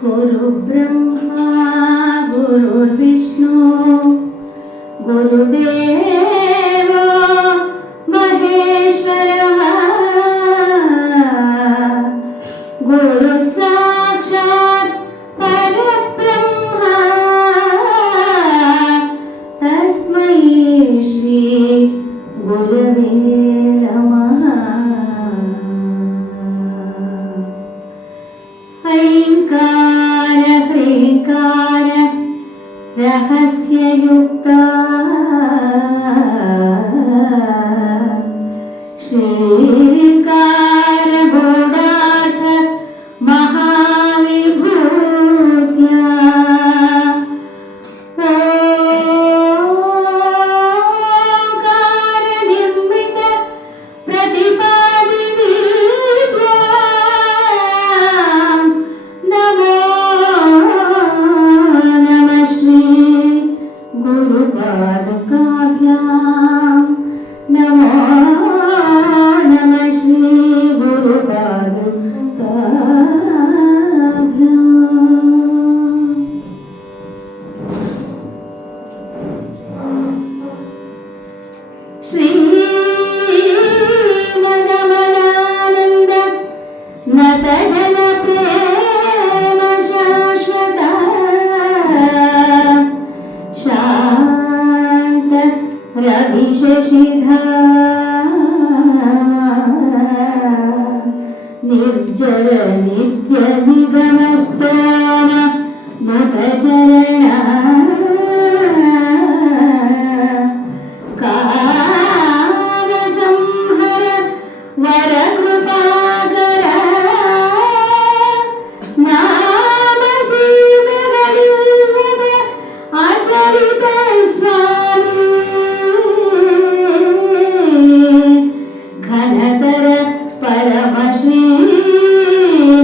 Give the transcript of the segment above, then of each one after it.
गुरु ब्रह्मा गुरुर्विष्णु गुरुदेव महेश्वरः गुरु साक्षात् परब्रह्म तस्मै श्री गुरवे नमः। ऐङ्कार ह्रीङ्कार रहस्ययुक्ता श्रीकार गूढार्थ महाविभूत्या ओंकार निर्मित प्रतिपादिनी नमो नमः श्री गुरुपादुकाभ्यां नमो नमः श्री गुरुपादुकाभ्यां। श्रीमदमलानन्द नत जन प्रेम शाश्वत शांत रवि शशिधामा निर्जर नित्य निगम स्तोम नुत चरण काल संहर वर कृपाकर नाम सीमगलिल्लद आचरित स्वामी घनतर परम श्री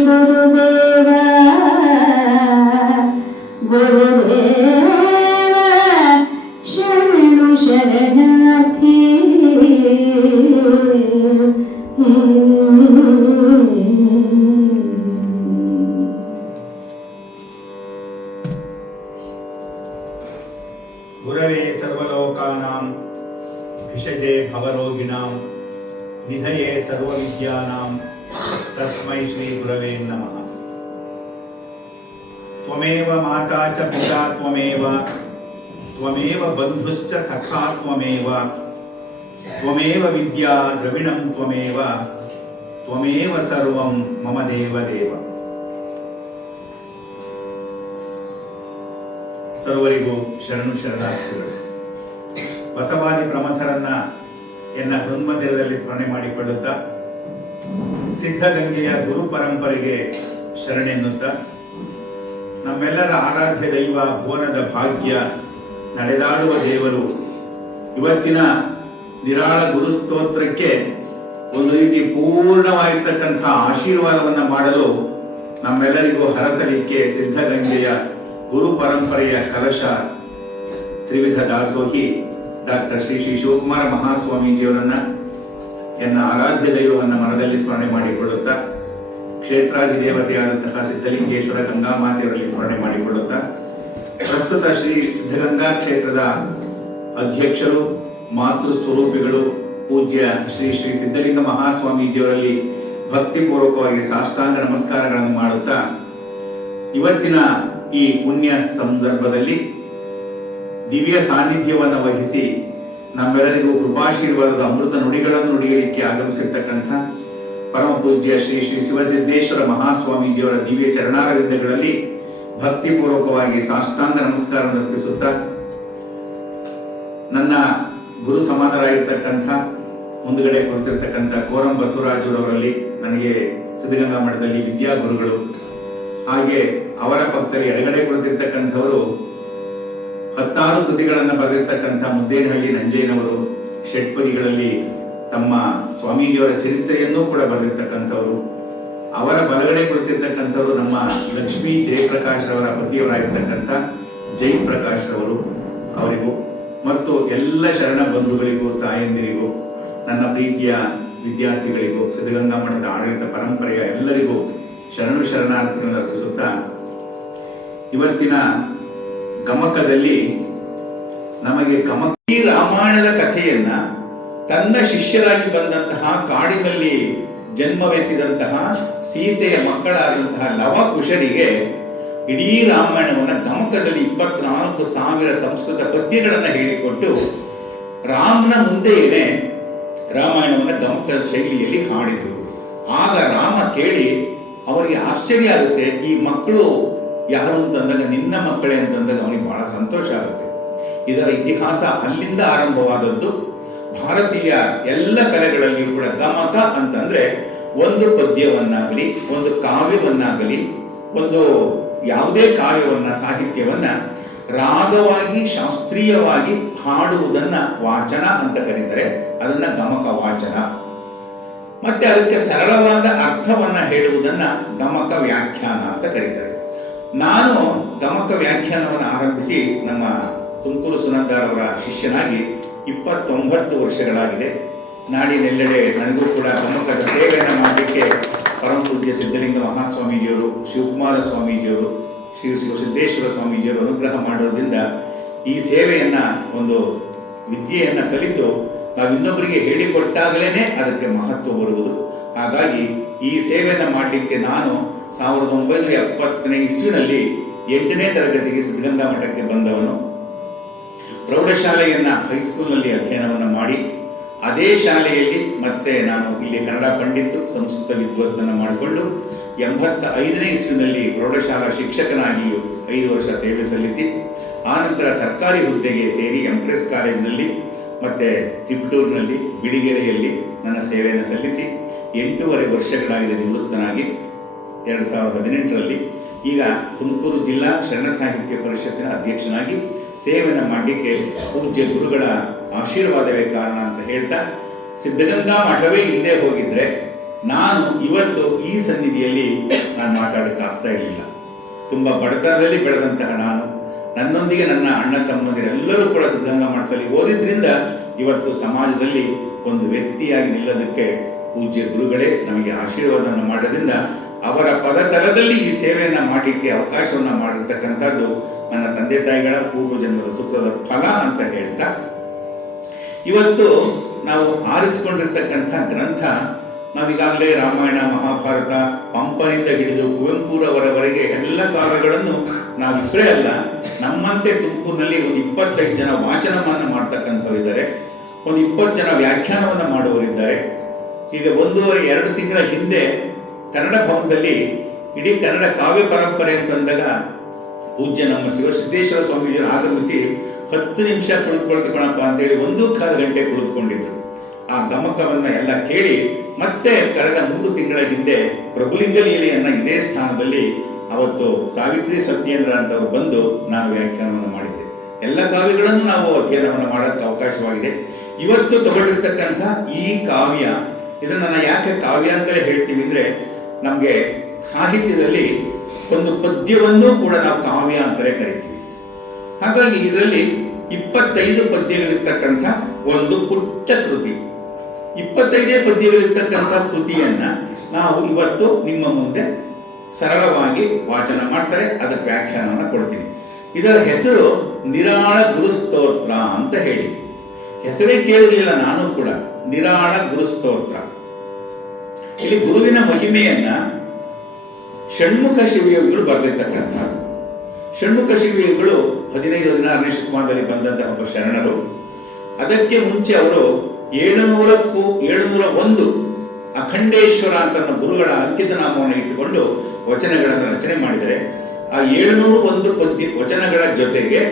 गुरुदेव गुरुदेव शरणु शरणार्थी गुरवे सर्वलोकानां भिषजे भवरोगिणां निधये सर्वविद्यानां तस्मै श्री गुरवे नमः। त्वमेव माता च पिता त्वमेव त्वमेव बन्धुश्च सखा त्वमेव त्वमेव विद्या द्रविणं त्वमेव त्वमेव सर्वं मम देव देव। ಸರ್ವರಿಗೂ ಶರಣು ಶರಣಾರ್ಥಿಗಳು. ಬಸವಾದಿ ಪ್ರಮಥರನ್ನ ಎನ್ನ ಹೃನ್ಮಂದಿರದಲ್ಲಿ ಸ್ಮರಣೆ ಮಾಡಿಕೊಳ್ಳುತ್ತಾ ಸಿದ್ಧಗಂಗೆಯ ಗುರು ಪರಂಪರೆಗೆ ಶರಣೆನ್ನುತ್ತಾ ನಮ್ಮೆಲ್ಲರ ಆರಾಧ್ಯ ದೈವ ಭುವನದ ಭಾಗ್ಯ ನಡೆದಾಡುವ ದೇವರು ಇವತ್ತಿನ ನಿರಾಳ ಗುರುಸ್ತೋತ್ರಕ್ಕೆ ಒಂದು ರೀತಿ ಪೂರ್ಣವಾಗಿರ್ತಕ್ಕಂಥ ಆಶೀರ್ವಾದವನ್ನ ಮಾಡಲು ನಮ್ಮೆಲ್ಲರಿಗೂ ಹರಸಲಿಕ್ಕೆ ಸಿದ್ಧಗಂಗೆಯ ಗುರು ಪರಂಪರೆಯ ಕಲಶ ತ್ರಿವಿಧ ದಾಸೋಹಿ ಡಾಕ್ಟರ್ ಶ್ರೀ ಶ್ರೀ ಶಿವಕುಮಾರ ಮಹಾಸ್ವಾಮೀಜಿಯವರನ್ನ ಎನ್ನ ಆರಾಧ್ಯ ದೈವವನ್ನ ಮನದಲ್ಲಿ ಸ್ಮರಣೆ ಮಾಡಿಕೊಳ್ಳುತ್ತಾ ಕ್ಷೇತ್ರಾಧಿದೇವತೆಯಾದಂತಹ ಸಿದ್ಧಲಿಂಗೇಶ್ವರ ಗಂಗಾಮಾತೆಯವರಲ್ಲಿ ಸ್ಮರಣೆ ಮಾಡಿಕೊಳ್ಳುತ್ತಾ ಪ್ರಸ್ತುತ ಶ್ರೀ ಸಿದ್ಧಗಂಗಾ ಕ್ಷೇತ್ರದ ಅಧ್ಯಕ್ಷರು ಮಾತೃ ಸ್ವರೂಪಿಗಳು ಪೂಜ್ಯ ಶ್ರೀ ಶ್ರೀ ಸಿದ್ಧಲಿಂಗ ಮಹಾಸ್ವಾಮೀಜಿಯವರಲ್ಲಿ ಭಕ್ತಿಪೂರ್ವಕವಾಗಿ ಸಾಷ್ಟಾಂಗ ನಮಸ್ಕಾರಗಳನ್ನು ಮಾಡುತ್ತಾ ಇವತ್ತಿನ ಈ ಪುಣ್ಯ ಸಂದರ್ಭದಲ್ಲಿ ದಿವ್ಯ ಸಾನ್ನಿಧ್ಯವನ್ನು ವಹಿಸಿ ನಮ್ಮೆಲ್ಲರಿಗೂ ಕೃಪಾಶೀರ್ವಾದದ ಅಮೃತ ನುಡಿಗಳನ್ನು ನುಡಿಯಲಿಕ್ಕೆ ಆಗಮಿಸಿರ್ತಕ್ಕಂಥ ಪರಮ ಪೂಜ್ಯ ಶ್ರೀ ಶ್ರೀ ಶಿವಸಿದ್ದೇಶ್ವರ ಮಹಾಸ್ವಾಮೀಜಿಯವರ ದಿವ್ಯ ಚರಣಾರವಿಂದಗಳಲ್ಲಿ ಭಕ್ತಿಪೂರ್ವಕವಾಗಿ ಸಾಷ್ಟಾಂಗ ನಮಸ್ಕಾರ ಅರ್ಪಿಸುತ್ತಾ ನನ್ನ ಗುರು ಸಮಾನರಾಗಿರ್ತಕ್ಕಂಥ ಮುಂದುಗಡೆ ಕುಳಿತಿರ್ತಕ್ಕಂಥ ಕೋರಂ ಬಸವರಾಜರವರಲ್ಲಿ ನನಗೆ ಸಿದ್ಧಗಂಗಾ ಮಠದಲ್ಲಿ ವಿದ್ಯಾಗುರುಗಳು, ಹಾಗೆ ಅವರ ಪಕ್ಕದಲ್ಲಿ ಎಡಗಡೆ ಕುಳಿತಿರ್ತಕ್ಕಂಥವರು 16 ಕೃತಿಗಳನ್ನು ಬರೆದಿರ್ತಕ್ಕಂಥ ಮುದ್ದೇನಹಳ್ಳಿ ನಂಜಯ್ಯನವರು, ಷಟ್ಪದಿಗಳಲ್ಲಿ ತಮ್ಮ ಸ್ವಾಮೀಜಿಯವರ ಚರಿತ್ರೆಯನ್ನೂ ಕೂಡ ಬರೆದಿರ್ತಕ್ಕಂಥವರು. ಅವರ ಬಲಗಡೆ ಕುಳಿತಿರ್ತಕ್ಕಂಥವರು ನಮ್ಮ ಲಕ್ಷ್ಮೀ ಜಯಪ್ರಕಾಶ್ ರವರ ಪತಿಯವರಾಗಿರ್ತಕ್ಕಂಥ ಜಯಪ್ರಕಾಶ್ ರವರು, ಅವರಿಗೂ ಮತ್ತು ಎಲ್ಲ ಶರಣ ಬಂಧುಗಳಿಗೂ ತಾಯಂದಿರಿಗೂ ನನ್ನ ಪ್ರೀತಿಯ ವಿದ್ಯಾರ್ಥಿಗಳಿಗೂ ಸಿದ್ಧಗಂಗಾ ಮಠದ ಆಡಳಿತ ಪರಂಪರೆಯ ಎಲ್ಲರಿಗೂ ಶರಣು ಶರಣಾರ್ಥಿಗಳನ್ನು ಅರ್ಪಿಸುತ್ತಾ ಇವತ್ತಿನ ಗಮಕದಲ್ಲಿ ನಮಗೆ ಈ ರಾಮಾಯಣದ ಕಥೆಯನ್ನ ತನ್ನ ಶಿಷ್ಯರಾಗಿ ಬಂದಂತಹ ಕಾಡಿನಲ್ಲಿ ಜನ್ಮವೆತ್ತಿದಂತಹ ಸೀತೆಯ ಮಕ್ಕಳಾದಂತಹ ಲವ ಕುಶರಿಗೆ ಇಡೀ ರಾಮಾಯಣವನ್ನ ಗಮಕದಲ್ಲಿ 24,000 ಸಂಸ್ಕೃತ ಪದ್ಯಗಳನ್ನ ಹೇಳಿಕೊಟ್ಟು ರಾಮನ ಮುಂದೆಯೇ ರಾಮಾಯಣವನ್ನ ಗಮಕ ಶೈಲಿಯಲ್ಲಿ ಹಾಡಿದರು. ಆಗ ರಾಮ ಕೇಳಿ ಅವರಿಗೆ ಆಶ್ಚರ್ಯ ಆಗುತ್ತೆ. ಈ ಮಕ್ಕಳು ಯಾರು ಅಂತಂದಾಗ ನಿನ್ನ ಮಕ್ಕಳೇ ಅಂತಂದಾಗ ಅವನಿಗೆ ಬಹಳ ಸಂತೋಷ ಆಗುತ್ತೆ. ಇದರ ಇತಿಹಾಸ ಅಲ್ಲಿಂದ ಆರಂಭವಾದದ್ದು. ಭಾರತೀಯ ಎಲ್ಲ ಕಲೆಗಳಲ್ಲಿಯೂ ಕೂಡ ಗಮಕ ಅಂತಂದ್ರೆ ಒಂದು ಪದ್ಯವನ್ನಾಗಲಿ, ಒಂದು ಕಾವ್ಯವನ್ನಾಗಲಿ, ಒಂದು ಯಾವುದೇ ಕಾವ್ಯವನ್ನ, ಸಾಹಿತ್ಯವನ್ನ ರಾಗವಾಗಿ ಶಾಸ್ತ್ರೀಯವಾಗಿ ಹಾಡುವುದನ್ನ ವಾಚನ ಅಂತ ಕರೀತಾರೆ. ಅದನ್ನ ಗಮಕ ವಾಚನ. ಮತ್ತೆ ಅದಕ್ಕೆ ಸರಳವಾದ ಅರ್ಥವನ್ನ ಹೇಳುವುದನ್ನ ಗಮಕ ವ್ಯಾಖ್ಯಾನ ಅಂತ ಕರೀತಾರೆ. ನಾನು ಗಮಕ ವ್ಯಾಖ್ಯಾನವನ್ನು ಆರಂಭಿಸಿ ನಮ್ಮ ತುಮಕೂರು ಸುನಂದಾರವರ ಶಿಷ್ಯನಾಗಿ 29 ವರ್ಷಗಳಾಗಿದೆ. ನಾಡಿನೆಲ್ಲೆಡೆ ನನಗೂ ಕೂಡ ಗಮಕದ ಸೇವೆಯನ್ನು ಮಾಡಲಿಕ್ಕೆ ಪರಮ ಪೂಜ್ಯ ಸಿದ್ಧಲಿಂಗ ಮಹಾಸ್ವಾಮೀಜಿಯವರು, ಶಿವಕುಮಾರ ಸ್ವಾಮೀಜಿಯವರು, ಶ್ರೀ ಸಿದ್ದೇಶ್ವರ ಸ್ವಾಮೀಜಿಯವರು ಅನುಗ್ರಹ ಮಾಡೋದ್ರಿಂದ ಈ ಸೇವೆಯನ್ನ, ಒಂದು ವಿದ್ಯೆಯನ್ನ ಕಲಿತು ನಾವು ಇನ್ನೊಬ್ಬರಿಗೆ ಹೇಳಿಕೊಟ್ಟಾಗಲೇ ಅದಕ್ಕೆ ಮಹತ್ವ ಬರುವುದು. ಹಾಗಾಗಿ ಈ ಸೇವೆಯನ್ನು ಮಾಡಲಿಕ್ಕೆ ನಾನು 1970ನೇ ಇಸ್ವಿನಲ್ಲಿ 8ನೇ ತರಗತಿಗೆ ಸಿದ್ಧಗಂಗಾ ಮಠಕ್ಕೆ ಬಂದವನು. ಪ್ರೌಢಶಾಲೆಯನ್ನ ಹೈಸ್ಕೂಲ್ನಲ್ಲಿ ಅಧ್ಯಯನವನ್ನು ಮಾಡಿ ಅದೇ ಶಾಲೆಯಲ್ಲಿ ಮತ್ತೆ ನಾನು ಇಲ್ಲಿ ಕನ್ನಡ ಪಂಡಿತು, ಸಂಸ್ಕೃತ ವಿದ್ವತ್ತನ್ನು ಮಾಡಿಕೊಂಡು 85ನೇ ಇಸ್ವಿನಲ್ಲಿ ಪ್ರೌಢಶಾಲಾ ಶಿಕ್ಷಕನಾಗಿಯೂ 5 ವರ್ಷ ಸೇವೆ ಸಲ್ಲಿಸಿ ಆನಂತರ ಸರ್ಕಾರಿ ಹುದ್ದೆಗೆ ಸೇರಿ ಎಂಪ್ರೆಸ್ ಕಾಲೇಜಿನಲ್ಲಿ ಮತ್ತೆ ತಿಪ್ಟೂರಿನಲ್ಲಿ, ಬಿಳಿಗೆರೆಯಲ್ಲಿ ನನ್ನ ಸೇವೆಯನ್ನು ಸಲ್ಲಿಸಿ 8.5 ವರ್ಷಗಳಾಗಿದೆ ನಿವೃತ್ತನಾಗಿ. 2018ರಲ್ಲಿ ಈಗ ತುಮಕೂರು ಜಿಲ್ಲಾ ಶರಣ ಸಾಹಿತ್ಯ ಪರಿಷತ್ತಿನ ಅಧ್ಯಕ್ಷನಾಗಿ ಸೇವೆಯನ್ನು ಮಾಡಲಿಕ್ಕೆ ಪೂಜ್ಯ ಗುರುಗಳ ಆಶೀರ್ವಾದವೇ ಕಾರಣ ಅಂತ ಹೇಳ್ತಾ, ಸಿದ್ಧಗಂಗಾ ಮಠವೇ ಇಲ್ಲದೆ ಹೋಗಿದ್ರೆ ನಾನು ಇವತ್ತು ಈ ಸನ್ನಿಧಿಯಲ್ಲಿ ನಾನು ಮಾತಾಡೋಕ್ಕಾಗ್ತಾ ಇರಲಿಲ್ಲ. ತುಂಬ ಬಡತನದಲ್ಲಿ ಬೆಳೆದಂತಹ ನಾನು, ನನ್ನೊಂದಿಗೆ ನನ್ನ ಅಣ್ಣ ತಮ್ಮಂದಿರೆಲ್ಲರೂ ಕೂಡ ಸಿದ್ಧಗಂಗಾ ಮಠದಲ್ಲಿ ಓದಿದ್ರಿಂದ ಇವತ್ತು ಸಮಾಜದಲ್ಲಿ ಒಂದು ವ್ಯಕ್ತಿಯಾಗಿ ನಿಲ್ಲೋದಕ್ಕೆ ಪೂಜ್ಯ ಗುರುಗಳೇ ನಮಗೆ ಆಶೀರ್ವಾದವನ್ನು ಮಾಡೋದ್ರಿಂದ ಅವರ ಪದತಲದಲ್ಲಿ ಈ ಸೇವೆಯನ್ನು ಮಾಡಲಿಕ್ಕೆ ಅವಕಾಶವನ್ನು ಮಾಡಿರ್ತಕ್ಕಂಥದ್ದು ನನ್ನ ತಂದೆ ತಾಯಿಗಳ ಪೂರ್ವ ಜನ್ಮದ ಸುಖದ ಫಲ ಅಂತ ಹೇಳ್ತಾ, ಇವತ್ತು ನಾವು ಆರಿಸಿಕೊಂಡಿರ್ತಕ್ಕಂಥ ಗ್ರಂಥ, ನಾವೀಗಾಗಲೇ ರಾಮಾಯಣ, ಮಹಾಭಾರತ, ಪಂಪನಿಂದ ಹಿಡಿದು ಕುವೆಂಪುರವರವರೆಗೆ ಎಲ್ಲ ಕಾವ್ಯಗಳನ್ನು ನಾವಿಬ್ಬರೇ ಅಲ್ಲ, ನಮ್ಮಂತೆ ತುಮಕೂರಿನಲ್ಲಿ ಒಂದು 25 ಜನ ವಾಚನವನ್ನು ಮಾಡ್ತಕ್ಕಂಥವರಿದ್ದಾರೆ, ಒಂದು 20 ಜನ ವ್ಯಾಖ್ಯಾನವನ್ನು ಮಾಡುವವರಿದ್ದಾರೆ. ಈಗ 1.5-2 ತಿಂಗಳ ಹಿಂದೆ ಕನ್ನಡ ಭವನದಲ್ಲಿ ಇಡೀ ಕನ್ನಡ ಕಾವ್ಯ ಪರಂಪರೆ ಅಂತಂದಾಗ ಪೂಜ್ಯ ನಮ್ಮ ಶಿವಸಿದ್ದೇಶ್ವರ ಸ್ವಾಮೀಜಿಯವರು ಆಗಮಿಸಿ 10 ನಿಮಿಷ ಕುಳಿತುಕೊಳ್ತೀವಣಪ್ಪ ಅಂತೇಳಿ 1.25 ಗಂಟೆ ಕುಳಿತುಕೊಂಡಿದ್ರು. ಆ ಗಮಕವನ್ನ ಎಲ್ಲ ಕೇಳಿ ಮತ್ತೆ ಕಳೆದ 3 ತಿಂಗಳ ಹಿಂದೆ ಪ್ರಭುಲಿಂಗ ಲೀಲೆಯನ್ನ ಇದೇ ಸ್ಥಾನದಲ್ಲಿ ಅವತ್ತು ಸಾವಿತ್ರಿ ಸತ್ಯೇಂದ್ರ ಅಂತವರು ಬಂದು ನಾನು ವ್ಯಾಖ್ಯಾನವನ್ನು ಮಾಡಿದ್ದೆ. ಎಲ್ಲ ಕಾವ್ಯಗಳನ್ನು ನಾವು ಅಧ್ಯಯನವನ್ನು ಮಾಡೋಕ್ಕೆ ಅವಕಾಶವಾಗಿದೆ. ಇವತ್ತು ತಗೊಂಡಿರ್ತಕ್ಕಂಥ ಈ ಕಾವ್ಯ, ಇದನ್ನು ನಾನು ಯಾಕೆ ಕಾವ್ಯ ಅಂತಲೇ ಹೇಳ್ತೀವಿ ಅಂದರೆ, ನಮಗೆ ಸಾಹಿತ್ಯದಲ್ಲಿ ಒಂದು ಪದ್ಯವನ್ನು ಕೂಡ ನಾವು ಕಾವ್ಯ ಅಂತಲೇ ಕರಿತೀವಿ. ಹಾಗಾಗಿ ಇದರಲ್ಲಿ 25 ಪದ್ಯಗಳಿರ್ತಕ್ಕಂಥ ಒಂದು ಪುಟ್ಟ ಕೃತಿ, 25 ಪದ್ಯಗಳಿರ್ತಕ್ಕಂಥ ಕೃತಿಯನ್ನ ನಾವು ಇವತ್ತು ನಿಮ್ಮ ಮುಂದೆ ಸರಳವಾಗಿ ವಾಚನ ಮಾಡ್ತಾರೆ, ಅದಕ್ಕೆ ವ್ಯಾಖ್ಯಾನವನ್ನು ಕೊಡ್ತೀನಿ. ಇದರ ಹೆಸರು ನಿರಾಳ ಗುರುಸ್ತೋತ್ರ ಅಂತ ಹೇಳಿ. ಹೆಸರೇ ಕೇಳಿರಲಿಲ್ಲ ನಾನು ಕೂಡ, ನಿರಾಳ ಗುರುಸ್ತೋತ್ರ. ಇಲ್ಲಿ ಗುರುವಿನ ಮಹಿಮೆಯನ್ನ ಷಣ್ಮುಖ ಶಿವಯೋಗಿಗಳು ಬರೆದಿರ್ತಕ್ಕಂಥ. ಷಣ್ಮುಖ ಶಿವಯೋಗಿಗಳು 15-16ನೇ ಶತಮಾನದಲ್ಲಿ ಬಂದಂತಹ ಒಬ್ಬ ಶರಣರು. ಅದಕ್ಕೆ ಮುಂಚೆ ಅವರು 701 ಅಖಂಡೇಶ್ವರ ಅಂತ ಗುರುಗಳ ಅಂಕಿತ ನಾಮವನ್ನು ಇಟ್ಟುಕೊಂಡು ವಚನಗಳನ್ನು ರಚನೆ ಮಾಡಿದರೆ, ಆ 701 ವಚನಗಳ ಜೊತೆಗೆ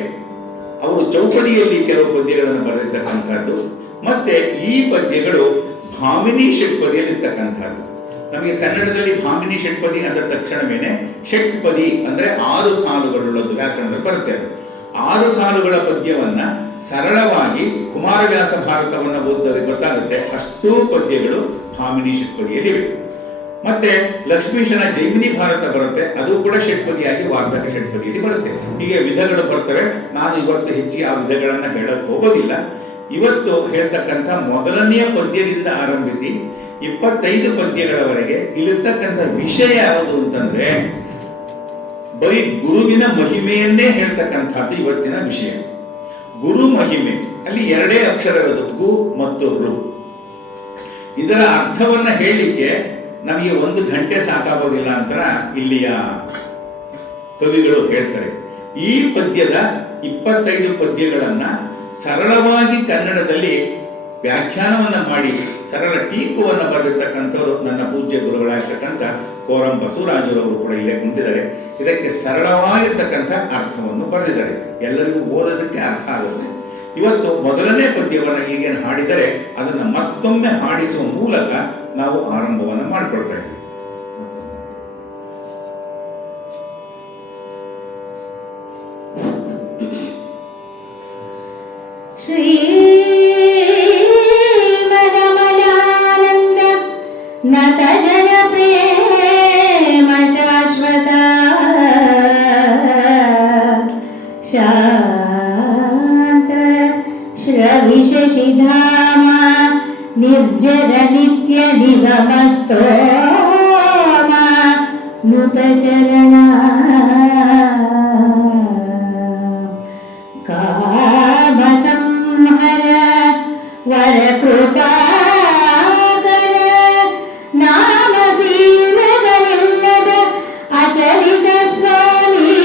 ಅವರು ಚೌಪದಿಯಲ್ಲಿ ಕೆಲವು ಪದ್ಯಗಳನ್ನು ಬರೆದಿರ್ತಕ್ಕಂಥದ್ದು. ಮತ್ತೆ ಈ ಪದ್ಯಗಳು ಭಾಮಿನಿ ಷಟ್ಪದಿಯಲ್ಲಿ ಇರ್ತಕ್ಕಂಥದ್ದು. ನಮಗೆ ಕನ್ನಡದಲ್ಲಿ ಭಾಮಿನಿ ಷಟ್ಪದಿ ಅಂದ ತಕ್ಷಣವೇನೆ ಷಟ್ಪದಿ ಅಂದ್ರೆ 6 ಸಾಲುಗಳುಳ್ಳದ್ದು ವ್ಯಾಕರಣದಲ್ಲಿ ಬರುತ್ತೆ. 6 ಸಾಲುಗಳ ಪದ್ಯವನ್ನ ಸರಳವಾಗಿ ಕುಮಾರವ್ಯಾಸ ಭಾರತವನ್ನು ಓದಿದವರಿಗೆ ಗೊತ್ತಾಗುತ್ತೆ, ಅಷ್ಟೂ ಪದ್ಯಗಳು ಭಾಮಿನಿ ಷಟ್ಪದಿಯಲ್ಲಿವೆ. ಮತ್ತೆ ಲಕ್ಷ್ಮೀಶನ ಜೈಮಿನಿ ಭಾರತ ಬರುತ್ತೆ, ಅದು ಕೂಡ ಷಟ್ಪದಿಯಾಗಿ ವಾರ್ಧಕ ಷಟ್ಪದಿಯಲ್ಲಿ ಬರುತ್ತೆ. ಹೀಗೆ ವಿಧಗಳು ಬರ್ತವೆ. ನಾನು ಇವತ್ತು ಹೆಚ್ಚಿಗೆ ಆ ವಿಧಗಳನ್ನ ಹೇಳಕ್ ಹೋಗೋದಿಲ್ಲ. ಇವತ್ತು ಹೇಳ್ತಕ್ಕಂಥ ಮೊದಲನೆಯ ಪದ್ಯದಿಂದ ಆರಂಭಿಸಿ 25 ಪದ್ಯಗಳವರೆಗೆ ಇಲ್ಲಿರ್ತಕ್ಕಂಥ ವಿಷಯ ಯಾವುದು ಅಂತಂದ್ರೆ, ಬರೀ ಗುರುವಿನ ಮಹಿಮೆಯನ್ನೇ ಹೇಳ್ತಕ್ಕಂಥದ್ದು ಇವತ್ತಿನ ವಿಷಯ. ಗುರು ಮಹಿಮೆ ಅಲ್ಲಿ ಎರಡೇ ಅಕ್ಷರ ಇರೋದು, ಗು ಮತ್ತು ರು. ಇದರ ಅರ್ಥವನ್ನ ಹೇಳಲಿಕ್ಕೆ ನಮಗೆ 1 ಗಂಟೆ ಸಾಕಾಗೋದಿಲ್ಲ ಅಂತ ಇಲ್ಲಿಯ ಕವಿಗಳು ಹೇಳ್ತಾರೆ. ಈ ಪದ್ಯದ 25 ಪದ್ಯಗಳನ್ನ ಸರಳವಾಗಿ ಕನ್ನಡದಲ್ಲಿ ವ್ಯಾಖ್ಯಾನವನ್ನ ಮಾಡಿ ಸರಳ ಟೀಕುವನ್ನು ಬರೆದಿರ್ತಕ್ಕಂಥವ್ರು ನನ್ನ ಪೂಜ್ಯ ಗುರುಗಳಾಗಿರ್ತಕ್ಕಂಥ ಕೋರಂ ಬಸವರಾಜರವರು ಕೂಡ ಇಲ್ಲೇ ಕುಂತಿದ್ದಾರೆ. ಇದಕ್ಕೆ ಸರಳವಾಗಿರ್ತಕ್ಕಂಥ ಅರ್ಥವನ್ನು ಬರೆದಿದ್ದಾರೆ, ಎಲ್ಲರಿಗೂ ಓದೋದಕ್ಕೆ ಅರ್ಥ ಆಗುತ್ತೆ. ಇವತ್ತು ಮೊದಲನೇ ಪದ್ಯವನ್ನು ಈಗೇನು ಹಾಡಿದರೆ ಅದನ್ನು ಮತ್ತೊಮ್ಮೆ ಹಾಡಿಸುವ ಮೂಲಕ ನಾವು ಆರಂಭವನ್ನು ಮಾಡಿಕೊಳ್ತಾ ಇದ್ದೀವಿ. ಶ್ರೀಮದಮಲಾನಂದ ನತ ಜನ ಪ್ರೇಮ ಶಾಶ್ವತ ಶಾಂತ ಶ್ರವಿಶಶಿಧಾಮ ನಿರ್ಜರ ನಿತ್ಯ ನಿಗಮಸ್ತೋಮ ನುತ ಚರಣ ಕಾಮ ಸಂಹರ ವರಕೃಪಾಕರ ನಾಮ ಸೀಮೆಗಳಿಲ್ಲದ ಅಚಲಿತ ಸ್ವಾಮಿ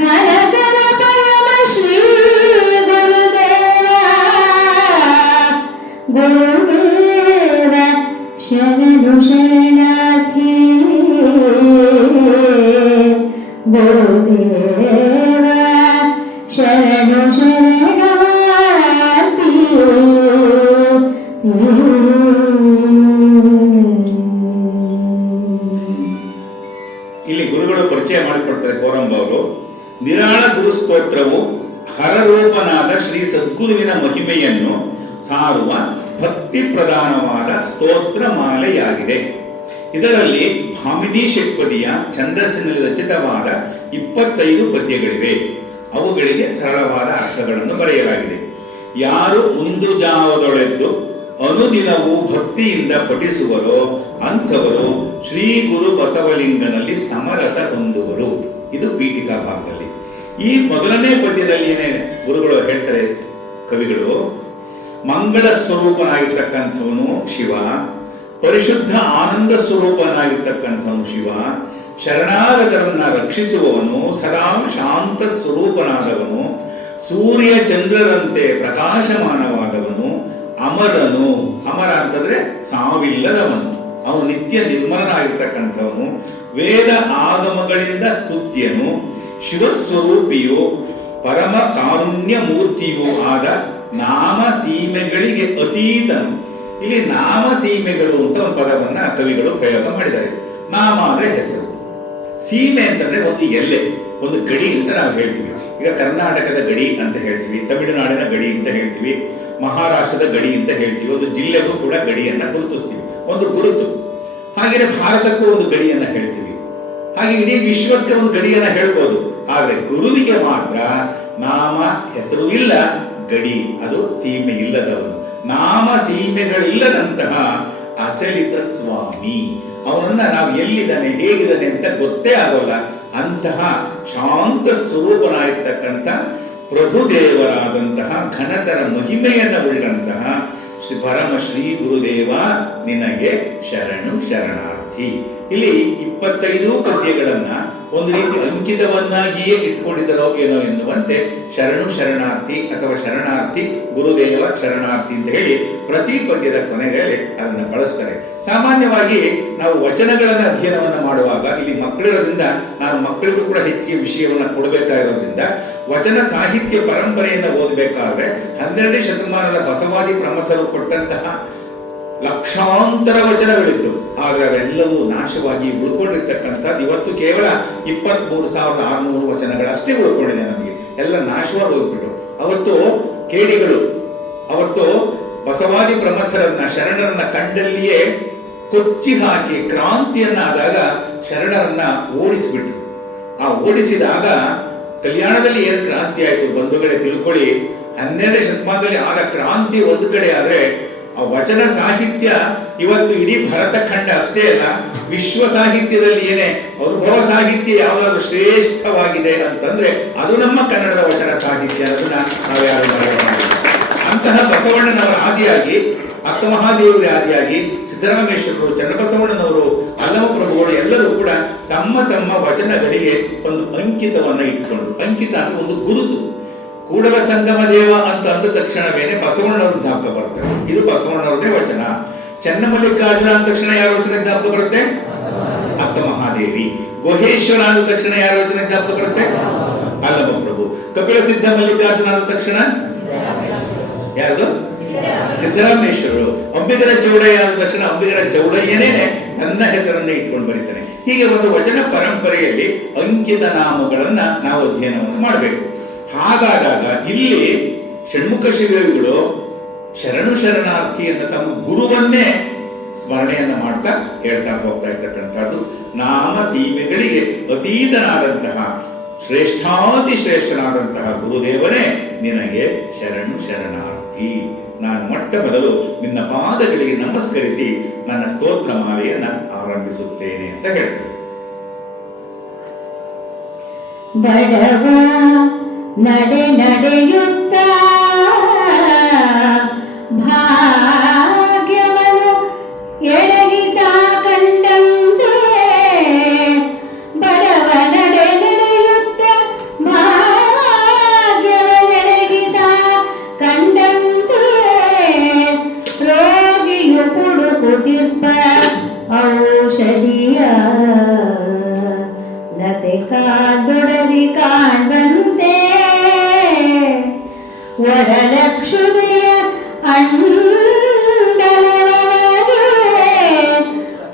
ಘನತರ ಪರಮ ಶ್ರೀ ಗುರುದೇವ ಗುರುದೇವ ಶರಣು ಶರಣಾರ್ಥಿ ಗುರುದೇವ ಶರಣು ಶರಣಾರ್ಥಿ. ಇಲ್ಲಿ ಗುರುಗಳು ಪರಿಚಯ ಮಾಡಿಕೊಡ್ತಾರೆ ಕೋರಂಬ ಅವರು. ನಿರಾಳ ಗುರು ಸ್ತೋತ್ರವು ಹರರೂಪನಾದ ಶ್ರೀ ಸದ್ಗುರುವಿನ ಮಹಿಮೆಯನ್ನು ಸಾರುವ ಭಕ್ತಿ ಪ್ರಧಾನವಾದ ಸ್ತೋತ್ರ ಮಾಲೆಯಾಗಿದೆ. ಇದರಲ್ಲಿ ಭಾಮಿನಿ ಷಟ್ಪದಿಯ ಛಂದಸ್ಸಿನಲ್ಲಿ ರಚಿತವಾದ 25 ಪದ್ಯಗಳಿವೆ. ಅವುಗಳಿಗೆ ಸರಳವಾದ ಅರ್ಥಗಳನ್ನು ಬರೆಯಲಾಗಿದೆ. ಯಾರು ಒಂದು ಜಾವದೊಳೆದ್ದು ಅನುದಿನವೂ ಭಕ್ತಿಯಿಂದ ಪಠಿಸುವರೋ ಅಂಥವರು ಶ್ರೀ ಗುರು ಬಸವಲಿಂಗನಲ್ಲಿ ಸಮರಸ ಹೊಂದುವರು. ಇದು ಪೀಠಿಕಾ ಭಾಗದಲ್ಲಿ. ಈ ಮೊದಲನೇ ಪದ್ಯದಲ್ಲಿ ಏನೇ ಗುರುಗಳು ಹೇಳ್ತಾರೆ ಕವಿಗಳು, ಮಂಗಳ ಸ್ವರೂಪನಾಗಿರ್ತಕ್ಕಂಥವನು ಶಿವ, ಪರಿಶುದ್ಧ ಆನಂದ ಸ್ವರೂಪನಾಗಿರ್ತಕ್ಕಂಥವನು ಶಿವ, ಶರಣಾಗತರನ್ನ ರಕ್ಷಿಸುವವನು, ಸದಾ ಶಾಂತ ಸ್ವರೂಪನಾದವನು, ಸೂರ್ಯ ಚಂದ್ರರಂತೆ ಪ್ರಕಾಶಮಾನವಾದವನು, ಅಮರನು, ಅಮರ ಅಂತಂದ್ರೆ ಸಾವಿಲ್ಲದವನು, ಅವನು ನಿತ್ಯ ನಿರ್ಮಲನಾಗಿರ್ತಕ್ಕಂಥವನು, ವೇದ ಆಗಮಗಳಿಂದ ಸ್ತುತ್ಯನು, ಶಿವಸ್ವರೂಪಿಯು, ಪರಮ ಕಾರುಣ್ಯ ಮೂರ್ತಿಯೂ ಆದ ನಾಮ ಸೀಮೆಗಳಿಗೆ ಅತೀತನು. ಇಲ್ಲಿ ನಾಮ ಸೀಮೆಗಳು ಅಂತ ಒಂದು ಪದವನ್ನ ಕವಿಗಳು ಪ್ರಯೋಗ ಮಾಡಿದ್ದಾರೆ. ನಾಮ ಅಂದ್ರೆ ಹೆಸರು, ಸೀಮೆ ಅಂತಂದ್ರೆ ಒಂದು ಎಲ್ಲೆ, ಒಂದು ಗಡಿ ಅಂತ ನಾವು ಹೇಳ್ತೀವಿ. ಈಗ ಕರ್ನಾಟಕದ ಗಡಿ ಅಂತ ಹೇಳ್ತೀವಿ, ತಮಿಳುನಾಡಿನ ಗಡಿ ಅಂತ ಹೇಳ್ತೀವಿ, ಮಹಾರಾಷ್ಟ್ರದ ಗಡಿ ಅಂತ ಹೇಳ್ತೀವಿ. ಒಂದು ಜಿಲ್ಲೆಗೂ ಕೂಡ ಗಡಿಯನ್ನ ಗುರುತಿಸ್ತೀವಿ, ಒಂದು ಗುರುತು. ಹಾಗೆಯೇ ಭಾರತಕ್ಕೂ ಒಂದು ಗಡಿಯನ್ನ ಹೇಳ್ತೀವಿ, ಹಾಗೆ ಇಡೀ ವಿಶ್ವಕ್ಕೆ ಒಂದು ಗಡಿಯನ್ನ ಹೇಳ್ಬೋದು. ಆದ್ರೆ ಗುರುವಿಗೆ ಮಾತ್ರ ನಾಮ ಹೆಸರು ಇಲ್ಲ, ಗಡಿ, ಅದು ಸೀಮೆ ಇಲ್ಲದವನು, ನಾಮ ಸೀಮೆಗಳಿಲ್ಲದಂತಹ ಅಚಲಿತ ಸ್ವಾಮಿ. ಅವನನ್ನ ನಾವು ಎಲ್ಲಿದ್ದಾನೆ ಹೇಗಿದ್ದಾನೆ ಅಂತ ಗೊತ್ತೇ ಆಗೋಲ್ಲ. ಅಂತಹ ಶಾಂತ ಸ್ವರೂಪನಾಗಿರ್ತಕ್ಕಂಥ ಪ್ರಭುದೇವರಾದಂತಹ ಘನತರ ಮಹಿಮೆಯನ್ನು ಉಳ್ಳಂತಹ ಶ್ರೀ ಪರಮ ಶ್ರೀ ಗುರುದೇವ ನಿನಗೆ ಶರಣು ಶರಣಾರ್ಥಿ. ಇಲ್ಲಿ 25 ಪದ್ಯಗಳನ್ನ ಒಂದು ರೀತಿ ಅಂಕಿತವನ್ನಾಗಿಯೇ ಇಟ್ಕೊಂಡಿದ್ದರೋ ಏನೋ ಎನ್ನುವಂತೆ ಶರಣು ಶರಣಾರ್ಥಿ ಅಥವಾ ಶರಣಾರ್ಥಿ ಗುರುದೇವ ಶರಣಾರ್ಥಿ ಅಂತ ಹೇಳಿ ಪ್ರತಿ ಪದ್ಯದ ಕೊನೆಗಳಲ್ಲಿ ಅದನ್ನು ಬಳಸ್ತಾರೆ. ಸಾಮಾನ್ಯವಾಗಿ ನಾವು ವಚನಗಳನ್ನ ಅಧ್ಯಯನವನ್ನ ಮಾಡುವಾಗ ಇಲ್ಲಿ ಮಕ್ಕಳಿರೋದ್ರಿಂದ ನಾನು ಮಕ್ಕಳಿಗೂ ಕೂಡ ಹೆಚ್ಚಿಗೆ ವಿಷಯವನ್ನ ಕೊಡಬೇಕಾಗಿರೋದ್ರಿಂದ ವಚನ ಸಾಹಿತ್ಯ ಪರಂಪರೆಯನ್ನು ಓದಬೇಕಾದ್ರೆ 12ನೇ ಶತಮಾನದ ಬಸವಾದಿ ಪ್ರಮಥರು ಕೊಟ್ಟಂತಹ ಲಕ್ಷಾಂತರ ವಚನಗಳಿತ್ತು. ಆದ್ರೆ ಅವೆಲ್ಲವೂ ನಾಶವಾಗಿ ಉಳ್ಕೊಂಡಿರ್ತಕ್ಕಂಥದ್ದು ಇವತ್ತು ಕೇವಲ 23,600 ವಚನಗಳಷ್ಟೇ ಉಳ್ಕೊಂಡಿದೆ. ನಮಗೆ ಎಲ್ಲ ನಾಶವಾಗಿ ಹೋಗ್ಬಿಟ್ಟು ಅವತ್ತು ಕೇಡಿಗಳು ಅವತ್ತು ಬಸವಾದಿ ಪ್ರಮಥರನ್ನ ಶರಣರನ್ನ ಕಂಡಲ್ಲಿಯೇ ಕೊಚ್ಚಿ ಹಾಕಿ ಕ್ರಾಂತಿಯನ್ನ ಆದಾಗ ಶರಣರನ್ನ ಓಡಿಸಿಬಿಟ್ರು. ಆ ಓಡಿಸಿದಾಗ ಕಲ್ಯಾಣದಲ್ಲಿ ಏನು ಕ್ರಾಂತಿ ಆಯಿತು ಬಂಧುಗಳೇ ತಿಳ್ಕೊಳ್ಳಿ. 12ನೇ ಶತಮಾನದಲ್ಲಿ ಆದ ಕ್ರಾಂತಿ ಒಂದು ಕಡೆ ಆದ್ರೆ ಆ ವಚನ ಸಾಹಿತ್ಯ ಇವತ್ತು ಇಡೀ ಭರತಖಂಡ ಅಷ್ಟೇ ಅಲ್ಲ, ವಿಶ್ವ ಸಾಹಿತ್ಯದಲ್ಲಿ ಏನೇ ಅನುಭವ ಸಾಹಿತ್ಯ ಯಾವ್ದಾದ್ರು ಶ್ರೇಷ್ಠವಾಗಿದೆ ಅಂತಂದ್ರೆ ಅದು ನಮ್ಮ ಕನ್ನಡದ ವಚನ ಸಾಹಿತ್ಯ. ಅದನ್ನ ನಾವ್ಯಾರು ಮರೆಯಬಾರದು. ಅಂತಹ ಬಸವಣ್ಣನವರ ಆದಿಯಾಗಿ, ಅಕ್ಕಮಹಾದೇವರ ಆದಿಯಾಗಿ ಸಿದ್ದರಾಮೇಶ್ವರರು, ಚನ್ನಬಸವಣ್ಣನವರು, ಅಲ್ಲಮ ಪ್ರಭುಗಳು ಎಲ್ಲರೂ ಕೂಡ ತಮ್ಮ ತಮ್ಮ ವಚನಗಳಿಗೆ ಒಂದು ಅಂಕಿತವನ್ನ ಇಟ್ಕೊಂಡು, ಅಂಕಿತ ಅಂದ್ರೆ ಒಂದು ಗುರುತು. ಕೂಡಲ ಸಂಗಮ ದೇವ ಅಂತ ಅಂದ ತಕ್ಷಣವೇನೆ ಬಸವಣ್ಣನವರು ಜ್ಞಾಪಕ ಬರ್ತದೆ, ಇದು ಬಸವಣ್ಣನವರದೇ ವಚನ. ಚನ್ನಮಲ್ಲಿಕಾರ್ಜುನ ಅಂದ ತಕ್ಷಣ ಯಾರ ವಚನ ಜ್ಞಾಪಕ ಬರುತ್ತೆ? ಅಕ್ಕ ಮಹಾದೇವಿ. ಗುಹೇಶ್ವರ ಅಂದ ತಕ್ಷಣ ಯಾರ ವಚನ ಜ್ಞಾಪಕ ಬರುತ್ತೆ? ಅಲ್ಲಮ ಪ್ರಭು. ಕಪಿಲ ಸಿದ್ಧ ಮಲ್ಲಿಕಾರ್ಜುನ ಅಂದ ತಕ್ಷಣ ಯಾರ್ದು? ಸಿದ್ದರಾಮೇಶ್ವರರು. ಅಂಬಿಗರ ಚೌಡಯ್ಯ ಅಂದ ತಕ್ಷಣ ಅಂಬಿಗರ ಚೌಡಯ್ಯನೇ ನನ್ನ ಹೆಸರನ್ನ ಇಟ್ಕೊಂಡು ಬರೀತಾನೆ. ಹೀಗೆ ಒಂದು ವಚನ ಪರಂಪರೆಯಲ್ಲಿ ಅಂಕಿತ ನಾಮಗಳನ್ನ ನಾವು ಅಧ್ಯಯನವನ್ನು ಮಾಡಬೇಕು. ಹಾಗಾದಾಗ ಇಲ್ಲಿ ಷಣ್ಮುಖ ಶಿವಯೋಗಿಗಳು ಶರಣು ಶರಣಾರ್ಥಿಯನ್ನು ತಮ್ಮ ಗುರುವನ್ನೇ ಸ್ಮರಣೆಯನ್ನ ಮಾಡ್ತಾ ಹೇಳ್ತಾ ಹೋಗ್ತಾ ಇರ್ತಕ್ಕಂಥದ್ದು, ನಾಮ ಸೀಮೆಗಳಿಗೆ ಅತೀತನಾದಂತಹ ಶ್ರೇಷ್ಠಾತಿ ಶ್ರೇಷ್ಠನಾದಂತಹ ಗುರುದೇವನೇ ನಿನಗೆ ಶರಣು ಶರಣಾರ್ಥಿ. ನಾನು ಮೊಟ್ಟ ಮೊದಲು ನಿನ್ನ ಪಾದಗಳಿಗೆ ನಮಸ್ಕರಿಸಿ ನನ್ನ ಸ್ತೋತ್ರ ಮಾಲೆಯನ್ನ ಆರಂಭಿಸುತ್ತೇನೆ ಅಂತ ಹೇಳ್ತಾರೆ. ಬಡವ ನಡೆಯುತ್ತ ಭಾಗ್ಯವನ್ನು ಎಡಹಿತ ಕಂಡಂತೆ, ಬಡವ ನಡೆಯುತ್ತ ಭಾಗ್ಯವನ್ನೆಡಹಿತ ಕಂಡಂತೆ, ರೋಗಿಯು ಹುಡುಕುತ್ತಿರ್ಪ ಔಷಧಿಯ ಲತೆ ಕಾದೊಡರಿ ಕಾಣ್ಬಂತೆ, ವರಲಕ್ಷುದೆಯ ಅಂಡಲವಗೆ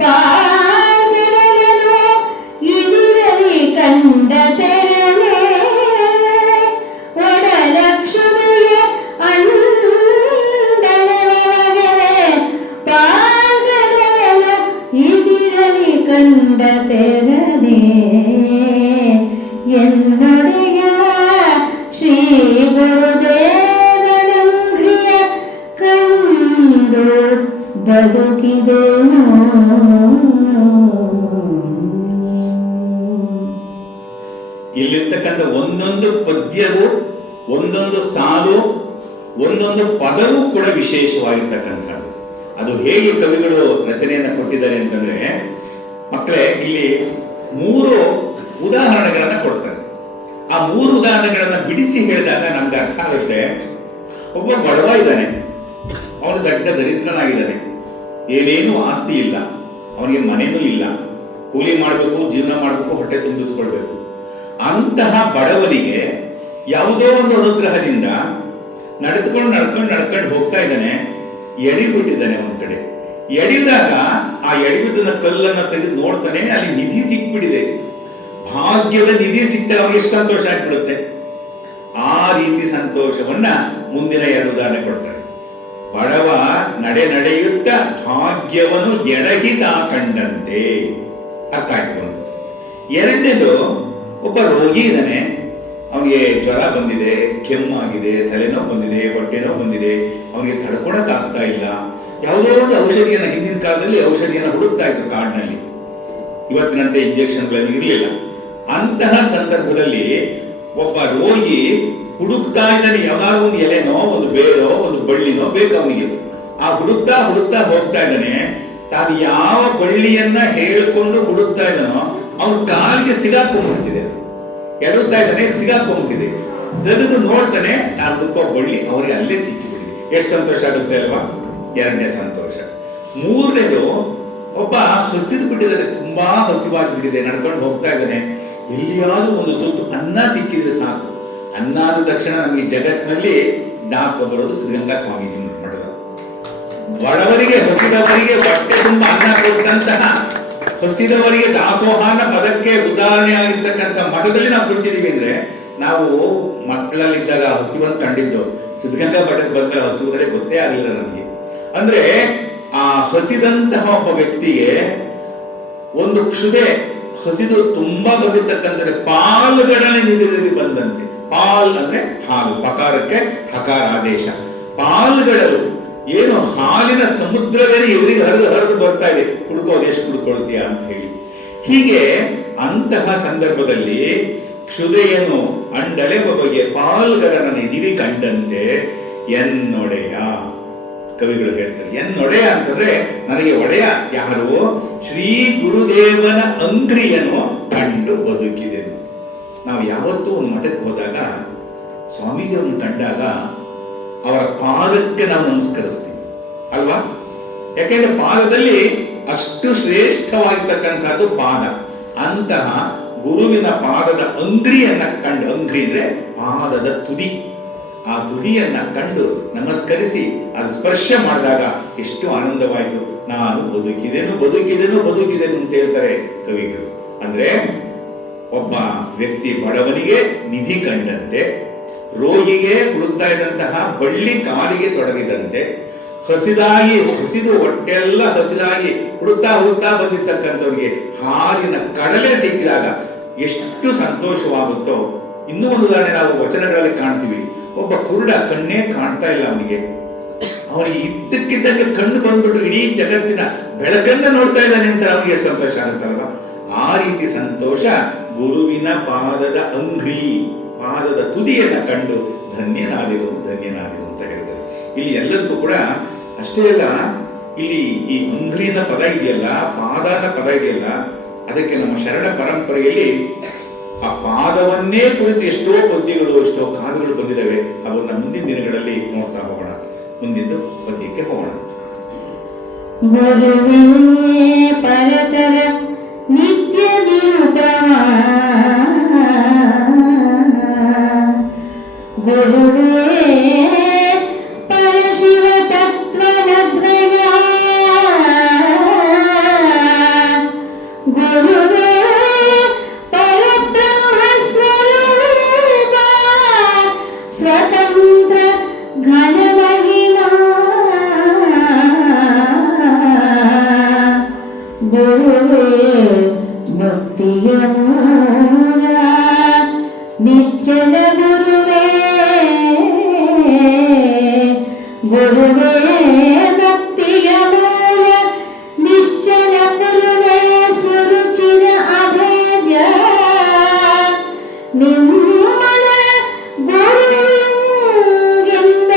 ಪಾಲ್ಗಡಲನು ಇದಿರಲಿ ಕಂಡ ತೆರನೆ, ವರಲಕ್ಷುದೆಯ ಅಂಡಲವಗೆ ಪಾಲ್ಗಡಲನು ಇದಿರಲಿ ಕಂಡ ತೆರನೆ, എന്നൊടയ ശ്രീ ഗുരുദേവനംഗ്രിയ കണ്ടു ಬದುಕಿದೆನು. ಇಲ್ಲಿರ್ತಕ್ಕಂಥ ಒಂದೊಂದು ಪದ್ಯವು, ಒಂದೊಂದು ಸಾಲು, ಒಂದೊಂದು ಪದವೂ ಕೂಡ ವಿಶೇಷವಾಗಿರ್ತಕ್ಕಂಥದ್ದು. ಅದು ಹೇಗೆ ಕವಿಗಳು ರಚನೆಯನ್ನ ಕೊಟ್ಟಿದ್ದಾರೆ ಅಂತಂದ್ರೆ, ಮಕ್ಕಳೇ ಇಲ್ಲಿ 3 ಉದಾಹರಣೆಗಳನ್ನ ಕೊಡ್ತಾರೆ. ಆ 3 ಉದಾಹರಣೆಗಳನ್ನ ಬಿಡಿಸಿ ಹೇಳಿದಾಗ ನಮ್ಗೆ ಅರ್ಥ ಆಗುತ್ತೆ. ಒಬ್ಬ ಬಡವ ಇದ್ದಾನೆ, ಅವನು ದೊಡ್ಡ ದರಿದ್ರನಾಗಿದ್ದಾನೆ, ಏನೇನು ಆಸ್ತಿ ಇಲ್ಲ, ಅವನಿಗೆ ಮನೆನೂ ಇಲ್ಲ, ಕೂಲಿ ಮಾಡಬೇಕು, ಜೀವನ ಮಾಡಬೇಕು, ಹೊಟ್ಟೆ ತುಂಬಿಸ್ಕೊಳ್ಬೇಕು. ಅಂತಹ ಬಡವನಿಗೆ ಯಾವುದೋ ಒಂದು ಅನುಗ್ರಹದಿಂದ ನಡ್ಕೊಂಡು ಹೋಗ್ತಾ ಇದ್ದಾನೆ, ಎಡಿಬಿಟ್ಟಿದ್ದಾನೆ ಒಂದ್ ಕಡೆ. ಎಡಿದಾಗ ಆ ಎಡಿಬಿದ್ದನ ಕಲ್ಲನ್ನ ತೆಗೆದು ನೋಡ್ತಾನೆ, ಅಲ್ಲಿ ನಿಧಿ ಸಿಕ್ಬಿಟ್ಟಿದೆ. ಭಾಗ್ಯದ ನಿಧಿ ಸಿಕ್ತಾಗ ಅವನಿಗೆ ಎಷ್ಟು ಸಂತೋಷ ಆಗ್ಬಿಡುತ್ತೆ. ಆ ರೀತಿ ಸಂತೋಷವನ್ನ ಮುಂದಿನ 2 ಉದಾಹರಣೆ ಕೊಡ್ತಾರೆ. ಬಡವ ನಡೆಯುತ್ತ ಭಾಗ್ಯವನ್ನು ಎಡಹಿತ ಕಂಡಂತೆ, ಅರ್ಥ ಆಯ್ತು ಒಂದು. ಎರಡನೇದು, ಒಬ್ಬ ರೋಗಿ ಇದ್ದಾನೆ, ಅವನಿಗೆ ಜ್ವರ ಬಂದಿದೆ, ಕೆಮ್ಮಾಗಿದೆ, ತಲೆನೋವು ಬಂದಿದೆ, ಹೊಟ್ಟೆನೋವು ಬಂದಿದೆ, ಅವನಿಗೆ ತಡ್ಕೊಳಕ್ ಆಗ್ತಾ ಇಲ್ಲ. ಯಾವುದೋ ಒಂದು ಔಷಧಿಯನ್ನ, ಹಿಂದಿನ ಕಾಲದಲ್ಲಿ ಔಷಧಿಯನ್ನ ಹುಡುಕ್ತಾ ಇದ್ರು ಕಾಡಿನಲ್ಲಿ, ಇವತ್ತಿನಂತೆ ಇಂಜೆಕ್ಷನ್ಗಳನ್ನು ಇರಲಿಲ್ಲ. ಅಂತಹ ಸಂದರ್ಭದಲ್ಲಿ ಒಬ್ಬ ರೋಗಿ ಹುಡುಕ್ತಾ ಇದ್ದಾನೆ, ಯಾವ್ದಾದ್ರು ಒಂದು ಎಲೆನೋ, ಒಂದು ಬೇರೋ, ಒಂದು ಬಳ್ಳಿನೋ ಬೇಕು ಅವನಿಗೆ. ಆ ಹುಡುಕ್ತಾ ಹೋಗ್ತಾ ಇದ್ದಾನೆ. ತಾನು ಯಾವ ಬಳ್ಳಿಯನ್ನ ಹೇಳಿಕೊಂಡು ಹುಡುಕ್ತಾ ಇದ್ದಾನೋ ಅವನ ಕಾಲಿಗೆ ಸಿಗಾಕೊಂಡ್ಬಿಡ್ತಿದೆ, ಎಡುತ್ತಾ ಇದ್ದಾನೆ, ಸಿಗಾಕೊಂಡ್ಬಿಟ್ಟಿದೆ. ತೆಗೆದು ನೋಡ್ತಾನೆ, ನಾನು ಹುಡುಕೋ ಬಳ್ಳಿ ಅವರಿಗೆ ಅಲ್ಲೇ ಸಿಕ್ಕಿಬಿಟ್ಟಿದೆ. ಎಷ್ಟು ಸಂತೋಷ ಆಗುತ್ತೆ ಅಲ್ವಾ? 2ನೇ ಸಂತೋಷ. 3ನೇದು, ಒಬ್ಬ ಹಸಿದು ಬಿಟ್ಟಿದ್ದಾನೆ, ತುಂಬಾ ಹಸಿವಾಗಿಬಿಟ್ಟಿದೆ, ನಡ್ಕೊಂಡು ಹೋಗ್ತಾ ಇದ್ದಾನೆ. ಎಲ್ಲಿಯಾದ್ರೂ ಒಂದು ತುತ್ತು ಅನ್ನ ಸಿಕ್ಕಿದ್ರೆ ಸಾಕು. ಅನ್ನ ಆದ ತಕ್ಷಣ ನಮಗೆ ಜಗತ್ತಿನಲ್ಲಿ ಜ್ಞಾಪಕ ಬರೋದು ಸಿದ್ಧಗಂಗಾ ಸ್ವಾಮೀಜಿ ಮಠದ. ಬಡವರಿಗೆ, ಹಸಿದವರಿಗೆ ಹೊಟ್ಟೆ ತುಂಬ ಅನ್ನ ಕೊಟ್ಟಂತಹ, ಹಸಿದವರಿಗೆ ದಾಸೋಹಾನ ಪದಕ್ಕೆ ಉದಾಹರಣೆ ಆಗಿರ್ತಕ್ಕಂಥ ಮಠದಲ್ಲಿ ನಾವು ಕುಳಿತಿದ್ದೀವಿ ಅಂದ್ರೆ, ನಾವು ಮಕ್ಕಳಲ್ಲಿದ್ದಾಗ ಹಸಿವನ್ನು ಕಂಡಿದ್ದು, ಸಿದ್ಧಗಂಗಾ ಮಠಕ್ಕೆ ಬಂದ್ರೆ ಹಸಿವುಗಳೇ ಗೊತ್ತೇ ಆಗಲಿಲ್ಲ ನಮಗೆ. ಅಂದ್ರೆ ಆ ಹಸಿದಂತಹ ಒಬ್ಬ ವ್ಯಕ್ತಿಗೆ ಒಂದು ಕ್ಷುದೆ, ಹಸಿದು ತುಂಬಾ ಬಂದಿರ್ತಕ್ಕಂಥ ಪಾಲ್ಗಡನೆ ನಿಧಿಯಲ್ಲಿ ಬಂದಂತೆ. ಪಾಲ್ ಅಂದ್ರೆ ಹಾಲು, ಪಕಾರಕ್ಕೆ ಹಕಾರ ಆದೇಶ. ಪಾಲ್ಗಡಲು ಏನು ಹಾಲಿನ ಸಮುದ್ರವೇನೆ ಎದುರಿಗೆ ಹರಿದು ಬರ್ತಾ ಇದೆ, ಕುಡ್ಕೋದು ಎಷ್ಟು ಕುಡ್ಕೊಳ್ತೀಯ ಅಂತ ಹೇಳಿ. ಹೀಗೆ ಅಂತಹ ಸಂದರ್ಭದಲ್ಲಿ ಕ್ಷುದೆಯನು ಅಂಡಲೆ ಬಗೆಯ ಪಾಲ್ಗಡನ ನಿಧಿವಿ ಕಂಡಂತೆ ಎನ್ನೊಡೆಯ. ಕವಿಗಳು ಹೇಳ್ತಾರೆ ಎನ್ನೊಡೆಯ ಅಂತಂದ್ರೆ ನನಗೆ ಒಡೆಯ ಯಾರು? ಶ್ರೀ ಗುರುದೇವನ ಅಂಗ್ರಿಯನು ಕಂಡು ಬದುಕಿದೆನು. ನಾವು ಯಾವತ್ತೂ ಒಂದು ಮಠಕ್ಕೆ ಹೋದಾಗ ಸ್ವಾಮೀಜಿಯನ್ನು ಕಂಡಾಗ ಅವರ ಪಾದಕ್ಕೆ ನಾವು ನಮಸ್ಕರಿಸ್ತೀವಿ ಅಲ್ವಾ? ಯಾಕೆಂದ್ರೆ ಪಾದದಲ್ಲಿ ಅಷ್ಟು ಶ್ರೇಷ್ಠವಾಗಿರ್ತಕ್ಕಂಥದ್ದು ಪಾದ. ಅಂತಹ ಗುರುವಿನ ಪಾದದ ಅಂಗ್ರಿಯನ್ನ ಕಂಡು, ಅಂಗ್ರಿ ಅಂದ್ರೆ ಪಾದದ ತುದಿ, ಆ ತುದಿಯನ್ನ ಕಂಡು ನಮಸ್ಕರಿಸಿ ಅದು ಸ್ಪರ್ಶ ಮಾಡಿದಾಗ ಎಷ್ಟು ಆನಂದವಾಯಿತು. ನಾನು ಬದುಕಿದೆನು ಬದುಕಿದೆನು ಬದುಕಿದೆನು ಅಂತ ಹೇಳ್ತಾರೆ ಕವಿಗಳು. ಅಂದ್ರೆ ಒಬ್ಬ ವ್ಯಕ್ತಿ ಬಡವನಿಗೆ ನಿಧಿ ಕಂಡಂತೆ, ರೋಗಿಗೆ ಹುಡುಕ್ತಾ ಇದ್ದಂತಹ ಬಳ್ಳಿ ಕಾಲಿಗೆ ತೊಡಗಿದಂತೆ, ಹಸಿದು ಹೊಟ್ಟೆಲ್ಲ ಹಸಿದಾಗಿ ಹುಡುಕ್ತಾ ಬಂದಿರ್ತಕ್ಕಂಥವ್ರಿಗೆ ಹಾಲಿನ ಕಡಲೆ ಸಿಕ್ಕಿದಾಗ ಎಷ್ಟು ಸಂತೋಷವಾಗುತ್ತೋ. ಇನ್ನೂ ಒಂದು ಉದಾಹರಣೆ ನಾವು ವಚನಗಳಲ್ಲಿ ಕಾಣ್ತೀವಿ. ಒಬ್ಬ ಕುರುಡ, ಕಣ್ಣೇ ಕಾಣ್ತಾ ಇಲ್ಲ ಅವನಿಗೆ ಇದ್ದಕ್ಕಿದ್ದಂಗೆ ಕಣ್ಣು ಬಂದ್ಬಿಟ್ಟು ಇಡೀ ಜಗತ್ತಿನ ಬೆಳಕನ್ನ ನೋಡ್ತಾ ಇದ್ದಾನೆ ಅಂತ ಅವನಿಗೆ ಸಂತೋಷ ಆಗುತ್ತಲ್ವ? ಆ ರೀತಿ ಸಂತೋಷ ಗುರುವಿನ ಪಾದದ ಅಂಗ್ರಿ, ಪಾದದ ತುದಿಯನ್ನ ಕಂಡು ಧನ್ಯನಾದಿರು ಅಂತ ಹೇಳ್ತಾರೆ. ಇಲ್ಲಿ ಎಲ್ಲದಕ್ಕೂ ಕೂಡ ಅಷ್ಟೇ ಅಲ್ಲ, ಇಲ್ಲಿ ಈ ಅಂಗ್ರಿನ ಪದ ಇದೆಯಲ್ಲ, ಪಾದದ ಪದ ಇದೆಯಲ್ಲ, ಅದಕ್ಕೆ ನಮ್ಮ ಶರಣ ಪರಂಪರೆಯಲ್ಲಿ ಆ ಪಾದವನ್ನೇ ಕುರಿತು ಎಷ್ಟೋ ಪದ್ಯಗಳು, ಎಷ್ಟೋ ಕಾವ್ಯಗಳು ಬಂದಿದ್ದಾವೆ. ಅವನ್ನ ಮುಂದಿನ ದಿನಗಳಲ್ಲಿ ನೋಡ್ತಾ ಹೋಗೋಣ. ಮುಂದಿನ ಪದ್ಯಕ್ಕೆ ಹೋಗೋಣ. ಗುರುವೇ ಪರತರ ನಿತ್ಯ ನಿರುಪಮ, ಗುರುವೇ ಪರಶಿವ ತತ್ವನದ್ವಯ, ಗುರುವೇ ಪರಬ್ರಹ್ಮ ಸ್ವರೂಪ, ಸ್ವತಂತ್ರ ಘನ ಮಹಿಮಾ, ಗುರುವೇ ಮುಕ್ತಿಯ ಮೂಲ ನಿಶ್ಚಲ, ಗುರುವೇ ಗುರುವೇ ಮುಕ್ತಿಯ ಮೂಲ ನಿಶ್ಚಲ, ಗುರುವೇ ಸುರುಚಿರ ಅಭೇದ್ಯ, ನಿಮ್ಮನ ಗುರುವಿಂದ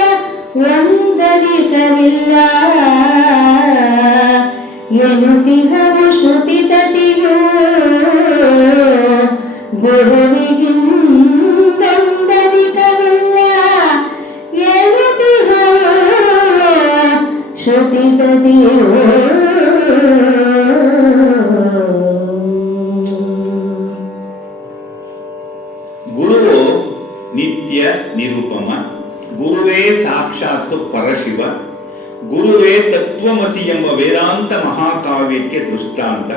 ಒಂದಧಿಕವಿಲ್ಲ, ಎನ್ನುತ್ತಿಹವು ಶ್ರುತಿ ತತಿಯೋ, ಗುರುವಿಗಿಂದೊಂದಧಿಕವಿಲ್ಲ, ಎನ್ನುತ್ತಿಹವು ಶ್ರುತಿ ತತಿಯೋ. ಗುರುವು ನಿತ್ಯ ನಿರುಪಮ, ಗುರುವೇ ಸಾಕ್ಷಾತ್ ಪರಶಿವ, ಗುರುವೇ ತತ್ವಮಸಿ ಎಂಬ ವೇದಾಂತ ಮಹಾಕಾವ್ಯಕ್ಕೆ ದೃಷ್ಟಾಂತ,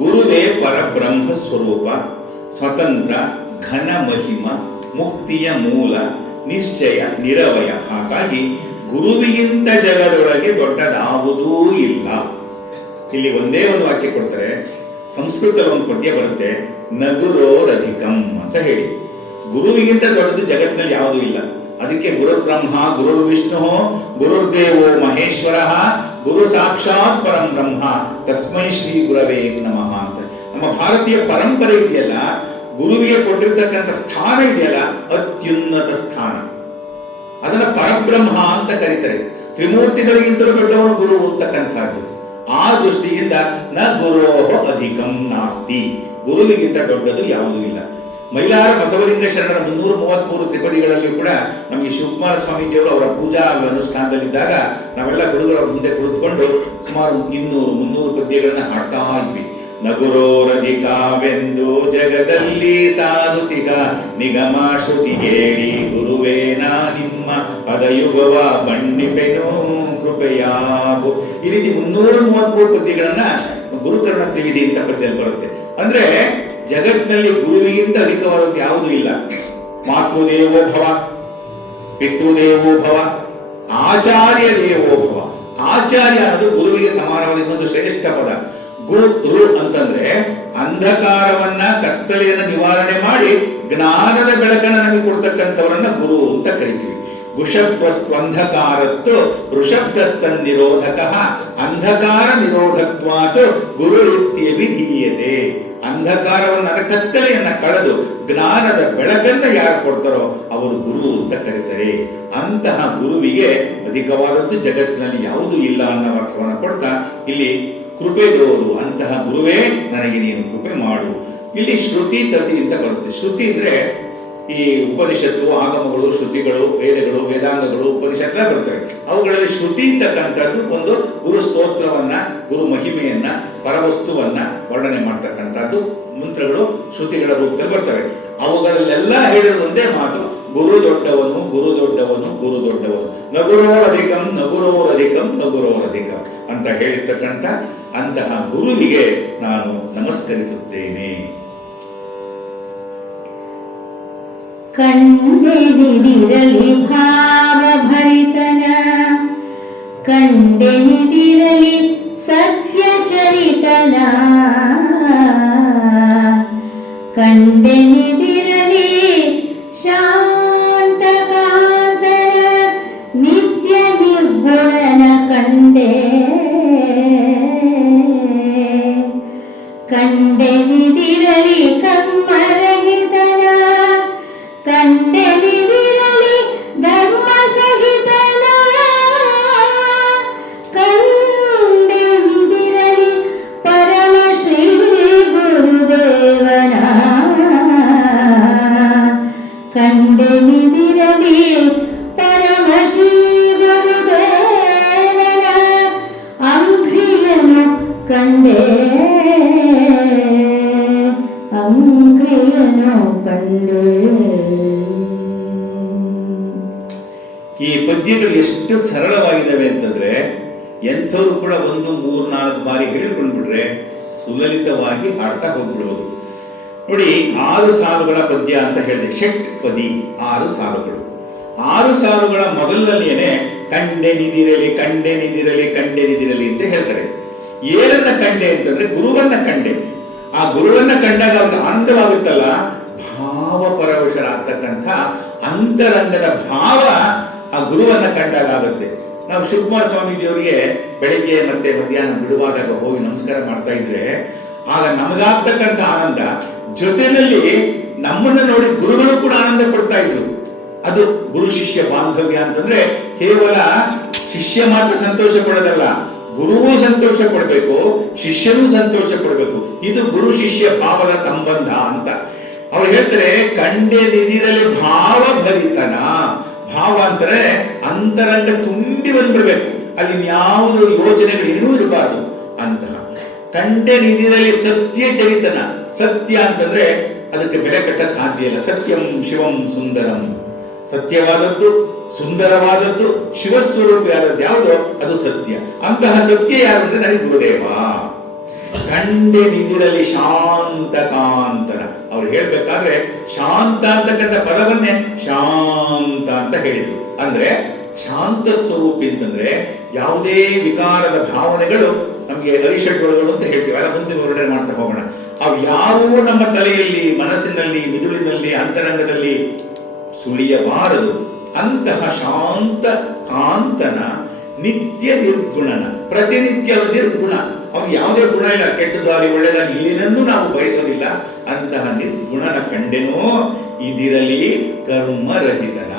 ಗುರುವೇ ಪರಬ್ರಹ್ಮ ಸ್ವರೂಪ, ಸ್ವತಂತ್ರ ಘನ ಮಹಿಮ, ಮುಕ್ತಿಯ ಮೂಲ ನಿಶ್ಚಯ ನಿರವಯ. ಹಾಗಾಗಿ ಗುರುವಿಗಿಂತ ಜಗದೊಳಗೆ ದೊಡ್ಡದಾವುದೂ ಇಲ್ಲ. ಇಲ್ಲಿ ಒಂದೇ ಒಂದು ವಾಕ್ಯ ಕೊಡ್ತಾರೆ. ಸಂಸ್ಕೃತದಲ್ಲಿ ಒಂದು ಪದ್ಯ ಬರುತ್ತೆ, ನಗುರೋರಧಿಕಂ ಅಂತ ಹೇಳಿ. ಗುರುವಿಗಿಂತ ದೊಡ್ಡದು ಜಗತ್ತಿನಲ್ಲಿ ಯಾವುದೂ ಇಲ್ಲ. ಅದಕ್ಕೆ ಗುರು ಬ್ರಹ್ಮ ಗುರು ವಿಷ್ಣು ಗುರುರ್ದೇವೋ ಮಹೇಶ್ವರ ಗುರು ಸಾಕ್ಷಾತ್ ಪರಂ ಬ್ರಹ್ಮ ತಸ್ಮೈ ಶ್ರೀ ಗುರವೇ ನಮಃ ಅಂತ. ನಮ್ಮ ಭಾರತೀಯ ಪರಂಪರೆ ಇದೆಯಲ್ಲ, ಗುರುವಿಗೆ ಕೊಟ್ಟಿರ್ತಕ್ಕಂಥ ಸ್ಥಾನ ಇದೆಯಲ್ಲ, ಅತ್ಯುನ್ನತ ಸ್ಥಾನ. ಅದನ್ನ ಪರಬ್ರಹ್ಮ ಅಂತ ಕರೀತಾರೆ. ತ್ರಿಮೂರ್ತಿಗಳಿಗಿಂತಲೂ ದೊಡ್ಡವನು ಗುರು ಅಂತಕ್ಕಂಥದ್ದು. ಆ ದೃಷ್ಟಿಯಿಂದ ನ ಗುರೋಹೋ ಅಧಿಕಂ ನಾಸ್ತಿ, ಗುರುವಿಗಿಂತ ದೊಡ್ಡದು ಯಾವುದೂ ಇಲ್ಲ. ಮೈಲಾರ ಬಸವಲಿಂಗ ಶರಣರ 333 ತ್ರಿಪದಿಗಳಲ್ಲಿ ಕೂಡ ನಮಗೆ ಶಿವಕುಮಾರ ಸ್ವಾಮೀಜಿಯವರು ಅವರ ಪೂಜಾ ಅನುಷ್ಠಾನದಲ್ಲಿದ್ದಾಗ ನಾವೆಲ್ಲ ಹುಡುಗರ ಮುಂದೆ ಕುಳಿತುಕೊಂಡು ಸುಮಾರು 200-300 ಪದ್ಯಗಳನ್ನ ಹಾಡ್ತಾ ಇದ್ವಿ. ನಗುರೋರಧಿಕಾವೆಂದು ಜಗದಲ್ಲಿ ಸಾಧುತಿಗ ನಿಗಮ ಶ್ರುತಿ ಹೇಳಿ, ಗುರುವೇನ ನಿಮ್ಮ ಪದಯುಗವ ಬಣ್ಣಿಪೆನು ಕೃಪೆಯಾಗು. ಈ ರೀತಿ 333 ಪದ್ಯಗಳನ್ನ ಗುರುಕರ್ಣ ತ್ರಿವಿಧಿ ಅಂತ ಪದ್ಯದಲ್ಲಿ ಬರುತ್ತೆ. ಅಂದ್ರೆ ಜಗತ್ತಿನಲ್ಲಿ ಗುರುವಿಗಿಂತ ಅಧಿಕವಾದದ್ದು ಯಾವುದೂ ಇಲ್ಲ. ಮಾತೃದೇವೋ ಭವ, ಪಿತೃದೇವೋ ಭವ, ಆಚಾರ್ಯ ದೇವೋ ಭವ. ಆಚಾರ್ಯ ಅನ್ನೋದು ಗುರುವಿಗೆ ಸಮಾನವಾದ ಇನ್ನೊಂದು ಶ್ರೇಷ್ಠ ಪದ. ಗುರು ಅಂತಂದ್ರೆ ಅಂಧಕಾರವನ್ನ, ಕತ್ತಲೆಯನ್ನು ನಿವಾರಣೆ ಮಾಡಿ ಜ್ಞಾನದ ಬೆಳಕನ್ನು ನಮಗೆ ಕೊಡ್ತಕ್ಕಂಥವರನ್ನ ಗುರು ಅಂತ ಕರಿತೀವಿ. ಗುಷತ್ವಸ್ತ್ವಂಧಕಾರಸ್ತು ಋಷಬ್ಧಸ್ತನ್ನಿರೋಧಕ ಅಂಧಕಾರ ನಿರೋಧತ್ವಾತ್ ಗುರುರಿತ್ಯಭಿಧೀಯತೆ. ಅಂಧಕಾರವನ್ನು ಕತ್ತಲೆಯನ್ನ ಕಳೆದು ಜ್ಞಾನದ ಬೆಳಕನ್ನ ಯಾರು ಕೊಡ್ತಾರೋ ಅವರು ಗುರು ಅಂತ ಕರೀತಾರೆ. ಅಂತಹ ಗುರುವಿಗೆ ಅಧಿಕವಾದದ್ದು ಜಗತ್ತಿನಲ್ಲಿ ಯಾವುದೂ ಇಲ್ಲ ಅನ್ನೋ ಅರ್ಥವನ್ನು ಕೊಡ್ತಾ ಇಲ್ಲಿ ಕೃಪೆದೋರು, ಅಂತಹ ಗುರುವೇ ನನಗೆ ನೀನು ಕೃಪೆ ಮಾಡು. ಇಲ್ಲಿ ಶ್ರುತಿ ತತಿ ಅಂತ ಬರುತ್ತೆ. ಶ್ರುತಿ ಅಂದ್ರೆ ಈ ಉಪನಿಷತ್ತು, ಆಗಮಗಳು, ಶ್ರುತಿಗಳು, ವೇದಗಳು, ವೇದಾಂಗಗಳು, ಉಪನಿಷತ್ ಬರ್ತವೆ. ಅವುಗಳಲ್ಲಿ ಶ್ರುತಿ ಅಂತಕ್ಕಂಥದ್ದು ಒಂದು ಗುರು ಸ್ತೋತ್ರವನ್ನ, ಗುರು ಮಹಿಮೆಯನ್ನ, ಪರವಸ್ತುವನ್ನ ವರ್ಣನೆ ಮಾಡ್ತಕ್ಕಂಥದ್ದು ಮಂತ್ರಗಳು ಶ್ರುತಿಗಳ ರೂಪದಲ್ಲಿ ಬರ್ತವೆ. ಅವುಗಳಲ್ಲೆಲ್ಲ ಹೇಳಿರೋದು ಒಂದೇ ಮಾತು, ಗುರು ದೊಡ್ಡವನು, ಗುರು ದೊಡ್ಡವನು, ಗುರು ದೊಡ್ಡವನು, ನಗುರೋರಧಿಕಂ ನಗುರೋರಧಿಕಂ ನಗುರೋರಧಿಕಂ ಅಂತ ಹೇಳಿರ್ತಕ್ಕಂಥ ಅಂತಹ ಗುರುವಿಗೆ ನಾನು ನಮಸ್ಕರಿಸುತ್ತೇನೆ. ಕಂಡೆನಿದಿರಲಿ ಭಾವಭರಿತನ, ಕಂಡೆನಿದಿರಲಿ ಸತ್ಯಚರಿತನ, ಕಂಡೆನಿದಿರಲಿ ಶಾಂತಕಾಂತನ, ನಿತ್ಯ ನಿರ್ಗುಣನ ಕಂಡೆ, ಕಂಡೆನಿದಿರಲಿ ಕರ್ಮರಹಿತನ, ಕಂಡೆನಿದಿರಲಿ ಧರ್ಮ ಸಹಿತನ, ಕಂಡೆನಿದಿರಲಿ ಪರಮ ಶ್ರೀ ಗುರುದೇವನ, ಕಂಡೆನಿದಿರಲಿ ಪರಮ ಶ್ರೀ ಗುರುದೇವನ ಅಂಗ್ರಿಯನು ಕಂಡೆ, ಅಂಗ್ರಿಯನು ಕಂಡೆ. ಈ ಪದ್ಯಗಳು ಎಷ್ಟು ಸರಳವಾಗಿದ್ದಾವೆ ಅಂತಂದ್ರೆ ಎಂಥವ್ರು ಕೂಡ 1, 3, 4 ಬಾರಿ ಹೇಳಿಕೊಂಡ್ಬಿಟ್ರೆ ಸುಲಲಿತವಾಗಿ ಅರ್ಥ ಹೋಗ್ಬಿಡ್ಬೋದು. ನೋಡಿ, 6 ಸಾಲುಗಳ ಪದ್ಯ ಅಂತ ಹೇಳಿದೆ. ಷಟ್ ಪದಿ 6 ಸಾಲುಗಳು. 6 ಸಾಲುಗಳ ಮೊದಲನೇನೆ ಕಂಡೆನಿದಿರಲಿ ಕಂಡೆನಿದಿರಲಿ ಕಂಡೆನಿದಿರಲಿ ಅಂತ ಹೇಳ್ತಾರೆ. ಏನನ್ನ ಕಂಡೆ ಅಂತಂದ್ರೆ ಗುರುವನ್ನ ಕಂಡೆ. ಆ ಗುರುವನ್ನ ಕಂಡಾಗ ಅವ್ರಿಗೆ ಆನಂದವಾಗುತ್ತಲ್ಲ, ಭಾವ ಪರವಶರಾಗ್ತಕ್ಕಂಥ ಅಂತರಂಗದ ಭಾವ ಆ ಗುರುವನ್ನ ಕಂಡಾಗ ಆಗುತ್ತೆ. ನಾವು ಶಿವಕುಮಾರ ಸ್ವಾಮೀಜಿಯವರಿಗೆ ಬೆಳಿಗ್ಗೆ ಮತ್ತೆ ಮಧ್ಯಾಹ್ನ ಬಿಡುವಾದಾಗ ಹೋಗಿ ನಮಸ್ಕಾರ ಮಾಡ್ತಾ ಇದ್ರೆ ಆಗ ನಮಗಾಗ್ತಕ್ಕಂಥ ಆನಂದ ಜೊತೆಯಲ್ಲಿ ನಮ್ಮನ್ನ ನೋಡಿ ಗುರುಗಳು ಕೂಡ ಆನಂದ ಪಡ್ತಾ ಇದ್ರು. ಅದು ಗುರು ಶಿಷ್ಯ ಬಾಂಧವ್ಯ ಅಂತಂದ್ರೆ ಕೇವಲ ಶಿಷ್ಯ ಮಾತ್ರ ಸಂತೋಷ ಪಡೋದಲ್ಲ, ಗುರುವೂ ಸಂತೋಷ ಪಡಬೇಕು, ಶಿಷ್ಯನೂ ಸಂತೋಷ ಪಡಬೇಕು. ಇದು ಗುರು ಶಿಷ್ಯ ಭಾವದ ಸಂಬಂಧ ಅಂತ ಅವ್ರು ಹೇಳ್ತಾರೆ. ಕಂಡೆನಿದಿರಲಿ ಭಾವಭರಿತನ. ಭಾವ ಅಂತಾರೆ ಅಂತರಂಗ ತುಂಬಿ ಬಂದ್ಬಿಡ್ಬೇಕು, ಅಲ್ಲಿ ಯಾವುದು ಯೋಚನೆಗಳು ಏನೂ ಇರಬಾರ್ದು ಅಂತಹ. ಕಂಡೆನಿದಿರಲಿ ಸತ್ಯ ಚರಿತನ. ಸತ್ಯ ಅಂತಂದ್ರೆ ಅದಕ್ಕೆ ಬೆಲೆ ಕಟ್ಟ ಸಾಧ್ಯ ಇಲ್ಲ. ಸತ್ಯಂ ಶಿವಂ ಸುಂದರಂ. ಸತ್ಯವಾದದ್ದು, ಸುಂದರವಾದದ್ದು, ಶಿವಸ್ವರೂಪಿಯಾದದ್ದು ಯಾವುದೋ ಅದು ಸತ್ಯ. ಅಂತಹ ಸತ್ಯ ಯಾರು ಅಂದ್ರೆ ನನಗೆ ಗುರುದೇವ. ಕಂಡೆನಿದಿರಲಿ ಶಾಂತಕಾಂತನ. ಅವ್ರು ಹೇಳ್ಬೇಕಾದ್ರೆ ಶಾಂತ ಅಂತಕ್ಕಂಥ ಪದವನ್ನೇ ಶಾಂತ ಅಂತ ಹೇಳಿದ್ರು. ಅಂದ್ರೆ ಶಾಂತ ಸ್ವರೂಪಿ ಅಂತಂದ್ರೆ ಯಾವುದೇ ವಿಕಾರದ ಭಾವನೆಗಳು ನಮಗೆ ಅರಿಷಡ್ವರ್ಗಗಳು ಅಂತ ಹೇಳ್ತೀವಿ, ಅಲ್ಲ ಮುಂದೆ ವರ್ಣನೆ ಮಾಡ್ತಾ ಹೋಗೋಣ. ಅವು ಯಾವುವೂ ನಮ್ಮ ತಲೆಯಲ್ಲಿ, ಮನಸ್ಸಿನಲ್ಲಿ, ಮಿದುಳಿನಲ್ಲಿ, ಅಂತರಂಗದಲ್ಲಿ ಸುಳಿಯಬಾರದು. ಅಂತಹ ಶಾಂತ ಕಾಂತನ ನಿತ್ಯ ನಿರ್ಗುಣನ. ಪ್ರತಿನಿತ್ಯ ನಿರ್ಗುಣ. ಅವ್ನು ಯಾವುದೇ ಗುಣ ಇಲ್ಲ, ಕೆಟ್ಟದಾಗಿ ಒಳ್ಳೆದಾಗಿ ಏನನ್ನೂ ನಾವು ಬಯಸೋದಿಲ್ಲ. ಅಂತಹ ನಿರ್ಗುಣನ ಕಂಡೆನೋ ಇದಿರಲಿ ಕರ್ಮರಹಿತನ.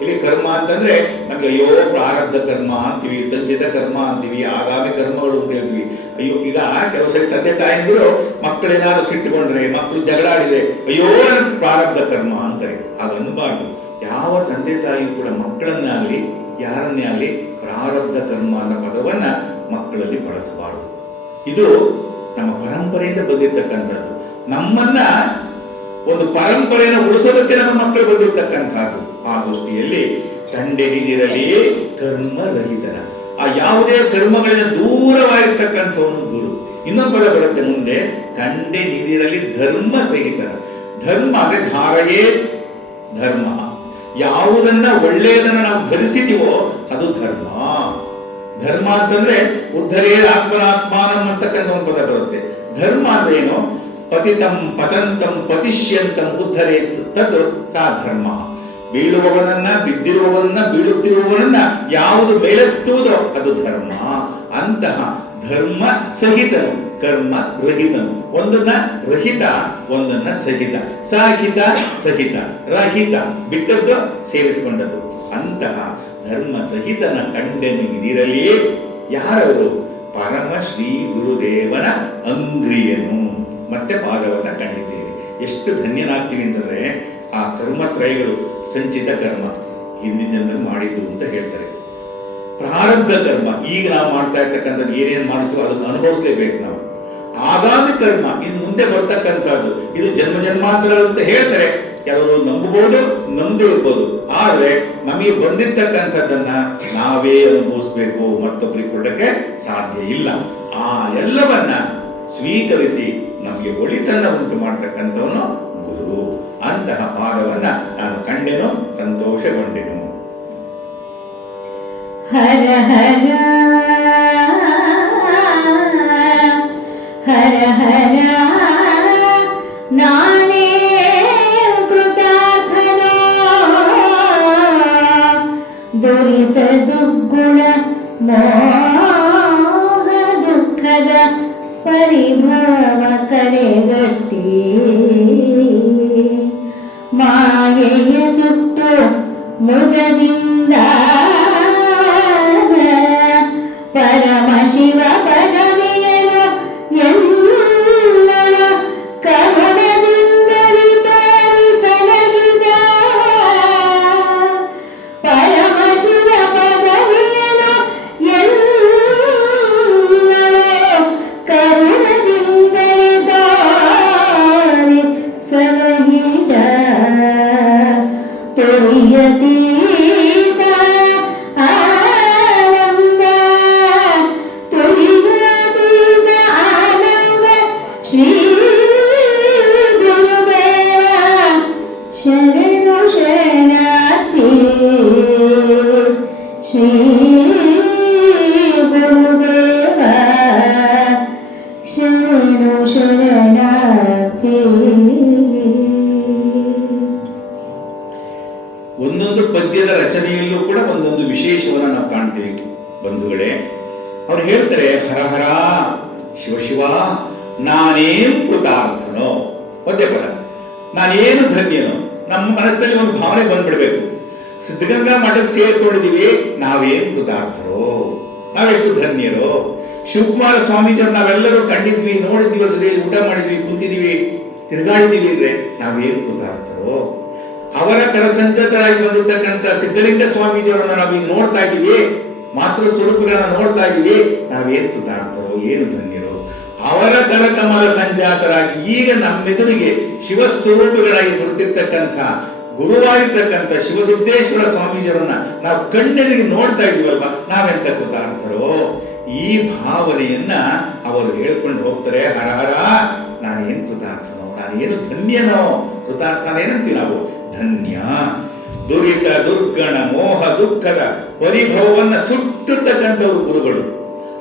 ಇಲ್ಲಿ ಕರ್ಮ ಅಂತಂದ್ರೆ ನಮ್ಗೆ ಅಯ್ಯೋ ಪ್ರಾರಬ್ಧ ಕರ್ಮ ಅಂತೀವಿ, ಸಂಚಿತ ಕರ್ಮ ಅಂತೀವಿ, ಆಗಾಮಿ ಕರ್ಮಗಳು ಅಂತ ಹೇಳ್ತೀವಿ. ಅಯ್ಯೋ, ಈಗ ಕೆಲವು ಸರಿ ತಂದೆ ತಾಯಂದಿರು ಮಕ್ಕಳೇನಾದ್ರು ಸಿಟ್ಟುಕೊಂಡ್ರೆ, ಮಕ್ಕಳು ಜಗಳಾಡಿದ್ರೆ ಅಯ್ಯೋ ನನ್ ಪ್ರಾರಬ್ಧ ಕರ್ಮ ಅಂತಾರೆ. ಆಗ ಅನ್ಬಾರ್ದು. ಯಾವ ತಂದೆ ತಾಯಿ ಕೂಡ ಮಕ್ಕಳನ್ನಾಗಲಿ ಯಾರನ್ನೇ ಆಗಲಿ ಪ್ರಾರಬ್ಧ ಕರ್ಮ ಅನ್ನೋ ಪದವನ್ನ ಮಕ್ಕಳಲ್ಲಿ ಬಳಸಬಾರದು. ಇದು ನಮ್ಮ ಪರಂಪರೆಯಿಂದ ಬಂದಿರತಕ್ಕಂಥದ್ದು. ನಮ್ಮನ್ನ ಒಂದು ಪರಂಪರೆಯನ್ನು ಉಳಿಸೋದಕ್ಕೆ ನಮ್ಮ ಮಕ್ಕಳು ಬಂದಿರತಕ್ಕಂಥದ್ದು. ಆ ದೃಷ್ಟಿಯಲ್ಲಿ ಕಂಡೆನಿದಿರಲಿ ಕರ್ಮರಹಿತನ. ಆ ಯಾವುದೇ ಕರ್ಮಗಳಿಂದ ದೂರವಾಗಿರ್ತಕ್ಕಂಥವನು ಗುರು. ಇನ್ನೊಂದು ಪದ ಬರುತ್ತೆ ಮುಂದೆ, ಕಂಡೆನಿದಿರಲಿ ಧರ್ಮ ಸಹಿತನ. ಧರ್ಮ ಅಂದ್ರೆ ಧಾರಯೇ ಧರ್ಮ. ಯಾವುದನ್ನ ಒಳ್ಳೆಯದನ್ನ ನಾವು ಧರಿಸಿದೀವೋ ಅದು ಧರ್ಮ. ಧರ್ಮ ಅಂತಂದ್ರೆ ಉದ್ಧರೇ ಆತ್ಮನಾತ್ಮಾನಂ ಅಂತಕ್ಕಂಥ ಒಂದು ಪದ ಬರುತ್ತೆ. ಧರ್ಮ ಅಂದ್ರೆ ಏನು? ಪತಿತಂ ಪತಂತಂ ಪತಿಷ್ಯಂತಂ ಉದ್ಧರೇತ್ ತದ್ ಸಾ ಧರ್ಮ. ಬೀಳುವವನನ್ನ, ಬಿದ್ದಿರುವವನನ್ನ, ಬೀಳುತ್ತಿರುವವನನ್ನ ಯಾವುದು ಮೇಲೆತ್ತುವುದೋ ಅದು ಧರ್ಮ. ಅಂತಹ ಧರ್ಮ ಸಹಿತನು, ಕರ್ಮ ರಹಿತನು. ಒಂದನ್ನ ರಹಿತ, ಒಂದನ್ನ ಸಹಿತ. ಸಹಿತ ಸಹಿತ, ರಹಿತ ಬಿಟ್ಟದ್ದು ಸೇರಿಸಿಕೊಂಡದ್ದು. ಅಂತಹ ಧರ್ಮ ಸಹಿತನ ಕಂಡೆನು ಇದಿರಲಿ. ಯಾರವರು? ಪರಮ ಶ್ರೀ ಗುರುದೇವನ ಅಂಗ್ರಿಯನು. ಮತ್ತೆ ಪಾದವನ್ನ ಕಂಡಿದ್ದೇವೆ. ಎಷ್ಟು ಧನ್ಯನಾಗ್ತೀವಿ ಅಂತಂದ್ರೆ, ಆ ಕರ್ಮತ್ರಯಗಳು ಸಂಚಿತ ಕರ್ಮ ಹಿಂದಿನ ಜನ್ಮದಲ್ಲಿ ಮಾಡಿದ್ದು ಅಂತ ಹೇಳ್ತಾರೆ. ಪ್ರಾರಬ್ಧ ಕರ್ಮ, ಈಗ ನಾವು ಮಾಡ್ತಾ ಇರ್ತಕ್ಕಂಥದ್ದು ಏನೇನು ಮಾಡ್ತೀವೋ ಅದನ್ನು ಅನುಭವಿಸ್ಲೇಬೇಕು ನಾವು. ಆಗಾಮಿ ಕರ್ಮ, ಇದು ಮುಂದೆ ಬರ್ತಕ್ಕಂಥದ್ದು, ಇದು ಜನ್ಮ ಜನ್ಮಾಂತರ ಅಂತ ಹೇಳ್ತಾರೆ. ಕೆಲವರು ನಂಬಬಹುದು, ನಂಬದೇ ಇರ್ಬೋದು. ಆದ್ರೆ ನಮಗೆ ಬಂದಿರ್ತಕ್ಕಂಥದ್ದನ್ನ ನಾವೇ ಅನುಭವಿಸ್ಬೇಕು, ಮತ್ತೊಬ್ಬರಿಗೆ ಕೊಡಕ್ಕೆ ಸಾಧ್ಯ ಇಲ್ಲ. ಆ ಎಲ್ಲವನ್ನ ಸ್ವೀಕರಿಸಿ ನಮಗೆ ಒಳಿತನ್ನ ಉಂಟು ಮಾಡ್ತಕ್ಕಂಥವನು ಗುರು. ಅಂತಹ ಪಾದವನ್ನ ನಾನು ಕಂಡೆನು, ಸಂತೋಷಗೊಂಡೆನು. ಹರ ಹರ ಹರ ಹರ ನಾನೇ ಕೃತಾರ್ಥನೋ ದುರಿತ ದುರ್ಗುಣ ಮೋಹ ದುಃಖದ ಪರಿಭವ ಕಡೆಗಟ್ಟಿ ಮಾಯೆಯ ಸುಟ್ಟು ಮುದದಿಂದ ಪರಮ ಶಿವ ಪದವಿಯನು ಎಲ್ಲರ ಕರುಣದಿಂದಲೇ ತೋರಿಸಲಹಿದ. ಪರಮ ಶಿವ ಪದವಿಯನು ಎಲ್ಲರ ಕರುಣದಿಂದಲೇ ತೋರಿಸಲಹಿದ. ತುರಿಯತಿ ಶ್ರೀ ಗುರುದೇವ ಶರಣು ಶರಣಾರ್ಥಿ. ಶ್ರೀ ಗುರುದೇವ ಶರಣು ಶರಣಾರ್ಥಿ. ಒಂದೊಂದು ಪದ್ಯದ ರಚನೆಯಲ್ಲೂ ಕೂಡ ಒಂದೊಂದು ವಿಶೇಷವನ್ನು ನಾವು ಕಾಣ್ತೀವಿ ಬಂಧುಗಳೇ. ಅವ್ರು ಹೇಳ್ತಾರೆ, ಹರ ಹರ ಶಿವ ಶಿವ ನಾನೇನು ಕೃತಾರ್ಥನೋ. ಪದ್ಯ ಪದ, ನಾನೇನು ಧನ್ಯನೋ. ನಮ್ಮ ಮನಸ್ಸಿನಲ್ಲಿ ಒಂದು ಭಾವನೆ ಬಂದ್ಬಿಡ್ಬೇಕು. ಸಿದ್ಧಗಂಗಾ ಮಠಕ್ಕೆ ಸೇರ್ಕೊಂಡಿದೀವಿ, ನಾವೇನು ಕೃತಾರ್ಥರೋ, ನಾವೆಷ್ಟು ಧನ್ಯರೋ. ಶಿವಕುಮಾರ ಸ್ವಾಮೀಜಿಯವ್ರು ನಾವೆಲ್ಲರೂ ಕಂಡಿದ್ವಿ, ನೋಡಿದ್ವಿ, ಅವ್ರ ಜೊತೆಯಲ್ಲಿ ಊಟ ಮಾಡಿದ್ವಿ, ಕುಂತಿದೀವಿ, ತಿರುಗಾಡಿದೀವಿ ಅಂದ್ರೆ ನಾವೇನು ಕೃತಾರ್ಥರೋ. ಅವರ ಕರಸಂಜತರಾಗಿ ಬಂದಿರ್ತಕ್ಕಂಥ ಸಿದ್ಧಲಿಂಗ ಸ್ವಾಮೀಜಿಯವರನ್ನ ನಾವೀಗ ನೋಡ್ತಾ ಇದ್ದೀವಿ, ಮಾತೃ ಸ್ವರೂಪಗಳನ್ನ ನೋಡ್ತಾ ಇದ್ದೀವಿ, ನಾವೇನು ಕೃತಾರ್ಥರೋ, ಏನು ಧನ್ಯರೋ. ಅವರ ಕರಕಮಲ ಸಂಜಾತರಾಗಿ ಈಗ ನಮ್ಮೆದುರಿಗೆ ಶಿವಸ್ವರೂಪಗಳಾಗಿ ಬರುತ್ತಿರ್ತಕ್ಕಂಥ ಗುರುವಾಗಿರ್ತಕ್ಕಂಥ ಶಿವಸಿದ್ದೇಶ್ವರ ಸ್ವಾಮೀಜಿಯವರನ್ನ ನಾವು ಕಣ್ಣೆದುರಿಗೆ ನೋಡ್ತಾ ಇದೀವಲ್ವಾ, ನಾವೆಂತ ಕೃತಾರ್ಥರೋ. ಈ ಭಾವನೆಯನ್ನ ಅವರು ಹೇಳ್ಕೊಂಡು ಹೋಗ್ತಾರೆ. ಹರ ಹರ ನಾನೇನು ಕೃತಾರ್ಥನೋ, ನಾನೇನು ಧನ್ಯನೋ. ಕೃತಾರ್ಥ ಏನಂತೀವಿ ನಾವು? ಧನ್ಯ. ದುರಿತ ದುರ್ಗಣ ಮೋಹ ದುಃಖದ ಪರಿಭವವನ್ನ ಸುಟ್ಟಿರ್ತಕ್ಕಂಥವ್ರು ಗುರುಗಳು.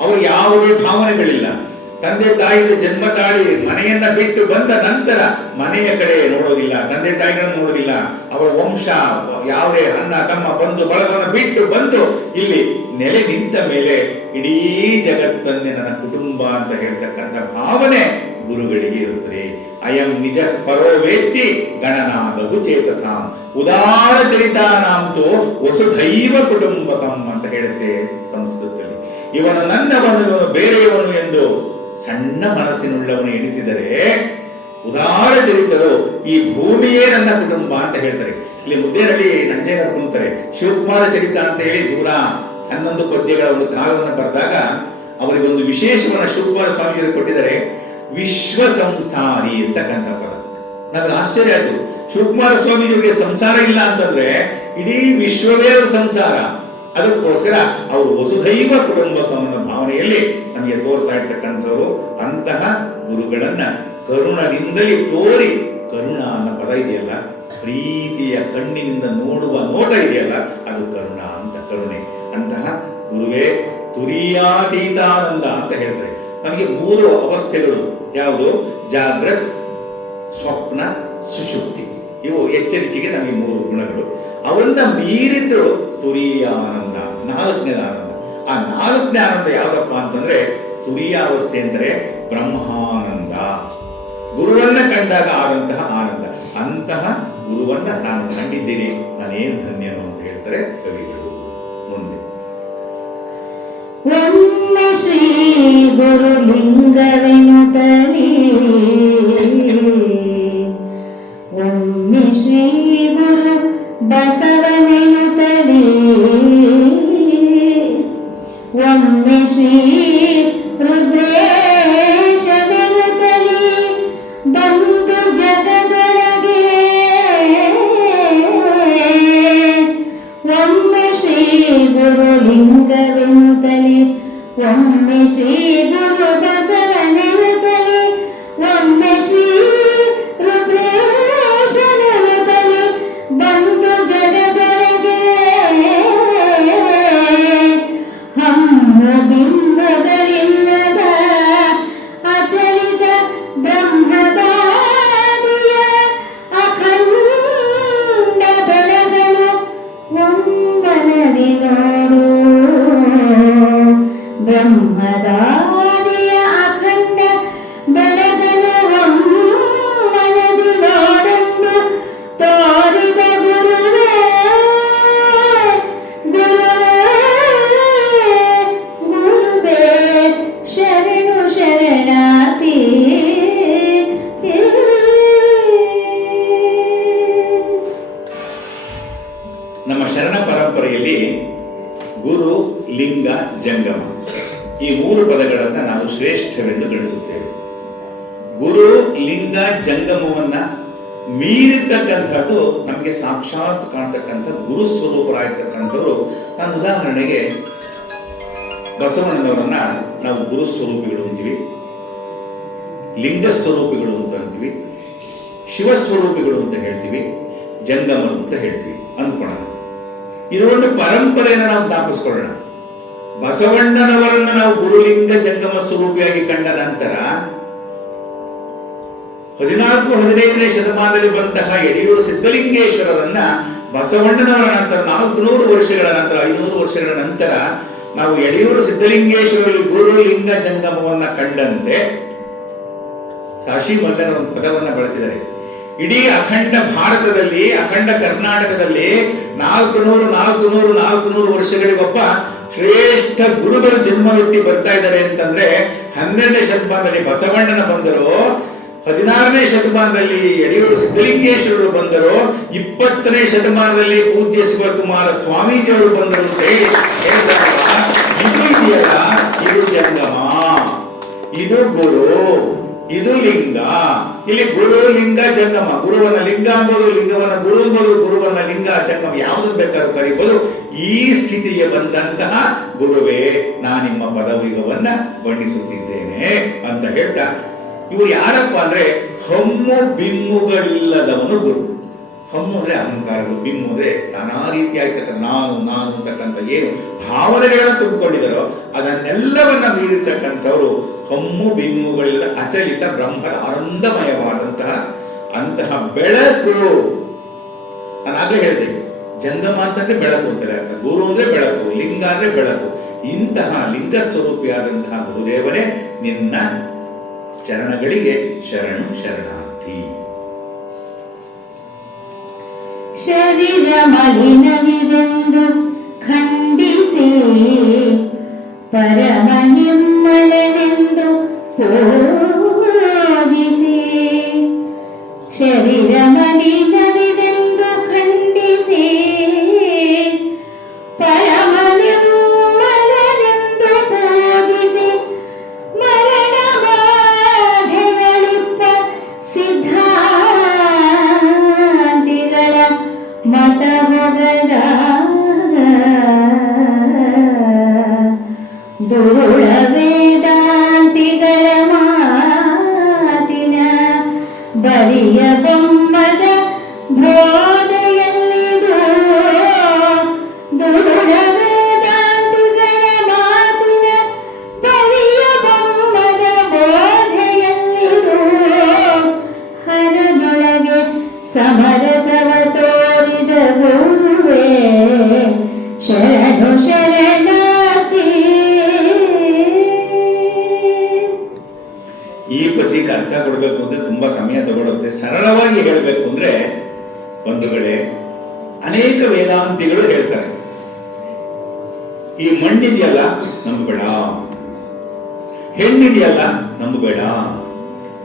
ಅವರು ಯಾವುದೇ ಭಾವನೆಗಳಿಲ್ಲ. ತಂದೆ ತಾಯಿಯ ಜನ್ಮ ತಾಳಿ ಮನೆಯನ್ನ ಬಿಟ್ಟು ಬಂದ ನಂತರ ಮನೆಯ ಕಡೆ ನೋಡೋದಿಲ್ಲ, ತಂದೆ ತಾಯಿಗಳನ್ನು ನೋಡೋದಿಲ್ಲ. ಅವರ ವಂಶ ಯಾವುದೇ ಅಣ್ಣ ತಮ್ಮ ಬಂಧು ಬಳಗವನ್ನು ಬಿಟ್ಟು ಬಂದು ಇಲ್ಲಿ ನೆಲೆ ನಿಂತ ಮೇಲೆ ಇಡೀ ಜಗತ್ತನ್ನೇ ನನ್ನ ಕುಟುಂಬ ಅಂತ ಹೇಳ್ತಕ್ಕಂಥ ಭಾವನೆ ಗುರುಗಳಿಗೆ ಇರುತ್ತದೆ. ಅಯಂ ನಿಜ ಪರೋ ವೇತ್ತಿ ಗಣನಾದವು ಚೇತಸಾಂ ಉದಾರ ಚರಿತಾನಾಂತೋ ವಸುಧೈವ ಕುಟುಂಬಕಂ ಅಂತ ಹೇಳುತ್ತೆ ಸಂಸ್ಕೃತದಲ್ಲಿ. ಇವನು ನನ್ನವನು, ಇವನು ಬೇರೆಯವನು ಎಂದು ಸಣ್ಣ ಮನಸ್ಸಿನುಳ್ಳವನು ಎಣಿಸಿದರೆ ಉದಾರ ಚರಿತರು ಈ ಭೂಮಿಯೇ ನನ್ನ ಕುಟುಂಬ ಅಂತ ಹೇಳ್ತಾರೆ. ಇಲ್ಲಿ ಮುದ್ದೇನಹಳ್ಳಿ ನಂಜೇಗೌಡ ಕುಂತಾರೆ ಶಿವಕುಮಾರ ಚರಿತ ಅಂತ ಹೇಳಿ ದೂರ 11 ಪದ್ಯಗಳ ಒಂದು ಕಾವ್ಯವನ್ನು ಬರೆದಾಗ ಅವರಿಗೆ ಒಂದು ವಿಶೇಷವನ್ನ ಶಿವಕುಮಾರ ಸ್ವಾಮಿಯವರು ಕೊಟ್ಟಿದ್ದಾರೆ. ವಿಶ್ವ ಸಂಸಾರಿ ಅಂತಕ್ಕಂಥ ಪದ. ನಮಗೆ ಆಶ್ಚರ್ಯ ಆಯ್ತು. ಶಿವಕುಮಾರ ಸ್ವಾಮೀಜಿಯವರಿಗೆ ಸಂಸಾರ ಇಲ್ಲ ಅಂತಂದ್ರೆ ಇಡೀ ವಿಶ್ವವೇ ಸಂಸಾರ. ಅದಕ್ಕೋಸ್ಕರ ಅವರು ವಸುಧೈವ ಕುಟುಂಬಕಂ ಅನ್ನೋ ಭಾವನೆಯಲ್ಲಿ ನಮಗೆ ತೋರ್ತಾ ಇರ್ತಕ್ಕಂಥವರು. ಅಂತಹ ಗುರುಗಳನ್ನ ಕರುಣದಿಂದಲೇ ತೋರಿ, ಕರುಣ ಅನ್ನೋ ಪದ ಇದೆಯಲ್ಲ, ಪ್ರೀತಿಯ ಕಣ್ಣಿನಿಂದ ನೋಡುವ ನೋಟ ಇದೆಯಲ್ಲ, ಅದು ಕರುಣ ಅಂತ, ಕರುಣೆ. ಅಂತಹ ಗುರುವೇ ತುರಿಯಾತೀತಾನಂದ ಅಂತ ಹೇಳ್ತಾರೆ. ನಮಗೆ 3 ಅವಸ್ಥೆಗಳು ಯಾವುದು? ಜಾಗ್ರತ್, ಸ್ವಪ್ನ, ಸುಷುಪ್ತಿ. ಇವು ಎಚ್ಚರಿಕೆಗೆ ನಮಗೆ 3 ಗುಣಗಳು. ಅವನ್ನ ಮೀರಿದ್ದು ತುರೀಯಾನಂದ, 4ನೇ ಆನಂದ. ಆ 4ನೇ ಆನಂದ ಯಾವ್ದಪ್ಪ ಅಂತಂದ್ರೆ ತುರೀಯಾವಸ್ಥೆ ಅಂದರೆ ಬ್ರಹ್ಮಾನಂದ, ಗುರುವನ್ನ ಕಂಡಾಗ ಆದಂತಹ ಆನಂದ. ಅಂತಹ ಗುರುವನ್ನ ನಾನು ಕಂಡಿದ್ದೀನಿ, ನಾನೇನು ಧನ್ಯನು ಅಂತ ಹೇಳ್ತಾರೆ ಕವಿಗಳು. ಮುಂದೆ ಒಮ್ಮೆ ಶ್ರೀ ಗುರುಲಿಂಗವೆನುತಲಿ, ಒಮ್ಮೆ ಶ್ರೀ ಗುರು ಬಸವನೆನುತಲಿ, ಒಮ್ಮೆ ಶ್ರೀ ರುದ್ರೇಶವೆನುತಲಿ ಬಂತು ಜಗದೊಳಗೆ, ಒಮ್ಮೆ ಶ್ರೀ ಗುರುಲಿಂಗವೆನುತಲಿ, ಒಮ್ಮೆ ಶ್ರೀ ಗುರು ಬಸವನೆನುತಲಿ, ಒಮ್ಮೆ ಶ್ರೀ ರುದ್ರೇಶನೆನುತಲಿ ಬಂತು ಜಗದೊಳಗೆ. ಹಮ್ಮು ಬಿಂಬಗಳಿಲ್ಲದ ಅಚಲಿತ ಬ್ರಹ್ಮದಾದಿಯ ಅಖಂಡ ಬೆಳಗಲು ಒಮ್ಮನದಿ ನೋಡು, ಬ್ರಹ್ಮದಾದಿಯ ಅಖಂಡ ಬೆಳಗಲು ಒಮ್ಮನದಿ ನೋಡೆಂದು ತೋರಿದ ಗುರುವೇ, ಗುರುವೇ, ಗುರುವೇ ಶರಣು ಶರಣಾರ್ಥಿ. ನಮ್ಮ ಶರಣ ಪರಂಪರೆಯಲ್ಲಿ ಗುರು, ಲಿಂಗ, ಜಂಗಮ ಈ 3 ಪದಗಳನ್ನು ನಾವು ಶ್ರೇಷ್ಠವೆಂದು ಗಣಿಸುತ್ತೇವೆ. ಗುರು, ಲಿಂಗ, ಜಂಗಮವನ್ನ ಮೀರಿರ್ತಕ್ಕಂಥದ್ದು ನಮಗೆ ಸಾಕ್ಷಾತ್ ಕಾಣ್ತಕ್ಕಂಥ ಗುರು ಸ್ವರೂಪರಾಗಿರ್ತಕ್ಕಂಥವ್ರು. ನಾನು ಉದಾಹರಣೆಗೆ ಬಸವಣ್ಣನವರನ್ನ ನಾವು ಗುರು ಸ್ವರೂಪಿಗಳು ಅಂತೀವಿ, ಲಿಂಗ ಸ್ವರೂಪಿಗಳು ಅಂತ ಅಂತೀವಿ, ಶಿವಸ್ವರೂಪಿಗಳು ಅಂತ ಹೇಳ್ತೀವಿ, ಜಂಗಮರು ಅಂತ ಹೇಳ್ತೀವಿ ಅಂದ್ಕೊಳ್ಳೋಣ. ಇದು ಒಂದು ಪರಂಪರೆಯನ್ನು ನಾವು ಜ್ಞಾಪಿಸ್ಕೊಳ್ಳೋಣ. ಬಸವಣ್ಣನವರನ್ನ ನಾವು ಗುರುಲಿಂಗ ಜಂಗಮ ಸ್ವರೂಪಿಯಾಗಿ ಕಂಡ ನಂತರ 14-15ನೇ ಶತಮಾನದಲ್ಲಿ ಬಂತಹ ಯಡಿಯೂರು ಸಿದ್ಧಲಿಂಗೇಶ್ವರರನ್ನ ಬಸವಣ್ಣನವರ ನಂತರ 400 ವರ್ಷಗಳ ನಂತರ 500 ವರ್ಷಗಳ ನಂತರ ನಾವು ಯಡಿಯೂರು ಸಿದ್ಧಲಿಂಗೇಶ್ವರಲ್ಲಿ ಗುರು ಲಿಂಗ ಜಂಗಮವನ್ನ ಕಂಡಂತೆ ಸಾಶಿ ಮಲ್ಲನ ಒಂದು ಪದವನ್ನ ಬಳಸಿದರೆ ಇಡೀ ಅಖಂಡ ಭಾರತದಲ್ಲಿ, ಅಖಂಡ ಕರ್ನಾಟಕದಲ್ಲಿ 400 ವರ್ಷಗಳಿಗೊಬ್ಬ ಶ್ರೇಷ್ಠ ಗುರುಗಳು ಜನ್ಮವೆತ್ತಿ ಬರ್ತಾ ಇದ್ದಾರೆ ಅಂತಂದ್ರೆ 12ನೇ ಶತಮಾನದಲ್ಲಿ ಬಸವಣ್ಣನ ಬಂದರು, 16ನೇ ಶತಮಾನದಲ್ಲಿ ಯಡಿಯೂರು ಸಿದ್ಧಲಿಂಗೇಶ್ವರರು ಬಂದರು, 20ನೇ ಶತಮಾನದಲ್ಲಿ ಪೂಜ್ಯ ಶಿವಕುಮಾರ ಸ್ವಾಮೀಜಿಯವರು ಬಂದರು ಅಂತ ಹೇಳಿ ಹೇಳ್ತಾರೆ. ಇದು ಇದೆಯಲ್ಲ, ಇದು ಜಂಗಮ, ಇದು ಗುರು, ಇದು ಲಿಂಗ. ಇಲ್ಲಿ ಗುರು, ಲಿಂಗ, ಜಂಗಮ. ಗುರುವನ್ನ ಲಿಂಗ ಅಂಬೋದು, ಲಿಂಗವನ್ನ ಗುರು ಅಂಬೋದು, ಗುರುವನ್ನ ಲಿಂಗ, ಜಂಗಮ ಯಾವುದನ್ನು ಬೇಕಾದ್ರೂ ಕರೀಬಹುದು. ಈ ಸ್ಥಿತಿಗೆ ಬಂದಂತಹ ಗುರುವೇ ನಾ ನಿಮ್ಮ ಪದವಿಗವನ್ನ ಬಣ್ಣಿಸುತ್ತಿದ್ದೇನೆ ಅಂತ ಹೇಳ್ತಾ, ಇವರು ಯಾರಪ್ಪ ಅಂದ್ರೆ ಹಮ್ಮು ಬಿಮ್ಮುಗಳಿಲ್ಲದವನು ಗುರು. ಹಮ್ಮು ಅಂದ್ರೆ ಅಹಂಕಾರಗಳು, ಬಿಮ್ಮು ಅಂದ್ರೆ ನಾನಾ ರೀತಿಯಾಗಿರ್ತಕ್ಕಂಥ ನಾನು ನಾನು ಅಂತಕ್ಕಂಥ ಏನು ಭಾವನೆಗಳನ್ನ ತುಂಬಿಕೊಂಡಿದ್ದಾರೋ ಅದನ್ನೆಲ್ಲವನ್ನ ಮೀರಿರ್ತಕ್ಕಂಥವ್ರು ಹಮ್ಮು ಬಿಮ್ಮುಗಳಿಲ್ಲ ಅಚಲಿತ ಬ್ರಹ್ಮದ ಆನಂದಮಯವಾದಂತಹ ಅಂತಹ ಬೆಳಕು. ನಾನಾಗಲೇ ಹೇಳಿದೆ, ಜಂಗಮ ಅಂತಂದ್ರೆ ಬೆಳಕು ಅಂತಾರೆ ಅರ್ಥ, ಗುರು ಅಂದ್ರೆ ಬೆಳಕು, ಲಿಂಗ ಅಂದ್ರೆ ಬೆಳಕು. ಇಂತಹ ಲಿಂಗ ಸ್ವರೂಪಿಯಾದಂತಹ ಗುರುದೇವನೇ ನಿನ್ನ ಚರಣಗಳಿಗೆ ಶರಣು ಶರಣಾರ್ಥಿ. ಶರೀರ ಮಲಿನವಿದೆಂದು ಖಂಡಿಸಿ ಪರಮ ನಿರ್ಮಲವೆಂದು ಪೂಜಿಸಿ, ಶರೀರ ಮಲಿನವಿದೆಂದು ಖಂಡಿಸಿ ಪರಮ ನಿರ್ಮಲವೆಂದು ಪೂಜಿಸಿ, ಮರಣ ಬಾಧೆಗಳಿಪ್ಪ ಸಿದ್ಧಾಂತಿಗಳ ಮತ ಹೊಗದ ದುರುಳ ವೇದಾಂತಿಗಳ ಮಾತಿನ ಬರಿಯ ಬೊಮ್ಮದ ಬೋಧೆಯಲ್ಲಿದು, ದುರುಳ ವೇದಾಂತಿಗಳ ಮಾತಿನ ಬರಿಯ ಬೊಮ್ಮದ ಬೋಧೆಯಲ್ಲಿದು, ಹರದೊಳಗೆ ಸಮರಸ ಇದಕ್ಕೆ ಅರ್ಥ ಕೊಡಬೇಕು ಅಂದ್ರೆ ತುಂಬಾ ಸಮಯ ತಗೊಳುತ್ತೆ. ಸರಳವಾಗಿ ಹೇಳಬೇಕು ಅಂದ್ರೆ ಬಂಧುಗಳೇ, ಅನೇಕ ವೇದಾಂತಿಗಳು ಹೇಳ್ತಾರೆ, ಈ ಮಣ್ಣಿದೆಯಲ್ಲ ನಂಬಬೇಡ, ಹೆಣ್ಣಿದೆಯಲ್ಲ ನಂಬಬೇಡ,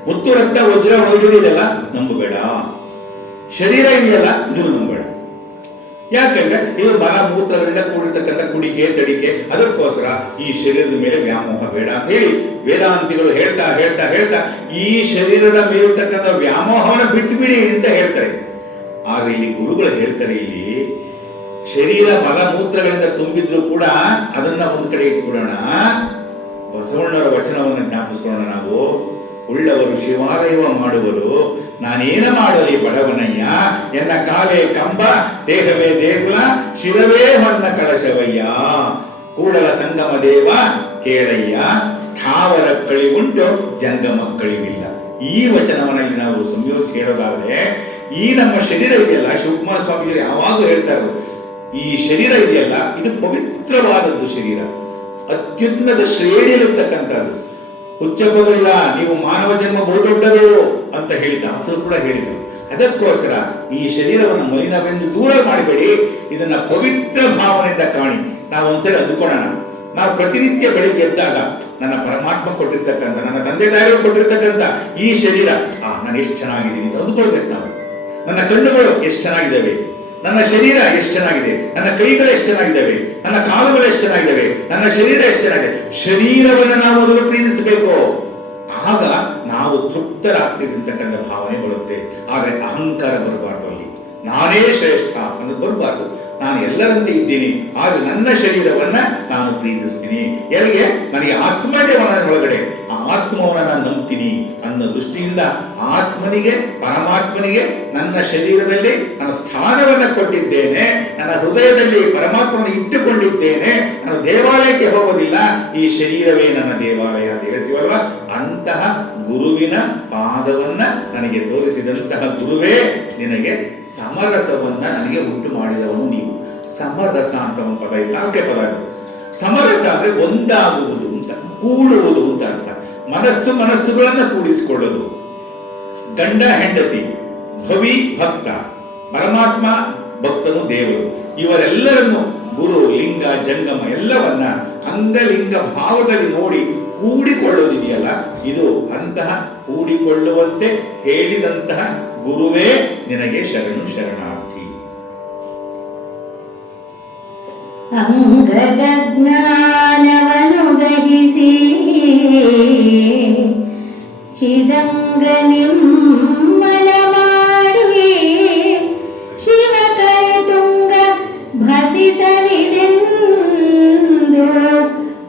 ಮುತ್ತು ರಕ್ತ ವಜ್ರ ವೈಢೂರ್ಯ ಇದೆಯಲ್ಲ ನಂಬಬೇಡ, ಶರೀರ ಇದೆಯಲ್ಲ ಇದನ್ನು ನಂಬಬೇಡ. ಯಾಕಂದ್ರೆ ಇದು ಮಲ ಮೂತ್ರಗಳಿಂದ ಕೂಡಿರ್ತಕ್ಕಂಥ ಕುಡಿಕೆ ತಡಿಕೆ, ಅದಕ್ಕೋಸ್ಕರ ಈ ಶರೀರದ ಮೇಲೆ ವ್ಯಾಮೋಹ ಬೇಡ ಅಂತ ಹೇಳಿ ವೇದಾಂತಿಗಳು ಹೇಳ್ತಾ ಹೇಳ್ತಾ ಹೇಳ್ತಾ ಈ ಶರೀರದ ಮೇಲಿರ್ತಕ್ಕಂಥ ವ್ಯಾಮೋಹವನ್ನು ಬಿಟ್ಟುಬಿಡಿ ಅಂತ ಹೇಳ್ತಾರೆ. ಆದ್ರೆ ಇಲ್ಲಿ ಗುರುಗಳು ಹೇಳ್ತಾರೆ, ಇಲ್ಲಿ ಶರೀರ ಮಲ ಮೂತ್ರಗಳಿಂದ ತುಂಬಿದ್ರು ಕೂಡ ಅದನ್ನ ಒಂದು ಕಡೆ ಇಟ್ಬಿಡೋಣ, ಬಸವಣ್ಣವರ ವಚನವನ್ನು ಜ್ಞಾಪಿಸ್ಕೊಳ್ಳೋಣ. ನಾವು ಉಳ್ಳವರು ಶಿವಾಲಯವ ಮಾಡುವರು, ನಾನೇನ ಮಾಡಲಿ ಬಡವನಯ್ಯ, ಎನ್ನ ಕಾಲೇ ಕಂಬ ದೇಹವೇ ದೇಗುಲ ಶಿರವೇ ಹೊನ್ನ ಕಳಶವಯ್ಯ, ಕೂಡಲ ಸಂಗಮ ದೇವ ಕೇಳಯ್ಯ, ಸ್ಥಾವರ ಕಳಿವುಂಟು ಜಂಗಮ ಕಳಿವಿಲ್ಲ. ಈ ವಚನವನ್ನ ನಾವು ಸಂಯೋಜಿಸಿ ಹೇಳೋದಾದ್ರೆ, ಈ ನಮ್ಮ ಶರೀರ ಇದೆಯಲ್ಲ, ಶಿವಕುಮಾರ ಸ್ವಾಮಿಗಳು ಯಾವಾಗೂ ಹೇಳ್ತಾರೆ, ಈ ಶರೀರ ಇದೆಯಲ್ಲ ಇದು ಪವಿತ್ರವಾದದ್ದು ಶರೀರ, ಅತ್ಯುನ್ನತ ಶ್ರೇಣಿಯಲ್ಲಿರ್ತಕ್ಕಂಥದ್ದು. ಹುಚ್ಚಪ್ಪಗಳಿಲ್ಲ, ನೀವು ಮಾನವ ಜನ್ಮ ಬಹುದೊಡ್ಡದು ಅಂತ ಹೇಳಿದ ದಾಸರು ಕೂಡ ಹೇಳಿದರು. ಅದಕ್ಕೋಸ್ಕರ ಈ ಶರೀರವನ್ನು ಮಲಿನವೆಂದು ದೂರ ಮಾಡಬೇಡಿ, ಇದನ್ನ ಪವಿತ್ರ ಭಾವನೆಯಿಂದ ಕಾಣಿ. ನಾವು ಒಂದ್ಸರಿ ಅಂದುಕೊಳ್ಳೋಣ, ನಾವು ಪ್ರತಿನಿತ್ಯ ಬೆಳಿಗ್ಗೆ ಎದ್ದಾಗ ನನ್ನ ಪರಮಾತ್ಮ ಕೊಟ್ಟಿರ್ತಕ್ಕಂಥ, ನನ್ನ ತಂದೆ ತಾಯಿಗಳು ಕೊಟ್ಟಿರ್ತಕ್ಕಂಥ ಈ ಶರೀರ, ನಾನು ಎಷ್ಟು ಚೆನ್ನಾಗಿದ್ದೀನಿ ಅಂತ ಅಂದುಕೊಳ್ಬೇಕು ನಾವು. ನನ್ನ ಕಣ್ಣುಗಳು ಎಷ್ಟು ಚೆನ್ನಾಗಿದ್ದಾವೆ, ನನ್ನ ಶರೀರ ಎಷ್ಟು ಚೆನ್ನಾಗಿದೆ, ನನ್ನ ಕೈಗಳು ಎಷ್ಟು ಚೆನ್ನಾಗಿದ್ದಾವೆ, ನನ್ನ ಕಾಲುಗಳು ಎಷ್ಟು ಚೆನ್ನಾಗಿದ್ದಾವೆ, ನನ್ನ ಶರೀರ ಎಷ್ಟು ಚೆನ್ನಾಗಿದೆ. ಶರೀರವನ್ನು ನಾವು ಮೊದಲು ಪ್ರೀತಿಸಬೇಕು, ಆಗ ನಾವು ತೃಪ್ತರಾಗ್ತಿರ್ತಕ್ಕಂಥ ಭಾವನೆ ಬರುತ್ತೆ. ಆದ್ರೆ ಅಹಂಕಾರ ಬರಬಾರ್ದು, ಅಲ್ಲಿ ನಾನೇ ಶ್ರೇಷ್ಠ ಅನ್ನೋದು ಬರಬಾರ್ದು. ನಾನು ಎಲ್ಲರಂತೆ ಇದ್ದೀನಿ, ಆದ್ರೆ ನನ್ನ ಶರೀರವನ್ನ ನಾನು ಪ್ರೀತಿಸ್ತೀನಿ. ಎಲ್ಲಿಗೆ? ನನಗೆ ಆತ್ಮದೇ ಒಳಗಡೆ ಆ ಆತ್ಮವನ್ನ ನಾನು ನಂಬ್ತೀನಿ ಅನ್ನೋ ದೃಷ್ಟಿಯಿಂದ ಆತ್ಮನಿಗೆ, ಪರಮಾತ್ಮನಿಗೆ ನನ್ನ ಶರೀರದಲ್ಲಿ ನನ್ನ ಸ್ಥಾನವನ್ನ ಕೊಟ್ಟಿದ್ದೇನೆ, ನನ್ನ ಹೃದಯದಲ್ಲಿ ಪರಮಾತ್ಮನ ಇಟ್ಟುಕೊಂಡಿದ್ದೇನೆ. ನಾನು ದೇವಾಲಯಕ್ಕೆ ಹೋಗೋದಿಲ್ಲ, ಈ ಶರೀರವೇ ನನ್ನ ದೇವಾಲಯ ಅಂತ ಹೇಳ್ತೀವಲ್ವಾ. ಅಂತಹ ಗುರುವಿನ ಪಾದವನ್ನ ನನಗೆ ತೋರಿಸಿದಂತಹ ಗುರುವೇ ನಿನಗೆ ಸಮರಸವನ್ನ ನನಗೆ ಉಂಟು ಮಾಡಿದವನು ನೀವು. ಸಮರಸ ಅಂತ ಒಂದು ಪದ ಇಲ್ಲ, ನಾಲ್ಕೇ ಪದ ಇದೆ. ಸಮರಸ ಅಂದ್ರೆ ಒಂದಾಗುವುದು ಅಂತ, ಕೂಡುವುದು ಅಂತ ಅರ್ಥ. ಮನಸ್ಸುಗಳನ್ನ ಕೂಡಿಸಿಕೊಳ್ಳೋದು. ಗಂಡ ಹೆಂಡತಿ, ಭವಿ ಭಕ್ತ, ಪರಮಾತ್ಮ ಭಕ್ತನು ದೇವರು, ಇವರೆಲ್ಲರನ್ನು ಗುರು ಲಿಂಗ ಜಂಗಮ ಎಲ್ಲವನ್ನ ಅಂಗಲಿಂಗ ಭಾವದಲ್ಲಿ ನೋಡಿ ಕೂಡಿಕೊಳ್ಳೋದಿದೆಯಲ್ಲ, ಇದು ಅಂತಹ ಕೂಡಿಕೊಳ್ಳುವಂತೆ ಹೇಳಿದಂತಹ ಗುರುವೇ ನಿನಗೆ ಶರಣು ಶರಣಾರ್ಥಿ. ಅಂಗದ ಜ್ಞಾನವನ್ನು ದಹಿಸಿ ಚಿದಂಗ ನಿಮ್ಮಲ ಮಾಡಿ ಶಿವಕರ ತುಂಗ ಭಸಿತವಿದೆಂದು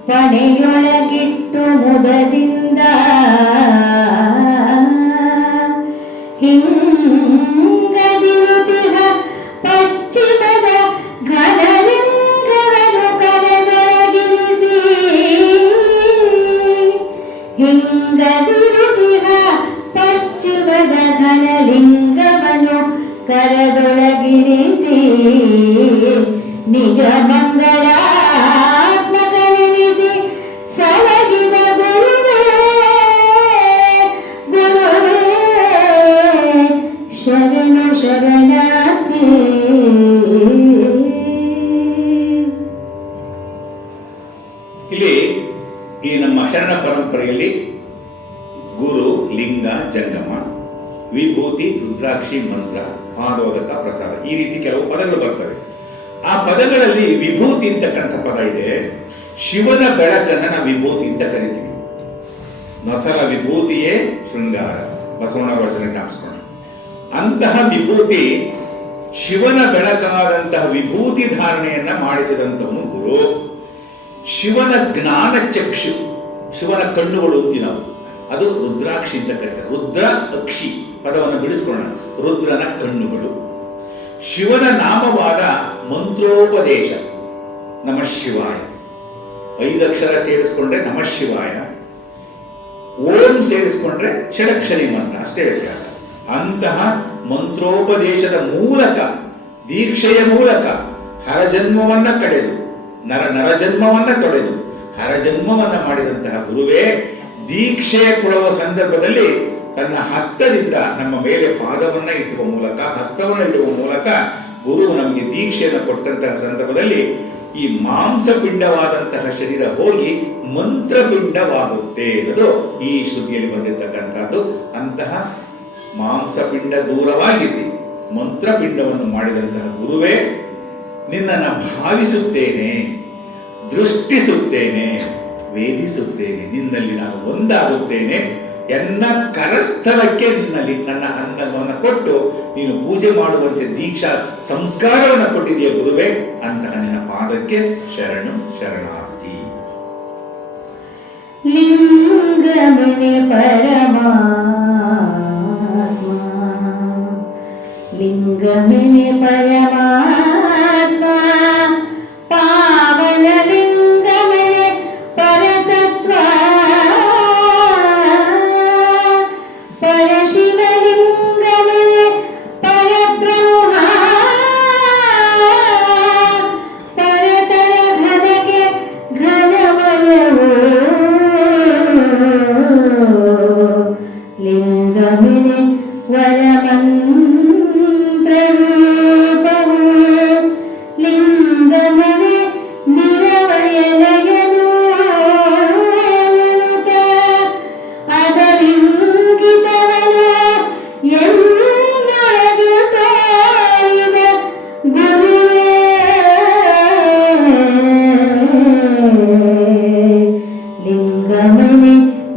ಪಣೆಯೊಳಗಿಟ್ಟು ಮುದದಿಂದ ಹಿಂಗದಿರುತ್ತಿಹ ಪಶ್ಚಿಮದ ಘನಲಿಂಗವನ್ನು ಕರದೊಳಗಿರಿಸಿ, ಹಿಂಗದಿರುತ್ತಿಹ ಪಶ್ಚಿಮದ ಘನಲಿಂಗವನ್ನು ಕರದೊಳಗಿರಿಸಿ, ನಿಜ ಮಂಗಳಾತ್ಮಕನೆನಿಸಿ ಸಲಹಿದ ಗುರುವೇ, ಗುರುವೇ ಶರಣು ಶರಣಾರ್ಥಿ. ಇಲ್ಲಿ ಈ ನಮ್ಮ ಶರಣ ಪರಂಪರೆಯಲ್ಲಿ ಗುರು ಲಿಂಗ ಜಂಗಮ, ವಿಭೂತಿ, ರುದ್ರಾಕ್ಷಿ ಮಂತ್ರ, ಪಾದೋದಕ, ಪ್ರಸಾದ, ಈ ರೀತಿ ಕೆಲವು ಪದಗಳು ಬರ್ತವೆ. ಆ ಪದಗಳಲ್ಲಿ ವಿಭೂತಿ ಅಂತಕ್ಕಂಥ ಪದ ಇದೆ. ಶಿವನ ಬೆಳಕನ್ನ ನಾವು ವಿಭೂತಿ ಅಂತ ಕರಿತೀವಿ. ನೊಸಲ ವಿಭೂತಿಯೇ ಶೃಂಗಾರ, ಬಸವಣ್ಣ ವಚನ ಜ್ಞಾಪಿಸ್ಕೊಂಡು. ಅಂತಹ ವಿಭೂತಿ, ಶಿವನ ಬೆಳಕಾದಂತಹ ವಿಭೂತಿ ಧಾರಣೆಯನ್ನ ಮಾಡಿಸಿದಂಥವನು ಗುರು. ಶಿವನ ಜ್ಞಾನ ಚಕ್ಷು, ಶಿವನ ಕಣ್ಣುಗಳು ಅಂತೀವಿ ನಾವು, ಅದು ರುದ್ರಾಕ್ಷಿ ಅಂತ ಕರೀತಾರೆ. ರುದ್ರ ಅಕ್ಷಿ ಪದವನ್ನು ಬಿಡಿಸ್ಕೊಳ್ಳೋಣ. ರುದ್ರನ ಕಣ್ಣುಗಳು. ಶಿವನ ನಾಮವಾದ ಮಂತ್ರೋಪದೇಶ, ನಮಃ ಶಿವಾಯ, 5 ಅಕ್ಷರ ಸೇರಿಸ್ಕೊಂಡ್ರೆ ನಮಃ ಶಿವಾಯ, ಓಂ ಸೇರಿಸ್ಕೊಂಡ್ರೆ ಷಡಕ್ಷರಿ ಮಂತ್ರ, ಅಷ್ಟೇ ವ್ಯತ್ಯಾಸ. ಅಂತಹ ಮಂತ್ರೋಪದೇಶದ ಮೂಲಕ, ದೀಕ್ಷೆಯ ಮೂಲಕ ಹರಜನ್ಮವನ್ನ ಕಡೆದು ನರಜನ್ಮವನ್ನ ತೊಡೆದು ಹರಜನ್ಮವನ್ನ ಮಾಡಿದಂತಹ ಗುರುವೇ ದೀಕ್ಷೆ ಕೊಡುವ ಸಂದರ್ಭದಲ್ಲಿ ತನ್ನ ಹಸ್ತದಿಂದ ನಮ್ಮ ಮೇಲೆ ಪಾದವನ್ನ ಇಟ್ಟುವ ಮೂಲಕ, ಹಸ್ತವನ್ನು ಇಡುವ ಮೂಲಕ ಗುರು ನಮಗೆ ದೀಕ್ಷೆಯನ್ನು ಕೊಟ್ಟಂತಹ ಸಂದರ್ಭದಲ್ಲಿ ಈ ಮಾಂಸಪಿಂಡವಾದಂತಹ ಶರೀರ ಹೋಗಿ ಮಂತ್ರಪಿಂಡವಾಗುತ್ತೆ ಅನ್ನೋದು ಈ ಶ್ರುತಿಯಲ್ಲಿ ಬಂದಿರತಕ್ಕಂಥದ್ದು. ಅಂತಹ ಮಾಂಸಪಿಂಡ ದೂರವಾಗಿಸಿ ಮಂತ್ರಪಿಂಡವನ್ನು ಮಾಡಿದಂತಹ ಗುರುವೇ, ನಿನ್ನನ್ನು ಭಾವಿಸುತ್ತೇನೆ, ದೃಷ್ಟಿಸುತ್ತೇನೆ, ವೇದಿಸುತ್ತೇನೆ, ನಿನ್ನಲ್ಲಿ ನಾನು ಒಂದಾಗುತ್ತೇನೆ ಎನ್ನ ಕರಸ್ಥಳಕ್ಕೆ ನಿನ್ನಲ್ಲಿ ನನ್ನ ಅನ್ನವನ್ನು ಕೊಟ್ಟು ನೀನು ಪೂಜೆ ಮಾಡುವಂತೆ ದೀಕ್ಷಾ ಸಂಸ್ಕಾರವನ್ನು ಕೊಟ್ಟಿದೆಯ ಗುರುವೇ, ಅಂತಹ ನಿನ್ನ ಪಾದಕ್ಕೆ ಶರಣು ಶರಣಾರ್ಥಿ. ಲಿಂಗಮನೆ ಪರಮಾತ್ಮ, ಲಿಂಗಮನೆ ಪರಮಾತ್ಮ, ಪಾವನ ಲಿಂಗಮನೆ ಪರತತ್ವ, ಪರಶಿವಲಿಂಗಮನೆ ಪರಬ್ರಹ್ಮ, ಪರತರ ಘನಕ್ಕೆ ಘನಮಯವೋ, ಲಿಂಗಮನೆ ವರಮಂತ್ರರೂಪವು, ಲಿಂಗಮನೆ ನಿರವಯಲಯನು ಅದರಿಂಗಿತವನು ಎಂದೊಳಗೆ ತೋರಿದ ಗುರುವೇ, ಲಿಂಗಮನೆ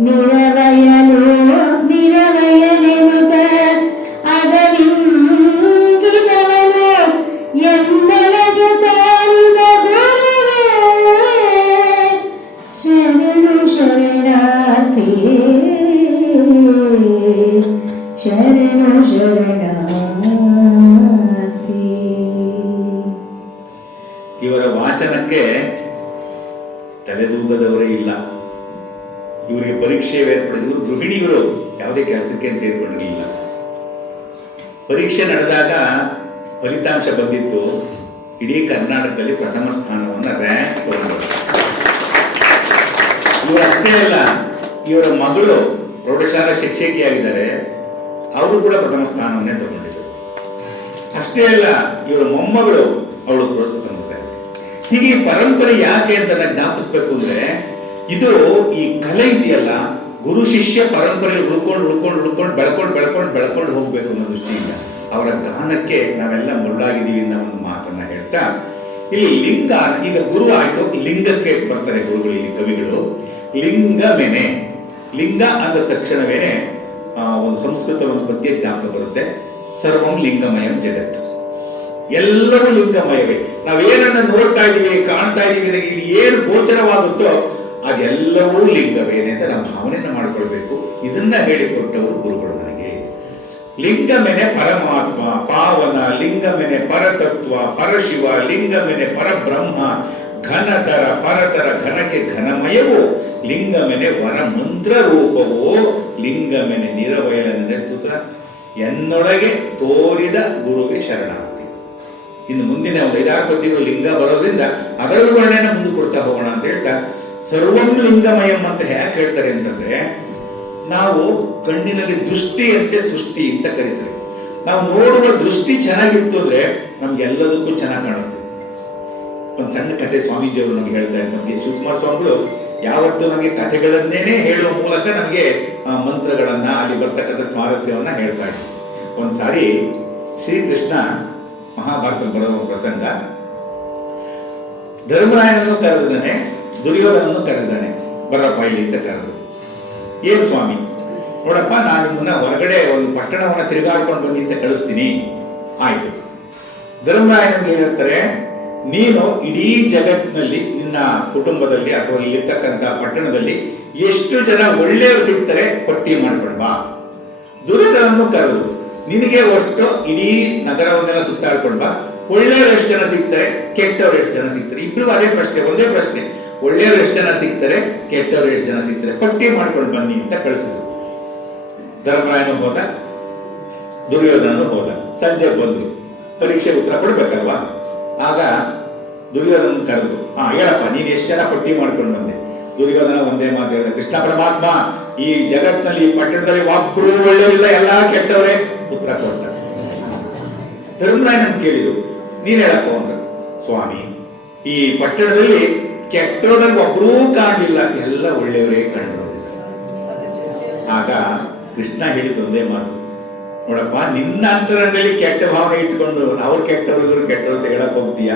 ನಿರವಯಲು ನಿರವಯಲೆನುತ ಅದರಿಂಗಿತವನು ಎಂದೊಳಗೆ ತೋರಿದ ಗುರುವೇ, ಶರಣು ಶರಣಾರ್ಥಿ, ಶರಣು ಶರಣಾರ್ಥಿ. ಇವರ ವಾಚನಕ್ಕೆ ತಲೆದೂಗದವರೇ ಇಲ್ಲ. ಇವರಿಗೆ ಪರೀಕ್ಷೆ ಏರ್ಪಡಿಸಿದ್ರು. ಗೃಹಿಣಿಯರು ಯಾವುದೇ ಕೆಲಸಕ್ಕೆ ಸೇರಿಕೊಂಡಿರಲಿಲ್ಲ. ಪರೀಕ್ಷೆ ನಡೆದಾಗ ಫಲಿತಾಂಶ ಬಂದಿತ್ತು, ಇಡೀ ಕರ್ನಾಟಕದಲ್ಲಿ ಪ್ರಥಮ ಸ್ಥಾನವನ್ನು ರ್ಯಾಂಕ್ ತಗೊಂಡು. ಇವರಷ್ಟೇ ಅಲ್ಲ, ಇವರ ಮಗಳು ಪ್ರೌಢಶಾಲಾ ಶಿಕ್ಷಕಿಯಾಗಿದ್ದಾರೆ, ಅವರು ಕೂಡ ಪ್ರಥಮ ಸ್ಥಾನವನ್ನೇ ತಗೊಂಡಿದ್ದರು. ಅಷ್ಟೇ ಅಲ್ಲ, ಇವರ ಮೊಮ್ಮಗಳು ಅವಳು ಕೂಡ ಪ್ರಥಮ ಸ್ಥಾನ. ಹೀಗೆ ಈ ಪರಂಪರೆ ಯಾಕೆ ಅಂತ ನಾನು ಜ್ಞಾಪಿಸ್ಬೇಕು ಅಂದ್ರೆ, ಇದು ಈ ಕಲೆ ಇದೆಯಲ್ಲ, ಗುರು ಶಿಷ್ಯ ಪರಂಪರೆಯಲ್ಲಿ ಬೆಳ್ಕೊಂಡು ಹೋಗ್ಬೇಕು ಅನ್ನೋ ದೃಷ್ಟಿಯಿಂದ ಅವರ ಗಾನಕ್ಕೆ ನಾವೆಲ್ಲ ಮುರುಳಾಗಿದ್ದೀವಿ ಅನ್ನೋ ಒಂದು ಮಾತನ್ನ ಹೇಳ್ತಾ, ಇಲ್ಲಿ ಲಿಂಗ, ಈಗ ಗುರು ಆಯ್ತು, ಲಿಂಗಕ್ಕೆ ಬರ್ತಾರೆ ಗುರುಗಳು, ಇಲ್ಲಿ ಕವಿಗಳು. ಲಿಂಗಮೆನೆ, ಲಿಂಗ ಅಂದ ತಕ್ಷಣವೇನೆ ಒಂದು ಸಂಸ್ಕೃತ ಒಂದು ಪದ್ಯ ಜ್ಞಾಪಕ ಬರುತ್ತೆ, ಸರ್ವಂ ಲಿಂಗಮಯಂ ಜಗತ್, ಎಲ್ಲವೂ ಲಿಂಗಮಯವೇ. ನಾವೇನನ್ನ ನೋಡ್ತಾ ಇದೀವಿ, ಕಾಣ್ತಾ ಇದೀವಿ, ಇಲ್ಲಿ ಏನು ಗೋಚರವಾಗುತ್ತೋ ಅದೆಲ್ಲವೂ ಲಿಂಗವೇನೆ ಅಂತ ನಾವು ಭಾವನೆಯನ್ನು ಮಾಡಿಕೊಳ್ಬೇಕು. ಇದನ್ನ ಹೇಳಿಕೊಟ್ಟವರು ಗುರುಗಳು ನನಗೆ. ಲಿಂಗಮೆನೆ ಪರಮಾತ್ಮ ಪಾವನ, ಲಿಂಗಮೆನೆ ಪರತತ್ವ ಪರಶಿವ, ಲಿಂಗಮೆನೆ ಪರಬ್ರಹ್ಮ, ಘನತರ ಪರತರ ಘನಕ್ಕೆ ಘನಮಯವೋ, ಲಿಂಗಮೆನೆ ವರ ಮಂತ್ರ ರೂಪವೋ, ಲಿಂಗಮೆನೆ ನಿರವಯಲ ನೇತೃತ್ವ ಎನ್ನೊಳಗೆ ತೋರಿದ ಗುರುಗೆ ಶರಣಾರ್ಥಿ. ಇನ್ನು ಮುಂದಿನ ಒಂದು 5-6 ಪದ್ಯಗಳು ಲಿಂಗ ಬರೋದ್ರಿಂದ ಅದರ ವಿವರಣೆಯನ್ನು ಮುಂದೆ ಕೊಡ್ತಾ ಹೋಗೋಣ ಅಂತ ಹೇಳ್ತಾ, ಸರ್ವಂ ಲಿಂಗಮಯಂ ಅಂತ ಯಾಕೆ ಹೇಳ್ತಾರೆ ಅಂತಂದ್ರೆ, ನಾವು ಕಣ್ಣಿನಲ್ಲಿ ದೃಷ್ಟಿಯಂತೆ ಸೃಷ್ಟಿ ಅಂತ ಕರೀತಾರೆ. ನಾವು ನೋಡುವ ದೃಷ್ಟಿ ಚೆನ್ನಾಗಿತ್ತು ಅಂದ್ರೆ ನಮ್ಗೆಲ್ಲದಕ್ಕೂ ಚೆನ್ನಾಗಿ ಕಾಣುತ್ತೆ. ಒಂದು ಸಣ್ಣ ಕಥೆ ಸ್ವಾಮೀಜಿಯವರು ನಮ್ಗೆ ಹೇಳ್ತಾ ಇದ್ದಾರೆ. ಮತ್ತೆ ಶಿವಕುಮಾರ ಸ್ವಾಮಿಗಳು ಯಾವತ್ತೂ ನಮಗೆ ಕಥೆಗಳನ್ನೇನೆ ಹೇಳುವ ಮೂಲಕ ನಮಗೆ ಮಂತ್ರಗಳನ್ನ, ಅಲ್ಲಿ ಬರ್ತಕ್ಕಂಥ ಸ್ವಾರಸ್ಯವನ್ನ ಹೇಳ್ತಾ ಇದ್ರು. ಒಂದ್ಸಾರಿ ಶ್ರೀಕೃಷ್ಣ ಮಹಾಭಾರತ ಬರೋ ಪ್ರಸಂಗ, ಧರ್ಮರಾಯನನ್ನು ಕರೆದಿದ್ದಾನೆ, ದುರ್ಯೋಧನನ್ನು ಕರೆದಿದ್ದಾನೆ, ಬರಪ್ಪ ಇಲ್ಲಿ ಅಂತ ಕರೆದು. ಏನು ಸ್ವಾಮಿ, ನೋಡಪ್ಪ, ನಾನು ನಿಮ್ಮನ್ನ ಹೊರಗಡೆ ಒಂದು ಪಟ್ಟಣವನ್ನ ತಿರುಗಾಡ್ಕೊಂಡು ಬನ್ನಿ ಅಂತ ಕಳಿಸ್ತೀನಿ. ಆಯ್ತು. ಧರ್ಮರಾಯನಿಗೆ ಏನ್ ಹೇಳ್ತಾರೆ, ನೀನು ಇಡೀ ಜಗತ್ತಿನಲ್ಲಿ ನಿನ್ನ ಕುಟುಂಬದಲ್ಲಿ ಅಥವಾ ಇಲ್ಲಿರ್ತಕ್ಕಂಥ ಪಟ್ಟಣದಲ್ಲಿ ಎಷ್ಟು ಜನ ಒಳ್ಳೆಯವರು ಸಿಗ್ತಾರೆ ಪಟ್ಟಿ ಮಾಡ್ಕೊಂಡು ಬಾ. ದುರ್ಯೋಧನನ್ನು ಕರೆದು, ನಿನಗೆ ಒಟ್ಟು ಇಡೀ ನಗರವನ್ನೆಲ್ಲ ಸುತ್ತಾಡ್ಕೊಂಡು ಬಾ, ಒಳ್ಳೆಯವರು ಎಷ್ಟು ಜನ ಸಿಗ್ತಾರೆ, ಕೆಟ್ಟವ್ರು ಎಷ್ಟು ಜನ ಸಿಗ್ತಾರೆ. ಇಬ್ರು ಅದೇ ಪ್ರಶ್ನೆ, ಒಂದೇ ಪ್ರಶ್ನೆ, ಒಳ್ಳೆಯವರು ಎಷ್ಟು ಜನ ಸಿಗ್ತಾರೆ, ಕೆಟ್ಟವ್ರು ಎಷ್ಟು ಜನ ಸಿಗ್ತಾರೆ, ಪಟ್ಟಿ ಮಾಡ್ಕೊಂಡು ಬನ್ನಿ ಅಂತ ಕಳಿಸಿದ್ರು. ಧರ್ಮರಾಯನು ಹೋದ, ದುರ್ಯೋಧನನು ಹೋದ. ಸಂಜೆ ಬಂದ್ರು, ಪರೀಕ್ಷೆ ಉತ್ತರ ಕೊಡ್ಬೇಕಲ್ವಾ. ಆಗ ದುರ್ಯೋಧನ ಕರೆದು, ಹೇಳಪ್ಪ, ನೀನು ಎಷ್ಟು ಜನ ಪಟ್ಟಿ ಮಾಡ್ಕೊಂಡು ಬಂದೆ. ದುರ್ಯೋಧನ ಒಂದೇ ಮಾತು ಹೇಳಿದ, ಕೃಷ್ಣ ಪರಮಾತ್ಮ ಈ ಜಗತ್ತಿನಲ್ಲಿ ಈ ಪಟ್ಟಣದಲ್ಲಿ ಒಬ್ಬರು ಒಳ್ಳೆಯವರಿಲ್ಲ, ಎಲ್ಲಾ ಕೆಟ್ಟವರೇ. ಉತ್ತರ ಕೊಟ್ಟ. ಧರ್ಮರಾಯನನ್ನು ಕೇಳಿದ್ರು, ನೀನ್ ಹೇಳಪ್ಪ ಅಂದ್ರು. ಸ್ವಾಮಿ, ಈ ಪಟ್ಟಣದಲ್ಲಿ ಕೆಟ್ಟವರಲ್ಲಿ ಒಬ್ಬರೂ ಕಾಣಲಿಲ್ಲ, ಎಲ್ಲ ಒಳ್ಳೆಯವರೇ ಕಂಡು. ಆಗ ಕೃಷ್ಣ ಹೇಳಿದ ಒಂದೇ ಮಾತು, ನೋಡಪ್ಪ, ನಿನ್ನ ಅಂತರಂಗದಲ್ಲಿ ಕೆಟ್ಟ ಭಾವನೆ ಇಟ್ಕೊಂಡು ಅವ್ರು ಕೆಟ್ಟವರು ಇವರು ಕೆಟ್ಟವರು ಅಂತ ಹೇಳಕ್ ಹೋಗ್ತೀಯ.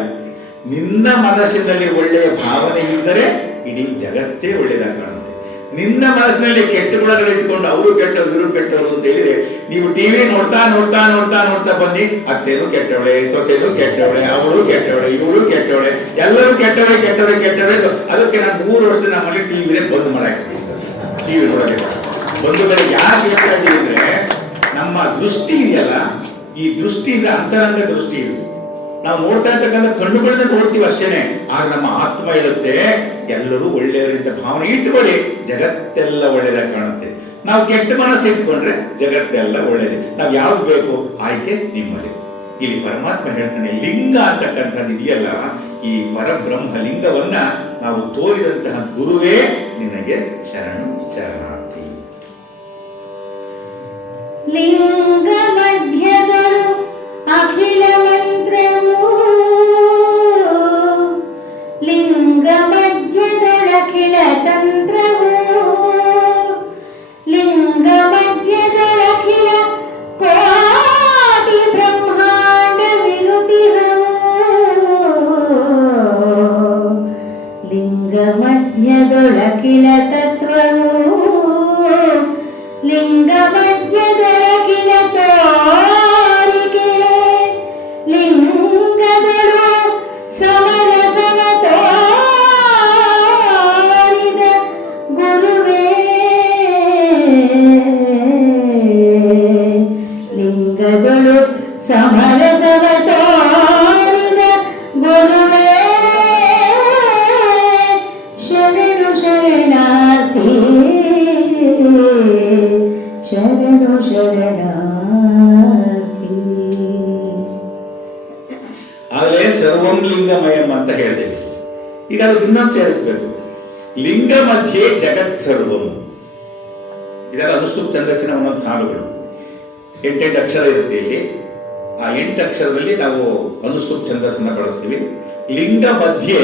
ನಿನ್ನ ಮನಸ್ಸಿನಲ್ಲಿ ಒಳ್ಳೆಯ ಭಾವನೆ ಇದ್ದರೆ ಇಡೀ ಜಗತ್ತೇ ಒಳ್ಳೆಯದಾಗಿ ಕಾಣುತ್ತೆ. ನಿನ್ನ ಮನಸ್ಸಿನಲ್ಲಿ ಕೆಟ್ಟ ಗುಣಗಳು ಇಟ್ಕೊಂಡು ಅವರು ಕೆಟ್ಟವರು ಇವರು ಕೆಟ್ಟವರು ಅಂತ ಹೇಳಿದ್ರೆ, ನೀವು ಟಿವಿ ನೋಡ್ತಾ ನೋಡ್ತಾ ನೋಡ್ತಾ ನೋಡ್ತಾ ಬನ್ನಿ, ಅತ್ತೇನು ಕೆಟ್ಟವಳೆ, ಸೊಸೆನು ಕೆಟ್ಟವಳೆ, ಅವಳು ಕೆಟ್ಟವಳೆ, ಇವಳು ಕೆಟ್ಟವಳೆ, ಎಲ್ಲರೂ ಕೆಟ್ಟವಳೆ ಕೆಟ್ಟವಳೆ ಕೆಟ್ಟವಳೆ. ಅದಕ್ಕೆ ನಾನು 3 ವರ್ಷದ ನಮ್ಮಲ್ಲಿ ಟಿವಿನೇ ಬಂದ್ ಮಾಡಾಕ್ತೀನಿ. ಟಿವಿ ನೋಡೋಕೆ ಒಂದು ಕಡೆ ಯಾಕೆ ಹೇಳ್ತಾ ಇದ್ದೀವಿ ಅಂದ್ರೆ, ನಮ್ಮ ದೃಷ್ಟಿ ಇದೆಯಲ್ಲ, ಈ ದೃಷ್ಟಿಯಿಂದ ಅಂತರಂಗ ದೃಷ್ಟಿ ಇದೆ. ನಾವು ನೋಡ್ತಾ ಇರ್ತಕ್ಕಂಥ ಕಣ್ಣುಗಳನ್ನ ನೋಡ್ತೀವಿ ಅಷ್ಟೇನೆ, ಆದ್ರೆ ನಮ್ಮ ಆತ್ಮ ಇರುತ್ತೆ ಎಲ್ಲರೂ ಒಳ್ಳೆಯವರಿಂದ ಭಾವನೆ ಇಟ್ಟುಕೊಳ್ಳಿ, ಜಗತ್ತೆಲ್ಲ ಒಳ್ಳೆಯದಾಗಿ ಕಾಣುತ್ತೆ. ನಾವು ಕೆಟ್ಟ ಮನಸ್ಸು ಇಟ್ಕೊಂಡ್ರೆ ಜಗತ್ತೆಲ್ಲ ಒಳ್ಳೆಯದೇ. ನಾವು ಯಾವ್ದು ಬೇಕು ಆಯ್ಕೆ ನಿಮ್ಮಲ್ಲಿ. ಇಲ್ಲಿ ಪರಮಾತ್ಮ ಹೇಳ್ತಾನೆ, ಲಿಂಗ ಅಂತಕ್ಕಂಥದ್ದು ಇದೆಯಲ್ಲ, ಈ ಪರಬ್ರಹ್ಮ ಲಿಂಗವನ್ನ ನಾವು ತೋರಿದಂತಹ ಗುರುವೇ ನಿನಗೆ ಶರಣು ಶರಣಾರ್ಥಿ. ಲಿಂಗ ಮಧ್ಯದೊಳು ಅಖಿಲ ಮಂತ್ರವು, ಲಿಂಗ ಮಧ್ಯದೊಳಖಿಲ ತಂತ್ರವು, ಲಿಂಗ ಮಧ್ಯದೊಳಖಿಲ ಕೋಟಿ ಬ್ರಹ್ಮಾಂಡ ವಿರುತಿಹವು, ಲಿಂಗ ಮಧ್ಯದೊಳಖಿಲ ತತ್ವವು, ಲಿಂಗ ಮಧ್ಯದೊಳಗಿನ ತೋರಿಕೆ, ಲಿಂಗದಳು ಸಮರಸನ ತೋರಿದ ಗುರುವೇ, ಲಿಂಗದಳು ಸಮರಸನ ತೋರಿದ ಗುರುವೇ, ಶರಣು ಶರಣಾರ್ಥಿ, ಶರಣು ಶರಣಾರ್ಥಿ. ಆಗಲೇ ಸರ್ವಂ ಲಿಂಗಮಯಂ ಅಂತ ಹೇಳಿದೆ. ಈಗ ಅದು ಇನ್ನೊಂದು ಸೇರಿಸಬೇಕು. ಲಿಂಗ ಮಧ್ಯೆ ಜಗತ್ ಸರ್ವಂ. ಇದೆಲ್ಲ ಅನುಷ್ಠುಪ್ ಛಂದಸ್ಸಿನ ಒಂದೊಂದು ಸಾಲುಗಳು. 8 ಅಕ್ಷರ ಇರುತ್ತೆ ಇಲ್ಲಿ. ಆ 8 ಅಕ್ಷರದಲ್ಲಿ ನಾವು ಅನುಷ್ಠುಪ್ ಛಂದಸ್ಸನ್ನ ಬಳಸ್ತೀವಿ. ಲಿಂಗ ಮಧ್ಯೆ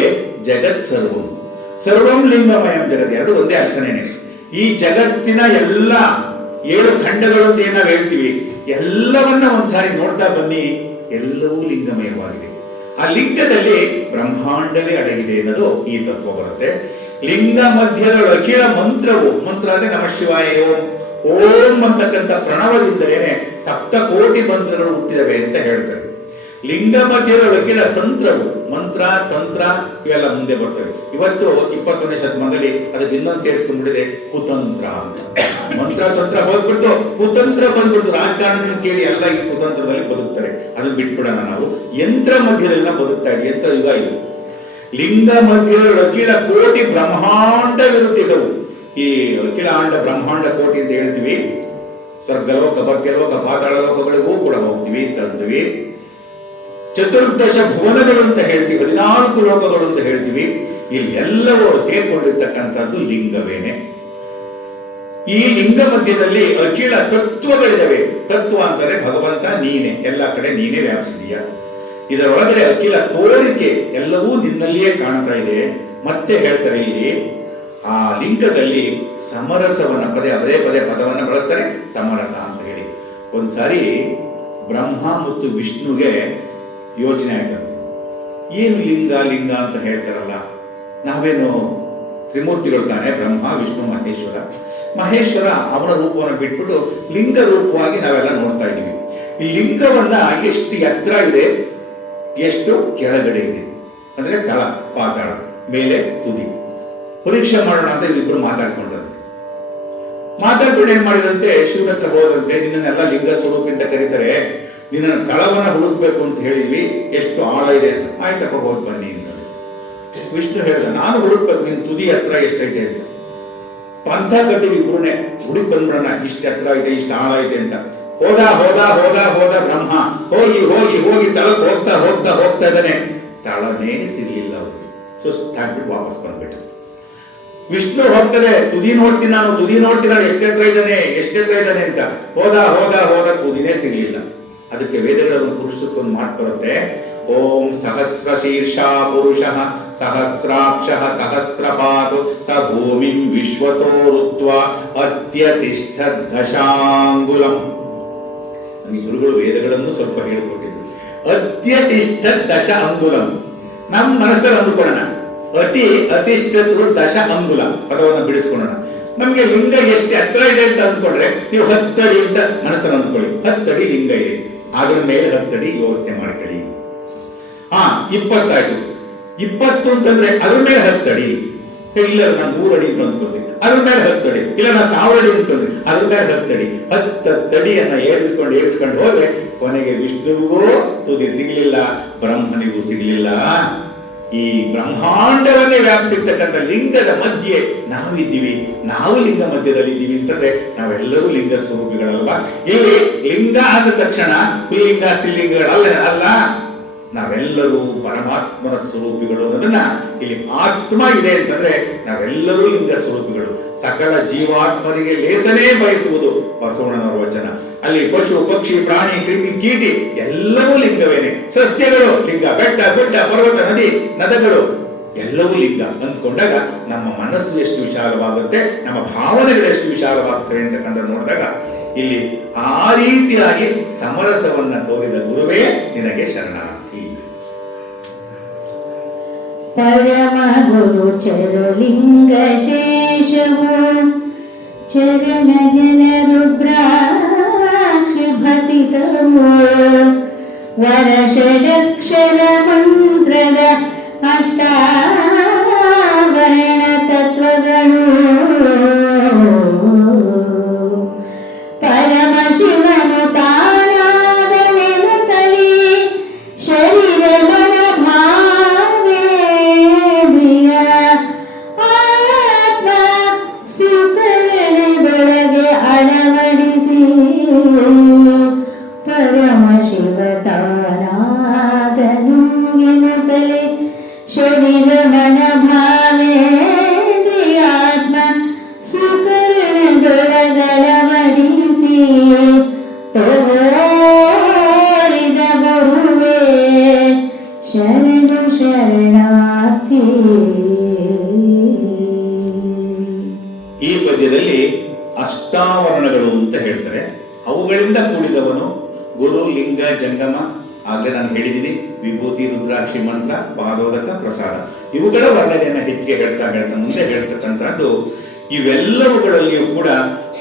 ಜಗತ್ ಸರ್ವಂ. ಸರ್ವಂ ಲಿಂಗಮಯಂ ಜಗತ್, ಎರಡು ಒಂದೇ ಅರ್ಥನೇನೆ. ಈ ಜಗತ್ತಿನ ಎಲ್ಲ 7 ಖಂಡಗಳು ಅಂತ ನಾವು ಹೇಳ್ತೀವಿ, ಎಲ್ಲವನ್ನ ಒಂದ್ಸಾರಿ ನೋಡ್ತಾ ಬನ್ನಿ, ಎಲ್ಲವೂ ಲಿಂಗಮಯವಾಗಿದೆ. ಆ ಲಿಂಗದಲ್ಲಿ ಬ್ರಹ್ಮಾಂಡವೇ ಅಡಗಿದೆ ಅನ್ನೋದು ಈ ತತ್ವ ಬರುತ್ತೆ. ಲಿಂಗ ಮಧ್ಯದೊಳಗಿನ ಮಂತ್ರವು, ಮಂತ್ರ ಅಂದ್ರೆ ನಮಃ ಶಿವಾಯ ಓಂ, ಓಂ ಅಂತಕ್ಕಂಥ ಪ್ರಣವದಿಂದಲೇ 7 ಕೋಟಿ ಮಂತ್ರಗಳು ಹುಟ್ಟಿದವೆ ಅಂತ ಹೇಳ್ತಾರೆ. ಲಿಂಗ ಮಧ್ಯದೊಳಗಿನ ತಂತ್ರವು, ಮಂತ್ರ ತಂತ್ರ ಇವೆಲ್ಲ ಮುಂದೆ ಬರ್ತವೆ. ಇವತ್ತು 21ನೇ ಶತಮಾನದಲ್ಲಿ ಅದಕ್ಕೆ ಇನ್ನೊಂದು ಸೇರಿಸ್ಕೊಂಡ್ಬಿಟ್ಟಿದೆ, ಕುತಂತ್ರ ಅಂತ. ಮಂತ್ರ ತಂತ್ರ ಹೋಗ್ಬಿಟ್ಟು ಕುತಂತ್ರ ಬಂದ್ಬಿಡ್ತು. ರಾಜಕಾರಣಗಳನ್ನು ಕೇಳಿ ಎಲ್ಲ ಈ ಕುತಂತ್ರದಲ್ಲಿ ಬದುಕ್ತಾರೆ. ಅದನ್ನ ಬಿಟ್ಬಿಡೋಣ ನಾವು. ಯಂತ್ರ ಮಧ್ಯದಲ್ಲಿ ನಾವು ಬದುಕ್ತಾ ಇದ್ದೀವಿ. ಯಂತ್ರ ಯುಗ ಇದು. ಲಿಂಗ ಮಧ್ಯದೊಳಗಿನ ಕೋಟಿ ಬ್ರಹ್ಮಾಂಡ ವಿರುದ್ಧವು. ಈ ಅಖಿಲಾಂಡ ಬ್ರಹ್ಮಾಂಡ ಕೋಟಿ ಅಂತ ಹೇಳ್ತೀವಿ. ಸ್ವರ್ಗಲೋಕ, ಭಕ್ತಿಲೋಕ, ಪಾತಾಳ ಲೋಕಗಳಿಗೂ ಕೂಡ ಹೋಗ್ತೀವಿ, ತಂದ್ವಿ. ಚತುರ್ದಶ ಭುವನಗಳು ಅಂತ ಹೇಳ್ತೀವಿ, 14 ಲೋಕಗಳು ಅಂತ ಹೇಳ್ತೀವಿ. ಇಲ್ಲೆಲ್ಲವೂ ಸೇರ್ಕೊಂಡಿರ್ತಕ್ಕಂಥದ್ದು ಲಿಂಗವೇನೆ. ಈ ಲಿಂಗ ಮಧ್ಯದಲ್ಲಿ ಅಖಿಲ ತತ್ವಗಳಿವೆ. ತತ್ವ ಅಂತಾರೆ ಭಗವಂತ ನೀನೆ, ಎಲ್ಲ ಕಡೆ ನೀನೇ ವ್ಯಾಪಿಸಿದೀಯ. ಇದರೊಳಗಡೆ ಅಖಿಲ ತೋರಿಕೆ ಎಲ್ಲವೂ ನಿನ್ನಲ್ಲಿಯೇ ಕಾಣ್ತಾ ಇದೆ. ಮತ್ತೆ ಹೇಳ್ತಾರೆ ಇಲ್ಲಿ, ಆ ಲಿಂಗದಲ್ಲಿ ಸಮರಸವನ್ನ ಪದೇ ಪದೇ ಪದವನ್ನ ಬಳಸ್ತಾರೆ, ಸಮರಸ ಅಂತ ಹೇಳಿ. ಒಂದ್ಸಾರಿ ಬ್ರಹ್ಮ ಮತ್ತು ವಿಷ್ಣುಗೆ ಯೋಚನೆ ಆಯ್ತಂತೆ, ಏನು ಲಿಂಗ ಲಿಂಗ ಅಂತ ಹೇಳ್ತಾರಲ್ಲ, ನಾವೇನು ತ್ರಿಮೂರ್ತಿಗಳು ತಾನೆ, ಬ್ರಹ್ಮ ವಿಷ್ಣು ಮಹೇಶ್ವರ. ಮಹೇಶ್ವರ ಅವನ ರೂಪವನ್ನು ಬಿಟ್ಬಿಟ್ಟು ಲಿಂಗ ರೂಪವಾಗಿ ನಾವೆಲ್ಲ ನೋಡ್ತಾ ಇದೀವಿ. ಈ ಲಿಂಗವನ್ನ ಎಷ್ಟು ಎತ್ತರ ಇದೆ, ಎಷ್ಟು ಕೆಳಗಡೆ ಇದೆ ಅಂದ್ರೆ ತಳ ಪಾತಾಳ, ಮೇಲೆ ತುದಿ, ಪರೀಕ್ಷೆ ಮಾಡೋಣ ಅಂತ ಇಬ್ಬರು ಮಾತಾಡ್ಕೊಂಡು ಏನ್ ಮಾಡಿದಂತೆ, ಶಿವನ ಹತ್ರ ಹೋದಂತೆ, ನಿನ್ನೆಲ್ಲ ಲಿಂಗ ಸ್ವರೂಪ ಅಂತ ಕರೀತಾರೆ, ನಿನ್ನ ತಳವನ್ನ ಹುಡುಕ್ಬೇಕು ಅಂತ ಹೇಳಿದ್ವಿ, ಎಷ್ಟು ಆಳ ಇದೆ ಅಂತ. ಆಯ್ತಪ್ಪ ಹೋಗಿ ಬನ್ನಿ ಅಂತ ವಿಷ್ಣು ಹೇಳಿದ, ನಾನು ಹುಡುಕ್ಬೇಕು, ನಿನ್ ತುದಿ ಹತ್ರ ಎಷ್ಟೈತೆ ಅಂತ. ಪಂಥ ಕಟ್ಟಿವಿ ಇಬ್ರುನೆ, ಹುಡುಕ್ ಬಂದ್ಬಿಡೋಣ, ಇಷ್ಟ ಹತ್ರ ಇದೆ, ಇಷ್ಟ ಆಳ ಇದೆ ಅಂತ. ಹೋದ ಬ್ರಹ್ಮ, ಹೋಗಿ ತಳಕ್ ಹೋಗ್ತಾ ಇದ್ದಾನೆ. ತಳನೇ ಸಿಗ್ಲಿಲ್ಲ. ಅವರು ಸುಸ್ತಾಗ್ಬಿಟ್ಟು ವಾಪಸ್ ಬಂದ್ಬಿಟ್ಟ. ವಿಷ್ಣು ಹೋಗ್ತಾರೆ, ತುದಿ ನೋಡ್ತೀನಿ ನಾನು, ತುದಿ ನೋಡ್ತೀನಿ ನಾನು, ಎಷ್ಟೆತ್ರ ಇದ್ದಾನೆ ಅಂತ ಹೋದ ತುದಿನೇ ಸಿಗ್ಲಿಲ್ಲ. ಅದಕ್ಕೆ ವೇದಗಳ ಪುರುಷಕ್ಕೊಂದು ಮಾತು ಬರುತ್ತೆ, ಓಂ ಸಹಸ್ರ ಶೀರ್ಷ ಪುರುಷ ಸಹಸ್ರಾಕ್ಷ ಸಹಸ್ರಪಾತು ಸ ಭೂಮಿಂ ವಿಶ್ವತೋ ಋತ್ವ ಅತ್ಯತಿಷ್ಠ ದಶಾಂಗುಲಂ. ನಮಗೆ ಗುರುಗಳು ವೇದಗಳನ್ನು ಸ್ವಲ್ಪ ಹೇಳಿಕೊಟ್ಟಿದ್ರು. ಅತ್ಯತಿಷ್ಠ ದಶ ಅಂಗುಲಂ. ನಮ್ಮ ಮನಸ್ಸಲ್ಲಿ ಅಂದುಕೊಳ್ಳೋಣ, ಅತಿಷ್ಠತು ದಶ ಅಂಗುಲ ಪದವನ್ನು ಬಿಡಿಸ್ಕೊಳ್ಳೋಣ. ನಮ್ಗೆ ಲಿಂಗ ಎಷ್ಟು ಹತ್ರ ಇದೆ ಅಂತ ಅಂದ್ಕೊಂಡ್ರೆ ನೀವು 10 ಅಡಿ ಅಂತ ಮನಸ್ಸನ್ನು ಅಂದ್ಕೊಳ್ಳಿ. 10 ಅಡಿ ಲಿಂಗ ಇದೆ, ಅದ್ರ ಮೇಲೆ 10 ಅಡಿ ಯೋಚನೆ ಮಾಡ್ಕೊಳ್ಳಿ. 20 ಆಯ್ತು. 20 ಅಂತಂದ್ರೆ ಅದ್ರ ಮೇಲೆ 10 ಅಡಿ. ಇಲ್ಲ ನಾನು 100 ಅಡಿ ಅಂತ ಅಂದ್ಕೊಳ್ತೀನಿ, ಅದ್ರ ಮೇಲೆ 10 ಅಡಿ. ಇಲ್ಲ ನಾನು 1000 ಅಡಿ ಅಂತಂದ್ರೆ ಅದ್ರ ಮೇಲೆ 10 ಅಡಿ. 10 ಅಡಿಯನ್ನ ಏರಿಸ್ಕೊಂಡು ಹೋದ್ರೆ ಕೊನೆಗೆ ವಿಷ್ಣುವಿಗೂ ತುದಿ ಸಿಗ್ಲಿಲ್ಲ, ಬ್ರಹ್ಮನಿಗೂ ಸಿಗ್ಲಿಲ್ಲ. ಈ ಬ್ರಹ್ಮಾಂಡವನ್ನೇ ವ್ಯಾಪಿಸಿರ್ತಕ್ಕಂಥ ಲಿಂಗದ ಮಧ್ಯೆ ನಾವಿದ್ದೀವಿ, ನಾವು ಲಿಂಗ ಮಧ್ಯದಲ್ಲಿ ಇದ್ದೀವಿ ಅಂತಂದ್ರೆ ನಾವೆಲ್ಲರೂ ಲಿಂಗ ಸ್ವರೂಪಿಗಳಲ್ವಾ? ಇಲ್ಲಿ ಲಿಂಗ ಆದ ತಕ್ಷಣ ಪುಲ್ಲಿಂಗ ಸ್ತ್ರೀಲಿಂಗಗಳಲ್ಲ, ನಾವೆಲ್ಲರೂ ಪರಮಾತ್ಮನ ಸ್ವರೂಪಿಗಳು ಅನ್ನೋದನ್ನ ಇಲ್ಲಿ ಆತ್ಮ ಇದೆ ಅಂತಂದ್ರೆ ನಾವೆಲ್ಲರೂ ಲಿಂಗ ಸ್ವರೂಪಿಗಳು. ಸಕಲ ಜೀವಾತ್ಮರಿಗೆ ಲೇಸನೇ ಬಯಸುವುದು ಬಸವಣ್ಣನವರ ವಚನ. ಅಲ್ಲಿ ಪಶು ಪಕ್ಷಿ ಪ್ರಾಣಿ ಕ್ರಿಮಿ ಕೀಟಿ ಎಲ್ಲವೂ ಲಿಂಗವೇನೆ. ಸಸ್ಯಗಳು ಲಿಂಗ, ಬೆಟ್ಟ ಗುಡ್ಡ ಪರ್ವತ ನದಿ ನದಗಳು ಎಲ್ಲವೂ ಲಿಂಗ ಅಂದ್ಕೊಂಡಾಗ ನಮ್ಮ ಮನಸ್ಸು ಎಷ್ಟು ವಿಶಾಲವಾಗುತ್ತೆ, ನಮ್ಮ ಭಾವನೆಗಳು ಎಷ್ಟು ವಿಶಾಲವಾಗ್ತವೆ ಅಂತಕ್ಕಂಥ ನೋಡಿದಾಗ ಇಲ್ಲಿ ಆ ರೀತಿಯಾಗಿ ಸಮರಸವನ್ನ ತೋರಿದ ಗುರುವೇ ನಿನಗೆ ಶರಣಾರ್ಥಿ. ಪರಮ ಗುರು ಚರಲಿಂಗ ಶೇಷವು ಚರಣ ಜನ ರುದ್ರಾಕ್ಷ ಭಸಿತವು ವರಷಡಕ್ಷರ ಮಂತ್ರದ ಅಷ್ಟಾವರಣ ತತ್ವಗಳು ಪರಮ ಶಿವನು ತಾನಾದನೆನುತಲಿ ಶರೀರ ಮನ ಭಾವೇಂದ್ರಿಯ ಆತ್ಮ ಸುಕರಣದೊಳಗೆ ಅಳವಡಿಸಿ ಪರಮ ಶಿವ ತಾನಾದನು ಎನ್ನುತ್ತಲೇ ಶರೀರ ಮನ ಭಾವೇಂದ್ರಿಯಾತ್ಮ ಸುಕರಣದೊಳಗಳವಡಿಸಿ ತೋರಿದ ಗುರುವೇ ಶರಣು ಶರಣಾರ್ಥಿ. ಈ ಪದ್ಯದಲ್ಲಿ ಅಷ್ಟಾವರಣಗಳು ಅಂತ ಹೇಳ್ತಾರೆ. ಅವುಗಳಿಂದ ಕೂಡಿದವನು ಗುರು, ಲಿಂಗ, ಜಂಗಮ, ಆಗಲೇ ನಾನು ಹೇಳಿದ್ದೀನಿ, ವಿಭೂತಿ, ರುದ್ರಾಕ್ಷಿ ಮಂತ್ರ, ಪಾದೋದಕ, ಪ್ರಸಾದ, ಇವುಗಳ ವರ್ಣನೆಯನ್ನು ಹೆಚ್ಚಿಗೆ ಹೇಳ್ತಾ ಮುಂದೆ ಹೇಳ್ತಕ್ಕಂಥದ್ದು ಇವೆಲ್ಲವುಗಳಲ್ಲಿಯೂ ಕೂಡ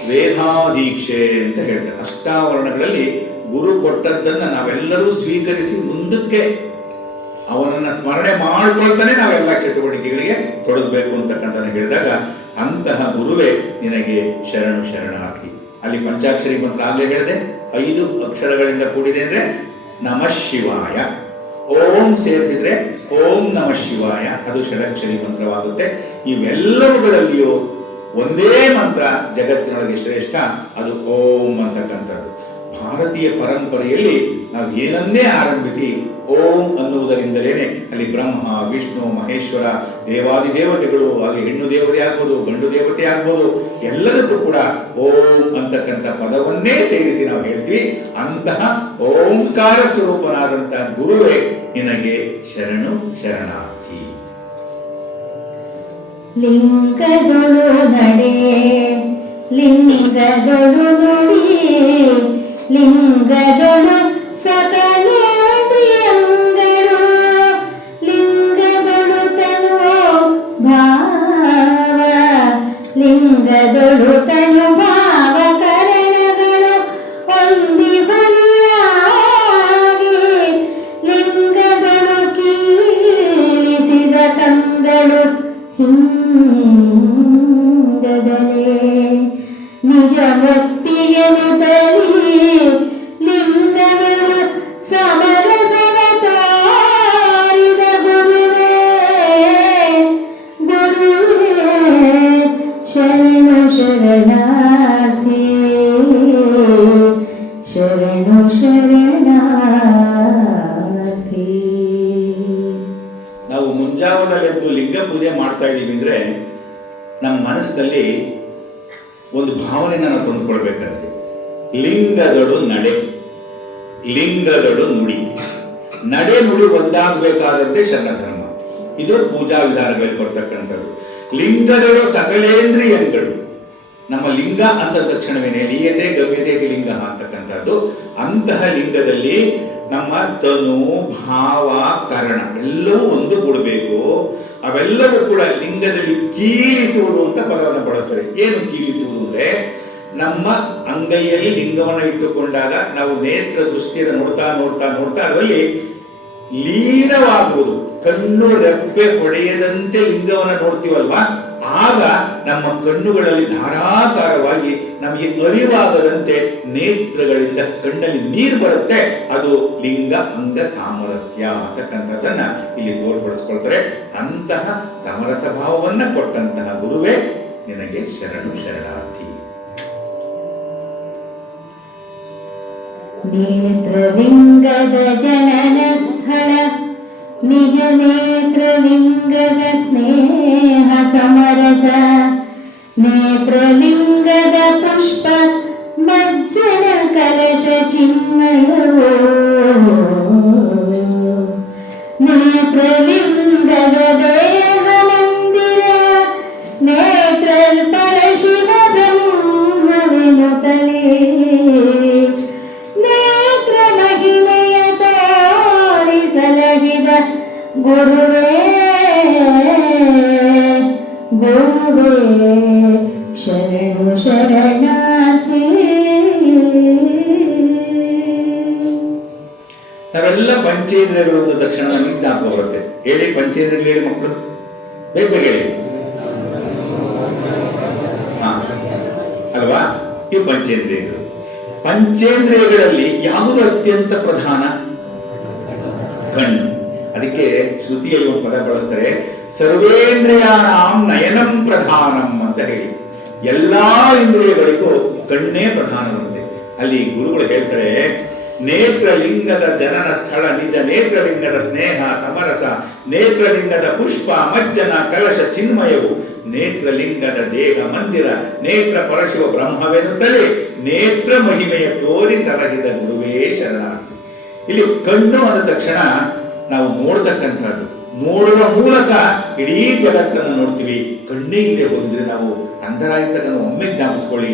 ವೇದಾದೀಕ್ಷೆ ಅಂತ ಹೇಳ್ತಾರೆ. ಅಷ್ಟಾವರಣಗಳಲ್ಲಿ ಗುರು ಕೊಟ್ಟದ್ದನ್ನ ನಾವೆಲ್ಲರೂ ಸ್ವೀಕರಿಸಿ ಮುಂದಕ್ಕೆ ಅವನನ್ನ ಸ್ಮರಣೆ ಮಾಡಿಕೊಳ್ತಾನೆ ನಾವೆಲ್ಲ ಚಟುವಟಿಕೆಗಳಿಗೆ ತೊಡಗಬೇಕು ಅಂತಕ್ಕಂಥ ಹೇಳಿದಾಗ ಅಂತಹ ಗುರುವೇ ನಿನಗೆ ಶರಣು ಶರಣಾರ್ಥಿ. ಅಲ್ಲಿ ಪಂಚಾಕ್ಷರಿ ಮಂತ್ರ ಆಗಲೇ ಹೇಳಿದೆ, 5 ಅಕ್ಷರಗಳಿಂದ ಕೂಡಿದೆ ಅಂದ್ರೆ ನಮಃ ಶಿವಾಯ. ಓಂ ಸೇರಿಸಿದ್ರೆ ಓಂ ನಮಃ ಶಿವಾಯ, ಅದು ಷಡಕ್ಷರಿ ಮಂತ್ರವಾಗುತ್ತೆ. ಇವೆಲ್ಲವುಗಳಲ್ಲಿಯೂ ಒಂದೇ ಮಂತ್ರ ಜಗತ್ತಿನೊಳಗೆ ಶ್ರೇಷ್ಠ, ಅದು ಓಂ ಅಂತಕ್ಕಂಥದ್ದು. ಭಾರತೀಯ ಪರಂಪರೆಯಲ್ಲಿ ನಾವು ಏನನ್ನೇ ಆರಂಭಿಸಿ ಓಂ ಅನ್ನುವುದರಿಂದಲೇನೆ ಅಲ್ಲಿ ಬ್ರಹ್ಮ, ವಿಷ್ಣು, ಮಹೇಶ್ವರ, ದೇವಾದಿದೇವತೆಗಳು, ಅಲ್ಲಿ ಹೆಣ್ಣು ದೇವತೆ ಆಗ್ಬೋದು, ಗಂಡು ದೇವತೆ ಆಗ್ಬೋದು, ಎಲ್ಲದಕ್ಕೂ ಕೂಡ ಓಂ ಅಂತಕ್ಕಂಥ ಪದವನ್ನೇ ಸೇರಿಸಿ ನಾವು ಹೇಳ್ತೀವಿ. ಅಂತಹ ಓಂಕಾರ ಸ್ವರೂಪನಾದಂತಹ ಗುರುವೇ ನಿನಗೆ ಶರಣು ಶರಣಾರ್ಥಿ. ಲಿಂಗದೊಳು ನಡೆ ಲಿಂಗದೊಳು ನುಡಿ ಲಿಂಗದೊಳು ಸಕಲೇಂದ್ರಿಯಗಳು ಲಿಂಗದೊಳು ತನು ಭಾವ ಲಿಂಗದೊಳು ತನು ಭಾವ ಕರಣಗಳು ಒಂದಿಗೊಲಿಯಾಗಿ ಲಿಂಗದೊಳು ಕೀಲಿಸಿದ ಕಂಗಳು ಹಿಂಗದಲೇ ನಿಜ ಮುಕ್ತಿಯನುತಲಿ ಲಿಂಗಗಳು ಸಮರಸವ ತಾರಿದ ಗುರುವೇ ಶರಣು ಶರಣಾರ್ಥಿ ಶರಣು ಶರಣಾರ್ಥಿ. ನಾವು ಮುಂಜಾವದಲ್ಲೆದ್ದು ಲಿಂಗ ಪೂಜೆ ಮಾಡ್ತಾ ಇದ್ದೀವಿ ಅಂದ್ರೆ ಮನಸ್ಸಿನಲ್ಲಿ ಒಂದು ಭಾವನೆನ ನಾವು ತಂದುಕೊಳ್ಬೇಕಂತೆ. ಲಿಂಗಗಳು ನಡೆ, ಲಿಂಗಗಳು ನುಡಿ, ನಡೆ ನುಡಿ ಒಂದಾಗಬೇಕಾದಂತೆ ಶರಣ ಧರ್ಮ. ಇದು ಪೂಜಾ ವಿಧಾನಗಳಲ್ಲಿ ಬರ್ತಕ್ಕಂಥದ್ದು. ಲಿಂಗಗಳು ಸಕಲೇಂದ್ರಿಯಗಳು. ನಮ್ಮ ಲಿಂಗ ಅಂತ ತಕ್ಷಣವೇನೆ ಲೀಯತೆ ಗಮ್ಯತೆ ಲಿಂಗ ಅಂತಕ್ಕಂಥದ್ದು. ಅಂತಹ ಲಿಂಗದಲ್ಲಿ ನಮ್ಮ ತನು ಭಾವ ಕರಣ ಎಲ್ಲವೂ ಒಂದು ಕೂಡಬೇಕು. ಅವೆಲ್ಲವೂ ಕೂಡ ಲಿಂಗದಲ್ಲಿ ಕೀಲಿಸುವುದು ಅಂತ ಪದವನ್ನು ಬಳಸ್ತಾರೆ. ಏನು ಕೀಲಿಸುವುದು ಅಂದ್ರೆ, ನಮ್ಮ ಅಂಗೈಯಲ್ಲಿ ಲಿಂಗವನ್ನು ಇಟ್ಟುಕೊಂಡಾಗ ನಾವು ನೇತ್ರ ದೃಷ್ಟಿಯನ್ನು ನೋಡ್ತಾ ನೋಡ್ತಾ ನೋಡ್ತಾ ಅದರಲ್ಲಿ ಲೀನವಾಗುವುದು. ಕಣ್ಣು ರೆಪ್ಪೆ ಹೊಡೆಯದಂತೆ ಲಿಂಗವನ್ನು ನೋಡ್ತೀವಲ್ವಾ, ಆಗ ನಮ್ಮ ಕಣ್ಣುಗಳಲ್ಲಿ ಧಾರಾಕಾರವಾಗಿ ನಮಗೆ ಅರಿವಾಗದಂತೆ ನೇತ್ರಗಳಿಂದ ಕಣ್ಣಲ್ಲಿ ನೀರು ಬರುತ್ತೆ. ಅದು ಲಿಂಗ ಅಂಗ ಸಾಮರಸ್ಯ ಅಂತಕ್ಕಂಥದ್ದನ್ನ ಇಲ್ಲಿ ತೋರ್ಪಡಿಸ್ಕೊಳ್ತಾರೆ. ಅಂತಹ ಸಮರಸ ಭಾವವನ್ನ ಕೊಟ್ಟಂತಹ ಗುರುವೇ ನಿನಗೆ ಶರಣು ಶರಣಾರ್ಥಿ. ನೇತ್ರಲಿಂಗದ ಜನನ ಸ್ಥಳ, ನಿಜ ನೇತ್ರಲಿಂಗದ ಸ್ನೇಹ ಸಮರಸ, ನೇತ್ರಲಿಂಗದ ಪುಷ್ಪ ಮಜ್ಜನ ಕಲಶ ಚಿನ್ಮಯವೋ, ನೇತ್ರಲಿಂಗದ ದೇಹ ಮಂದಿರ, ನೇತ್ರಲ್ ಪರಶಿವ ಬ್ರಹ್ಮವೆನುತಲೇ, ನೇತ್ರ ಮಹಿಮೆಯ ತೋರಿಸಲಗಿದ ಗುರುವೇ ಗುರುವೇ ಶರಣು ಶರಣಾರ್ಥಿ. ನಾವೆಲ್ಲ ಪಂಚೇಂದ್ರಿಯಗಳು ಅಂದ ತಕ್ಷಣ ನಮಗೆ ಜ್ಞಾಪಕ ಬರುತ್ತೆ. ಹೇಳಿ ಪಂಚೇಂದ್ರಿಯಗಳು ಹೇಳಿ ಮಕ್ಕಳು, ಬೇಗ ಬೇಗ ಹೇಳಿ. ಅಲ್ವಾ? ಇವು ಪಂಚೇಂದ್ರಿಯಗಳು. ಪಂಚೇಂದ್ರಿಯಗಳಲ್ಲಿ ಯಾವುದು ಅತ್ಯಂತ ಪ್ರಧಾನ? ಕಣ್ಣು. ಅದಕ್ಕೆ ಶ್ರುತಿಯಲ್ಲಿ ಒಂದು ಪದ ಬಳಸ್ತಾರೆ, ಸರ್ವೇಂದ್ರಿಯಾಣಾಂ ನಯನಂ ಪ್ರಧಾನಂ ಅಂತ ಹೇಳಿ. ಎಲ್ಲಾ ಇಂದ್ರಿಯಗಳಿಗೂ ಕಣ್ಣೇ ಪ್ರಧಾನವಂತೆ. ಅಲ್ಲಿ ಗುರುಗಳು ಹೇಳ್ತಾರೆ, ನೇತ್ರಲಿಂಗದ ಜನನ ಸ್ಥಳ, ನಿಜ ನೇತ್ರಲಿಂಗದ ಸ್ನೇಹ ಸಮರಸ, ನೇತ್ರಲಿಂಗದ ಪುಷ್ಪ ಮಜ್ಜನ ಕಲಶ ಚಿನ್ಮಯವು, ನೇತ್ರಲಿಂಗದ ದೇಹ ಮಂದಿರ, ನೇತ್ರ ಪರಶಿವ ಬ್ರಹ್ಮವೆನುತ್ತಲೇ, ನೇತ್ರ ಮಹಿಮೆಯ ತೋರಿ ಸಲಹಿದ ಗುರುವೇ ಶರಣಾರ್ಥಿ. ಇಲ್ಲಿ ಕಣ್ಣು ಅಂದ ತಕ್ಷಣ ನಾವು ನೋಡ್ತಕ್ಕಂಥದ್ದು, ನೋಡುವ ಮೂಲಕ ಇಡೀ ಜಗತ್ತನ್ನು ನೋಡ್ತೀವಿ. ಕಣ್ಣೇ ಇದೆ ಹೋಗಿದ್ರೆ ನಾವು ಅಂಧರಾಗಿರ್ತಕ್ಕಂಥ ಒಮ್ಮೆ ಜ್ಞಾಪಿಸ್ಕೊಳ್ಳಿ,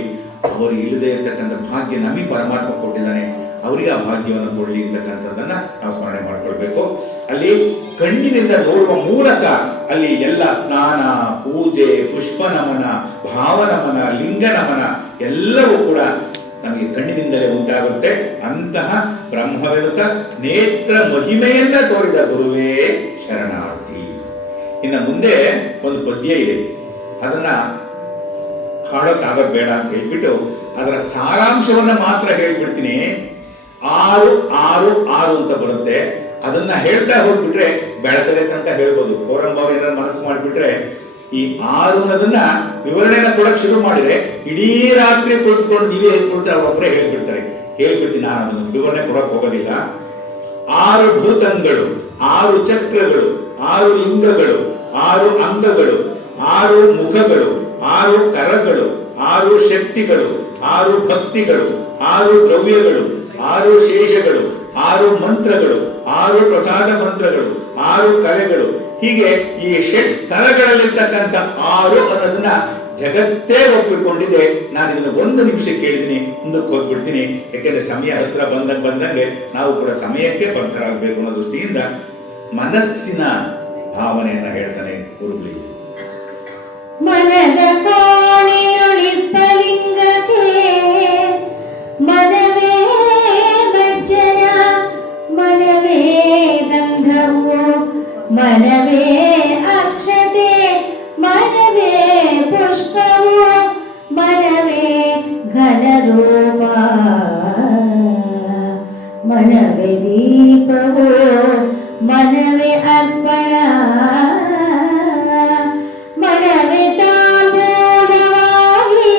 ಅವರು ಇಲ್ಲದೆ ಇರ್ತಕ್ಕಂಥ ಭಾಗ್ಯ ನಮಗೆ ಪರಮಾತ್ಮ ಕೊಟ್ಟಿದ್ದಾನೆ, ಅವರಿಗೆ ಆ ಭಾಗ್ಯವನ್ನು ಕೊಡಲಿ ಅಂತಕ್ಕಂಥದ್ದನ್ನ ನಾವು ಸ್ಮರಣೆ ಮಾಡ್ಕೊಳ್ಬೇಕು. ಅಲ್ಲಿ ಕಣ್ಣಿನಿಂದ ನೋಡುವ ಮೂಲಕ ಅಲ್ಲಿ ಎಲ್ಲ ಸ್ನಾನ, ಪೂಜೆ, ಪುಷ್ಪ ನಮನ, ಭಾವನಮನ, ಲಿಂಗ ನಮನ ಎಲ್ಲವೂ ಕೂಡ ನಮಗೆ ಕಣ್ಣಿನಿಂದಲೇ ಉಂಟಾಗುತ್ತೆ. ಅಂತಹ ಬ್ರಹ್ಮವೆನುತ ನೇತ್ರ ಮಹಿಮೆಯನ್ನ ತೋರಿದ ಗುರುವೇ ಶರಣಾರ್ಥಿ. ಇನ್ನು ಮುಂದೆ ಒಂದು ಪದ್ಯ ಇದೆ, ಅದನ್ನ ಹಾಡೋಕ್ಕಾಗೋದು ಬೇಡ ಅಂತ ಹೇಳ್ಬಿಟ್ಟು ಅದರ ಸಾರಾಂಶವನ್ನ ಮಾತ್ರ ಹೇಳ್ಬಿಡ್ತೀನಿ. 6 6 6 ಅಂತ ಬರುತ್ತೆ. ಅದನ್ನ ಹೇಳ್ತಾ ಹೋಗ್ಬಿಟ್ರೆ ಬೆಳಕಲೆ ತನಕ ಹೇಳ್ಬೋದು. ಕೋರಂಬಾವ್ ಏನಾದ್ರು ಮನಸ್ಸು ಮಾಡಿಬಿಟ್ರೆ ಈ 6 ಅನ್ನೋದನ್ನ ವಿವರಣೆನ ಕೊಡಕ್ ಶುರು ಮಾಡಿದ್ರೆ ಇಡೀ ರಾತ್ರಿ ಕುಳಿತುಕೊಂಡು ನೀವೇ ಹೇಳ್ಕೊಳ್ತಾರೆ, ಅವರೊಬ್ಬರೇ ಹೇಳ್ಬಿಡ್ತೀನಿ. ನಾನು ಅದನ್ನು ವಿವರಣೆ ಕೊಡಕ್ ಹೋಗೋದಿಲ್ಲ. 6 ಭೂತಂಗಳು, 6 ಚಕ್ರಗಳು, 6 ಲಿಂಗಗಳು, 6 ಅಂಗಗಳು, 6 ಮುಖಗಳು, 6 ಕರಗಳು, 6 ಶಕ್ತಿಗಳು, 6 ಭಕ್ತಿಗಳು, 6 ದ್ರವ್ಯಗಳು, 6 ಶೇಷಗಳು, 6 ಮಂತ್ರಗಳು, 6 ಪ್ರಸಾದ ಮಂತ್ರಗಳು, 6 ಕಲೆಗಳು, ಹೀಗೆ ಈ ಷಟ್ ಸ್ಥಳಗಳಲ್ಲಿರ್ತಕ್ಕಂಥ 6 ಅನ್ನೋದನ್ನ ಜಗತ್ತೇ ಒಪ್ಪಿಕೊಂಡಿದೆ. ನಾನು ಇದನ್ನು 1 ನಿಮಿಷ ಕೇಳಿದ್ದೀನಿ, ಮುಂದಕ್ಕೆ ಹೋಗ್ಬಿಡ್ತೀನಿ. ಯಾಕೆಂದ್ರೆ ಸಮಯ ಹತ್ರ ಬಂದಂಗೆ ನಾವು ಕೂಡ ಸಮಯಕ್ಕೆ ಬದ್ಧರಾಗಬೇಕು ಅನ್ನೋ ದೃಷ್ಟಿಯಿಂದ ಮನಸ್ಸಿನ ಭಾವನೆಯನ್ನ ಹೇಳ್ತಾನೆ ಗುರುಗಳಿಗೆ. ಮನದ ಕೋಣೆಯೊಳಿಪ್ಪಲಿಂಗಕ್ಕೆ ಮನವೇ ಮಜ್ಜನ, ಮನವೇ ಗಂಧವು, ಮನವೇ ಅಕ್ಷತೆ, ಮನವೇ ಪುಷ್ಪವು, ಮನವೇ ಘನರೂಪ, ಮನವೇ ದೀಪವು, ಮನವೇ ಅರ್ಪಣ, ಮನವೇ ತಾಂಬೂಲವಾಗಿ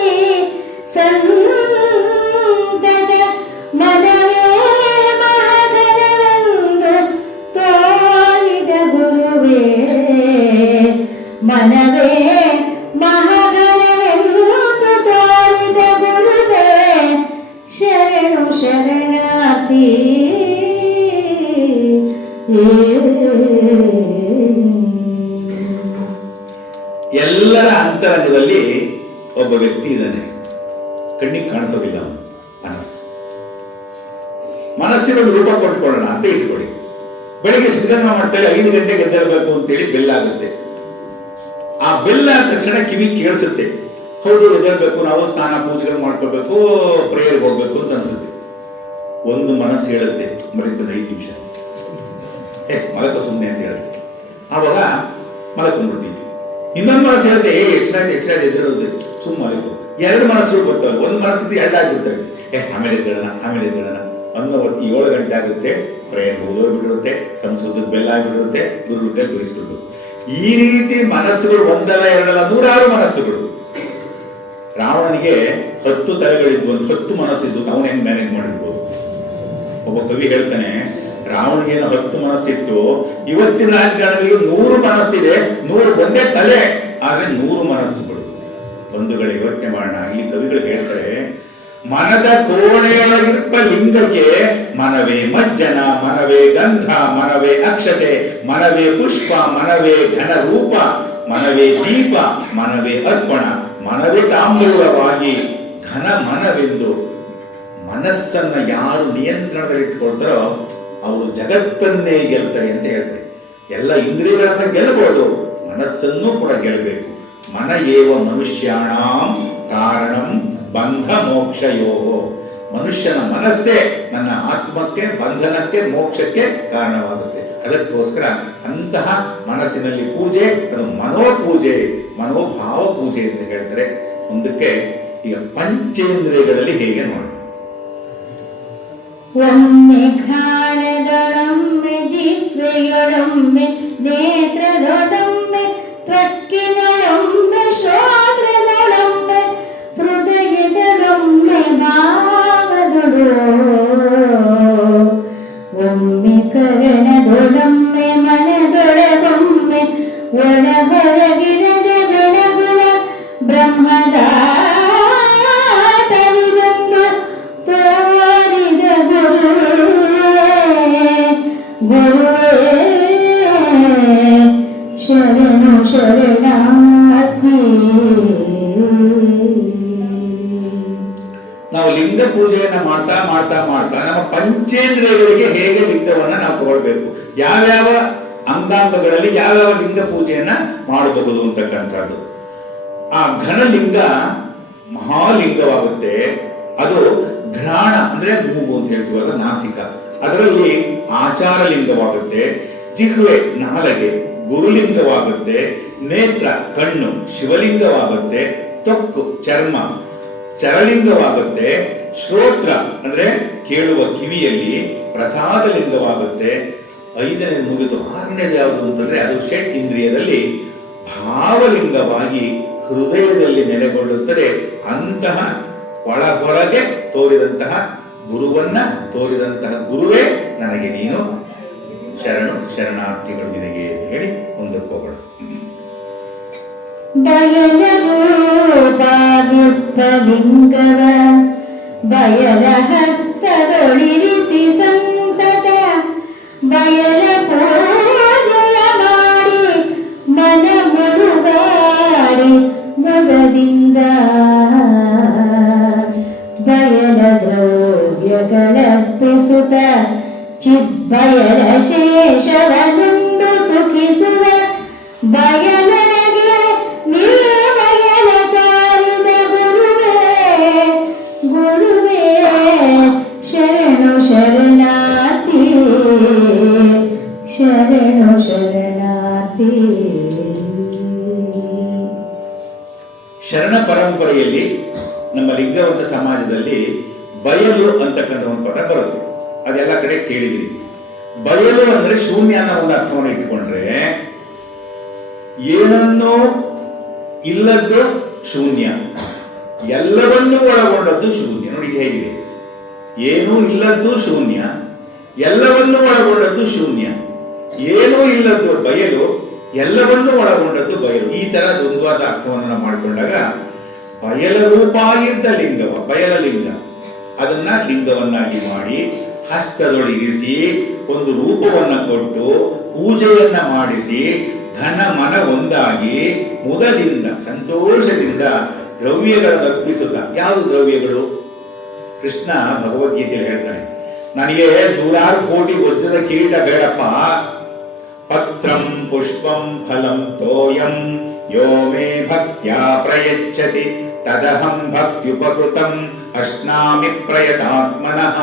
ಸಂತತ, ಮನವೇ ಮಹಾಗಣವೆಂದು ತೋರಿದ ಗುರುವೇ, ಮನವೇ ಮಹಾಗಣವೆಂದು ಶರಣು ಶರಣಾರ್ಥಿ. ಎಲ್ಲರ ಅಂತರಂಗದಲ್ಲಿ ಒಬ್ಬ ವ್ಯಕ್ತಿ ಇದ್ದಾನೆ, ಕಣ್ಣಿಗೆ ಕಾಣಿಸೋದಿಲ್ಲ ಅವನು. ಮನಸ್ಸಿಗೆ ಒಂದು ರೂಪ ಕೊಟ್ಕೊಳ್ಳೋಣ ಅಂತ ಇಟ್ಕೊಳ್ಳಿ. ಬೆಳಿಗ್ಗೆ ಸಿದ್ಧಗಂಗಾ ಮಾಡ್ತಾರೆ, 5 ಗಂಟೆಗೆ ಎದ್ದೇಳಬೇಕು ಅಂತೇಳಿ ಬೆಲ್ಲ ಆಗುತ್ತೆ. ಆ ಬೆಲ್ಲ ಆದ ತಕ್ಷಣ ಕಿವಿ ಕೇಳಿಸುತ್ತೆ, ಹೌದು ಎದ್ದೇಳಬೇಕು, ನಾವು ಸ್ನಾನ ಪೂಜೆಗಳು ಮಾಡ್ಕೋಬೇಕು, ಪ್ರೇಯರ್ಗೆ ಹೋಗ್ಬೇಕು ಅಂತ ಅನ್ಸುತ್ತೆ. ಒಂದು ಮನಸ್ಸು ಹೇಳುತ್ತೆ ಮರಿಕೊಂಡು 5 ನಿಮಿಷ ಮಲಕ ಸುಮ್ಮನೆ ಅಂತ ಹೇಳುತ್ತೆ. ಆವಾಗ ಮಲಕೊಂಡ್ಬಿಡ್ತೀವಿ. ಇನ್ನೊಂದು ಮನಸ್ಸು ಹೇಳುತ್ತೆ, ಎಚ್ಚರ ಎದ್ದೇಳೋದು ಸುಮ್ಮನೆ ಮಲಕು. 2 ಮನಸ್ಸುಗಳು ಬರ್ತಾವೆ. ಒಂದು ಮನಸ್ಸಿದ್ದು 2 ಆಗ್ಬಿಡ್ತವೆ. ಆಮೇಲೆ ಎದ್ದೇಳೋಣ ಅನ್ನೋ ಹೊತ್ತು 7 ಗಂಟೆ ಆಗುತ್ತೆ, ಪ್ರೇಯರ್ ಓದೋಗ್ಬಿಟ್ಟಿರುತ್ತೆ, ಸಂಸ್ಕೃತದ ಬೆಲ್ಲ ಆಗಿಬಿಟ್ಟಿರುತ್ತೆ, ಗುರುಗಳ ಕೈ ಬಯಸ್ಬಿಟ್ಟು. ಈ ರೀತಿ ಮನಸ್ಸುಗಳು ಒಂದಲ್ಲ ಎರಡಲ್ಲ 106 ಮನಸ್ಸುಗಳು. ರಾವಣನಿಗೆ 10 ತಲೆಗಳಿದ್ವು, ಒಂದು 10 ಮನಸ್ಸಿದ್ದು, ಅವನು ಹೆಂಗ್ ಮ್ಯಾನೇಜ್ ಮಾಡಿರ್ಬೋದು? ಒಬ್ಬ ಕವಿ ಹೇಳ್ತಾನೆ, ರಾವಣಿಗೇನು 10 ಮನಸ್ಸಿತ್ತು, ಇವತ್ತಿನ ರಾಜಕಾರಣಿಗಳಿಗೆ 100 ಮನಸ್ಸಿದೆ, 100 ಒಂದೇ ತಲೆ, ಆದ್ರೆ 100 ಮನಸ್ಸುಗಳು. ಬಂಧುಗಳಿಗೆ ಯೋಚನೆ ಮಾಡೋಣ. ಇಲ್ಲಿ ಕವಿಗಳು ಹೇಳ್ತಾರೆ, ಮನದ ಕೋಣೆಯೊಳಗಿರ್ಪ ಲಿಂಗಕ್ಕೆ ಮನವೇ ಮಜ್ಜನ, ಮನವೇ ಗಂಧ, ಮನವೇ ಅಕ್ಷತೆ, ಮನವೇ ಪುಷ್ಪ, ಮನವೇ ಘನ ರೂಪ, ಮನವೇ ದೀಪ, ಮನವೇ ಅರ್ಪಣ, ಮನವೇ ತಾಂಬೂಲವಾಗಿ ಘನ ಮನವೆಂದು. ಮನಸ್ಸನ್ನ ಯಾರು ನಿಯಂತ್ರಣದಲ್ಲಿ ಇಟ್ಕೊಳ್ತಾರೋ ಅವರು ಜಗತ್ತನ್ನೇ ಗೆಲ್ತಾರೆ ಅಂತ ಹೇಳ್ತಾರೆ. ಎಲ್ಲ ಇಂದ್ರಿಯಗಳನ್ನ ಗೆಲ್ಲಬಹುದು, ಮನಸ್ಸನ್ನು ಕೂಡ ಗೆಲ್ಲಬೇಕು. ಮನ ಏವ ಮನುಷ್ಯಾಣಾಂ ಕಾರಣಂ ಬಂಧ ಮೋಕ್ಷಯೋ. ಮನುಷ್ಯನ ಮನಸ್ಸೇ ನನ್ನ ಆತ್ಮಕ್ಕೆ, ಬಂಧನಕ್ಕೆ, ಮೋಕ್ಷಕ್ಕೆ ಕಾರಣವಾಗುತ್ತೆ. ಅದಕ್ಕೋಸ್ಕರ ಅಂತಹ ಮನಸ್ಸಿನಲ್ಲಿ ಪೂಜೆ, ಅದು ಮನೋಪೂಜೆ, ಮನೋಭಾವ ಪೂಜೆ ಅಂತ ಹೇಳ್ತಾರೆ. ಮುಂದಕ್ಕೆ ಈಗ ಪಂಚೇಂದ್ರಿಯಗಳಲ್ಲಿ ಹೇಗೆ ನೋಡೋಣ. ಒಮ್ಮೆ ಘ್ರಾಣದೊಳೊಮ್ಮೆ ಜಿಹ್ವೆಯೊಳೊಮ್ಮೆ ನೇತ್ರದೊಳೊಮ್ಮೆ ತ್ವಕ್ಕಿನೊಳೊಮ್ಮೆ ಶ್ರೋತ್ರದೊಳೊಮ್ಮೆ ಹೃದಯದೊಳೊಮ್ಮೆ ಭಾವದೊಳು ಒಮ್ಮೆ ಕರಣದೊಳೊಮ್ಮೆ ಮನದೊಳಗೊಮ್ಮೆ ಒಳ ಹೊರಗಿರದ ಬೆಳಗುಳ ಬ್ರಹ್ಮದ ಶರಣು ಶರಣಾರ್ಥಿ. ನಾವು ಲಿಂಗ ಪೂಜೆಯನ್ನ ಮಾಡ್ತಾ ಮಾಡ್ತಾ ಮಾಡ್ತಾ ನಮ್ಮ ಪಂಚೇಂದ್ರಿಯಗಳಿಗೆ ಹೇಗೆ ಲಿಂಗವನ್ನ ನಾವು ತಗೊಳ್ಬೇಕು, ಯಾವ್ಯಾವ ಅಂಗಾಂಗಗಳಲ್ಲಿ ಯಾವ್ಯಾವ ಲಿಂಗ ಪೂಜೆಯನ್ನ ಮಾಡಬಹುದು ಅಂತಕ್ಕಂಥದ್ದು. ಆ ಘನಲಿಂಗ ಮಹಾಲಿಂಗವಾಗುತ್ತೆ. ಅದು ಘ್ರಾಣ ಅಂದ್ರೆ ಮೂಗು ಅಂತ ಹೇಳ್ತೀವಲ್ಲ, ನಾಸಿಕ, ಅದರಲ್ಲಿ ಆಚಾರ ಲಿಂಗವಾಗುತ್ತೆ. ಜಿಹ್ವೆ ನಾಲಗೆ ಗುರುಲಿಂಗವಾಗುತ್ತೆ. ನೇತ್ರ ಕಣ್ಣು ಶಿವಲಿಂಗವಾಗುತ್ತೆ. ತ್ವಕ್ಕು ಚರ್ಮ ಚರಲಿಂಗವಾಗುತ್ತೆ. ಶ್ರೋತ್ರ ಅಂದ್ರೆ ಕೇಳುವ ಕಿವಿಯಲ್ಲಿ ಪ್ರಸಾದ ಲಿಂಗವಾಗುತ್ತೆ. 5ನೇ ಮುಗಿದು 6ನೇದು ಯಾವುದು ಅಂತಂದ್ರೆ ಅದು ಷಟ್ ಇಂದ್ರಿಯದಲ್ಲಿ ಭಾವಲಿಂಗವಾಗಿ ಹೃದಯದಲ್ಲಿ ನೆಲೆಗೊಳ್ಳುತ್ತದೆ. ಅಂತಹ ಒಳ ಹೊರಗೆ ತೋರಿದಂತಹ ಗುರುವನ್ನ ತೋರಿದಂತಹ ಗುರುವೇ ನನಗೆ ನೀನು ಶರಣು ಶರಣಾರ್ಥಿಗಳು ನಿನಗೆ ಅಂತ ಹೇಳಿ ಮುಂದಕ್ಕೆ ಹೋಗೋಣ. ಬಯಲರೂಪಾಗುತ್ತಲಿಂಗವ ಬಯಲ ಹಸ್ತದೊಳಿರಿಸಿ ಸಂತತ ಬಯಲ ಪೂಜೆಯ ಮಾಡಿ ಮನ ಮುಳುಗಾಡಿ ಮೊದದಿಂದ ಬಯಲ ದ್ರವ್ಯಗಳರ್ಪಿಸುತ್ತ ಚಿದ್ಬಯಲ ಶೇಷವನುಂಡು ಸುಖಿಸುವ ಬಯಲನಿಗೆ ನೀ ಬಯಲ ತೋರಿದ ಗುರುವೇ ಶರಣು ಶರಣಾರ್ಥಿ. ಶರಣು ಶರಣಾರ್ಥಿ. ಶರಣ ಪರಂಪರೆಯಲ್ಲಿ ನಮ್ಮ ಲಿಂಗವಂತ ಸಮಾಜದಲ್ಲಿ ಬಯಲು ಅಂತಕ್ಕಂಥ ಒಂದು ಪದ ಬರುತ್ತೆ. ಅದೆಲ್ಲ ಕಡೆ ಕೇಳಿದಿರಿ. ಬಯಲು ಅಂದ್ರೆ ಶೂನ್ಯ ಅನ್ನೋ ಒಂದು ಅರ್ಥವನ್ನು ಇಟ್ಟುಕೊಂಡ್ರೆ, ಏನನ್ನೂ ಇಲ್ಲದ್ದು ಶೂನ್ಯ, ಎಲ್ಲವನ್ನೂ ಒಳಗೊಂಡದ್ದು ಶೂನ್ಯ. ನೋಡಿ ಇದು ಹೇಗಿದೆ, ಏನೂ ಇಲ್ಲದ್ದು ಶೂನ್ಯ, ಎಲ್ಲವನ್ನೂ ಒಳಗೊಂಡದ್ದು ಶೂನ್ಯ. ಏನೂ ಇಲ್ಲದ್ದು ಬಯಲು, ಎಲ್ಲವನ್ನೂ ಒಳಗೊಂಡದ್ದು ಬಯಲು. ಈ ತರ ದ್ವಂದ್ವಾದ ಅರ್ಥವನ್ನು ನಾವು ಮಾಡಿಕೊಂಡಾಗ ಬಯಲ ರೂಪಾಗಿದ್ದ ಲಿಂಗವ ಬಯಲಲಿಂಗ, ಅದನ್ನ ಲಿಂಗವನ್ನಾಗಿ ಮಾಡಿ ಹಸ್ತದೊಳಗಿರಿಸಿ ಒಂದು ರೂಪವನ್ನ ಕೊಟ್ಟು ಪೂಜೆಯನ್ನ ಮಾಡಿಸಿ ಘನ ಮನ ಒಂದಾಗಿ ಮುದದಿಂದ ಸಂತೋಷದಿಂದ ದ್ರವ್ಯಗಳನ್ನು ಅರ್ಪಿಸುತ್ತ. ಯಾವುದು ದ್ರವ್ಯಗಳು? ಕೃಷ್ಣ ಭಗವದ್ಗೀತೆಯಲ್ಲಿ ಹೇಳ್ತಾನೆ, ನನಗೆ 100 ಕೋಟಿ ವಜ್ರದ ಕಿರೀಟ ಬೇಡಪ್ಪ, ಪತ್ರಂ ಪುಷ್ಪಂ ಫಲಂ ತೋಯಂ ಯೋ ಮೇ ಭಕ್ತ್ಯಾ ಪ್ರಯಚ್ಛತಿ ತದಹಂ ಭಕ್ತ್ಯುಪಕೃತಂ ಅಶ್ನಾಮಿ ಪ್ರಯತಾತ್ಮನಃ.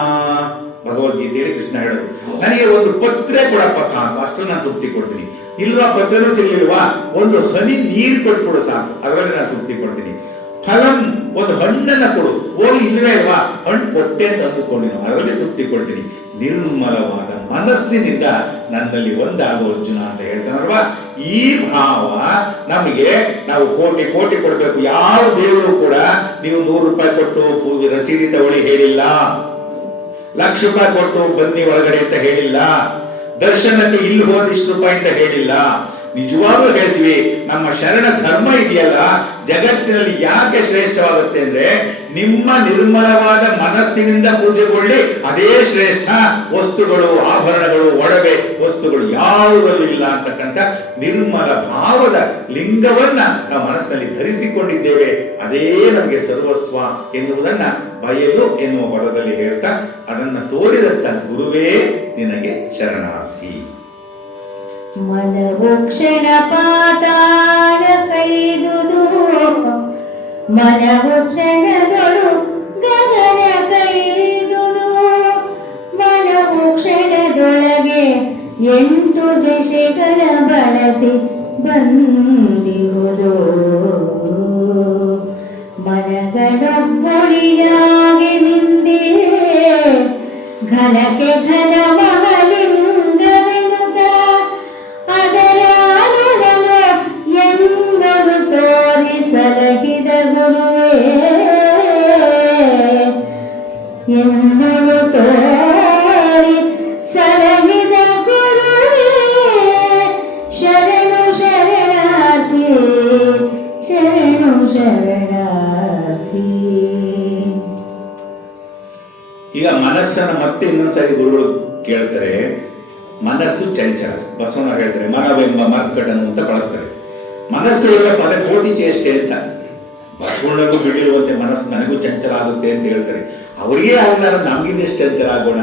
ಭಗವದ್ಗೀತೆಯಲ್ಲಿ ಕೃಷ್ಣ ಹೇಳೋದು, ನನಗೆ ಒಂದು ಪತ್ರೆ ಕೊಡಪ್ಪ ಸಾಕು, ಅಷ್ಟು ನಾನು ತೃಪ್ತಿ ಕೊಡ್ತೀನಿ. ಇಲ್ವಾ ಪತ್ರನೂ ಸಿಗ್ಲಿಲ್ವಾ, ಒಂದು ಹನಿ ನೀರು ಕೊಟ್ಬಿಡು ಸಾಕು, ಅದರಲ್ಲಿ ನಾನು ತೃಪ್ತಿ ಕೊಡ್ತೀನಿ. ಫಲಂ, ಒಂದು ಹಣ್ಣನ್ನ ಕೊಡು, ಹೋಗಿ ಇಲ್ವೇ ಇಲ್ವಾ, ಹಣ್ಣು ಕೊಟ್ಟೆ ಅಂತ ಅಂದುಕೊಂಡು ಅದರಲ್ಲಿ ತೃಪ್ತಿ ಕೊಡ್ತೀನಿ. ನಿರ್ಮಲವಾದ ಮನಸ್ಸಿನಿಂದ ನನ್ನಲ್ಲಿ ಒಂದಾಗೋ ಅರ್ಜುನ ಅಂತ ಹೇಳ್ತಾನಲ್ವಾ. ಈ ಭಾವ ನಮಗೆ, ನಾವು ಕೋಟಿ ಕೋಟಿ ಕೊಡಬೇಕು, ಯಾವ ದೇವರು ಕೂಡ ನೀವು 100 ರೂಪಾಯಿ ಕೊಟ್ಟು ರಸೀದಿ ತಗೊಳ್ಳಿ ಹೇಳಿಲ್ಲ, 1,00,000 ರೂಪಾಯಿ ಕೊಟ್ಟು ಬನ್ನಿ ಒಳಗಡೆ ಅಂತ ಹೇಳಿಲ್ಲ, ದರ್ಶನಕ್ಕೆ ಇಲ್ಲಿ ಹೋದ ಇಷ್ಟು ರೂಪಾಯಿ ಅಂತ ಹೇಳಿಲ್ಲ. ನಿಜವಾಗ್ಲೂ ಹೇಳ್ತೀವಿ, ನಮ್ಮ ಶರಣ ಧರ್ಮ ಇದೆಯಲ್ಲ, ಜಗತ್ತಿನಲ್ಲಿ ಯಾಕೆ ಶ್ರೇಷ್ಠವಾಗುತ್ತೆ ಅಂದ್ರೆ, ನಿಮ್ಮ ನಿರ್ಮಲವಾದ ಮನಸ್ಸಿನಿಂದ ಪೂಜೆಗೊಳ್ಳಿ, ಅದೇ ಶ್ರೇಷ್ಠ. ವಸ್ತುಗಳು, ಆಭರಣಗಳು, ಒಡವೆ ವಸ್ತುಗಳು ಯಾವುದಲ್ಲೂ ಇಲ್ಲ ಅಂತಕ್ಕಂಥ ನಿರ್ಮಲ ಭಾವದ ಲಿಂಗವನ್ನ ನಾವು ಮನಸ್ಸಿನಲ್ಲಿ ಧರಿಸಿಕೊಂಡಿದ್ದೇವೆ, ಅದೇ ನಮಗೆ ಸರ್ವಸ್ವ ಎನ್ನುವುದನ್ನ ಬಯಲು ಎನ್ನುವ ಪದದಲ್ಲಿ ಹೇಳ್ತಾ, ಅದನ್ನ ತೋರಿದಂತ ಗುರುವೇ ನಿನಗೆ ಶರಣಾರ್ಥಿ. ಮನವು ಕ್ಷಣ ಪಾತಾಳ ಕೈದುದು, ಮನವು ಕ್ಷಣದೊಳು ಗಗನ ಕೈದುದು, ಮನವು ಕ್ಷಣದೊಳಗೆ 8 ದಿಶೆಗಳ ಬಳಸಿ ಬಂದಿರುವುದು, ಮನಗಳೊಬ್ಬೊಳಿಯಾಗಿ ನಿಂದಿರೆ ಘನಕ್ಕೆ ಘನ ಮಹಲಿಂಗವೆನುತ, ಅದರ ಅನುಭವ ಎಂದರು ತೋರಿಸಲಹಿದ ಗುರುವೇ, ಎಂದರು ತೋರಿ ಸಲಹಿದ ಗುರುವೇ, ಶರಣು ಶರಣಾರ್ಥಿ, ಶರಣು ಶರಣಾರ್ಥಿ. ಈಗ ಮನಸ್ಸನ್ನು ಮತ್ತೆ ಇನ್ನೊಂದ್ಸರಿ ಗುರುಗಳು ಕೇಳ್ತಾರೆ. ಮನಸ್ಸು ಚಂಚಲ, ಬಸವಣ್ಣ ಹೇಳ್ತಾರೆ ಮನವೆಂಬ ಮರ್ಕಟನ್ನು ಅಂತ ಬಳಸ್ತಾರೆ. ಮನಸ್ಸು ಎಲ್ಲ ಪದ ಕೋಟಿ ಚೇಷ್ಟೆ ಅಂತ, ಬಸವಣ್ಣಗೂ ಬಿಡಿರುವಂತೆ ಮನಸ್ಸು ನನಗೂ ಚಂಚಲ ಆಗುತ್ತೆ ಅಂತ ಹೇಳ್ತಾರೆ. ಅವರಿಗೆ ಆಗಲಾರ ನಮ್ಗಿಂದೆಷ್ಟು ಚಂಚಲ ಆಗೋಣ.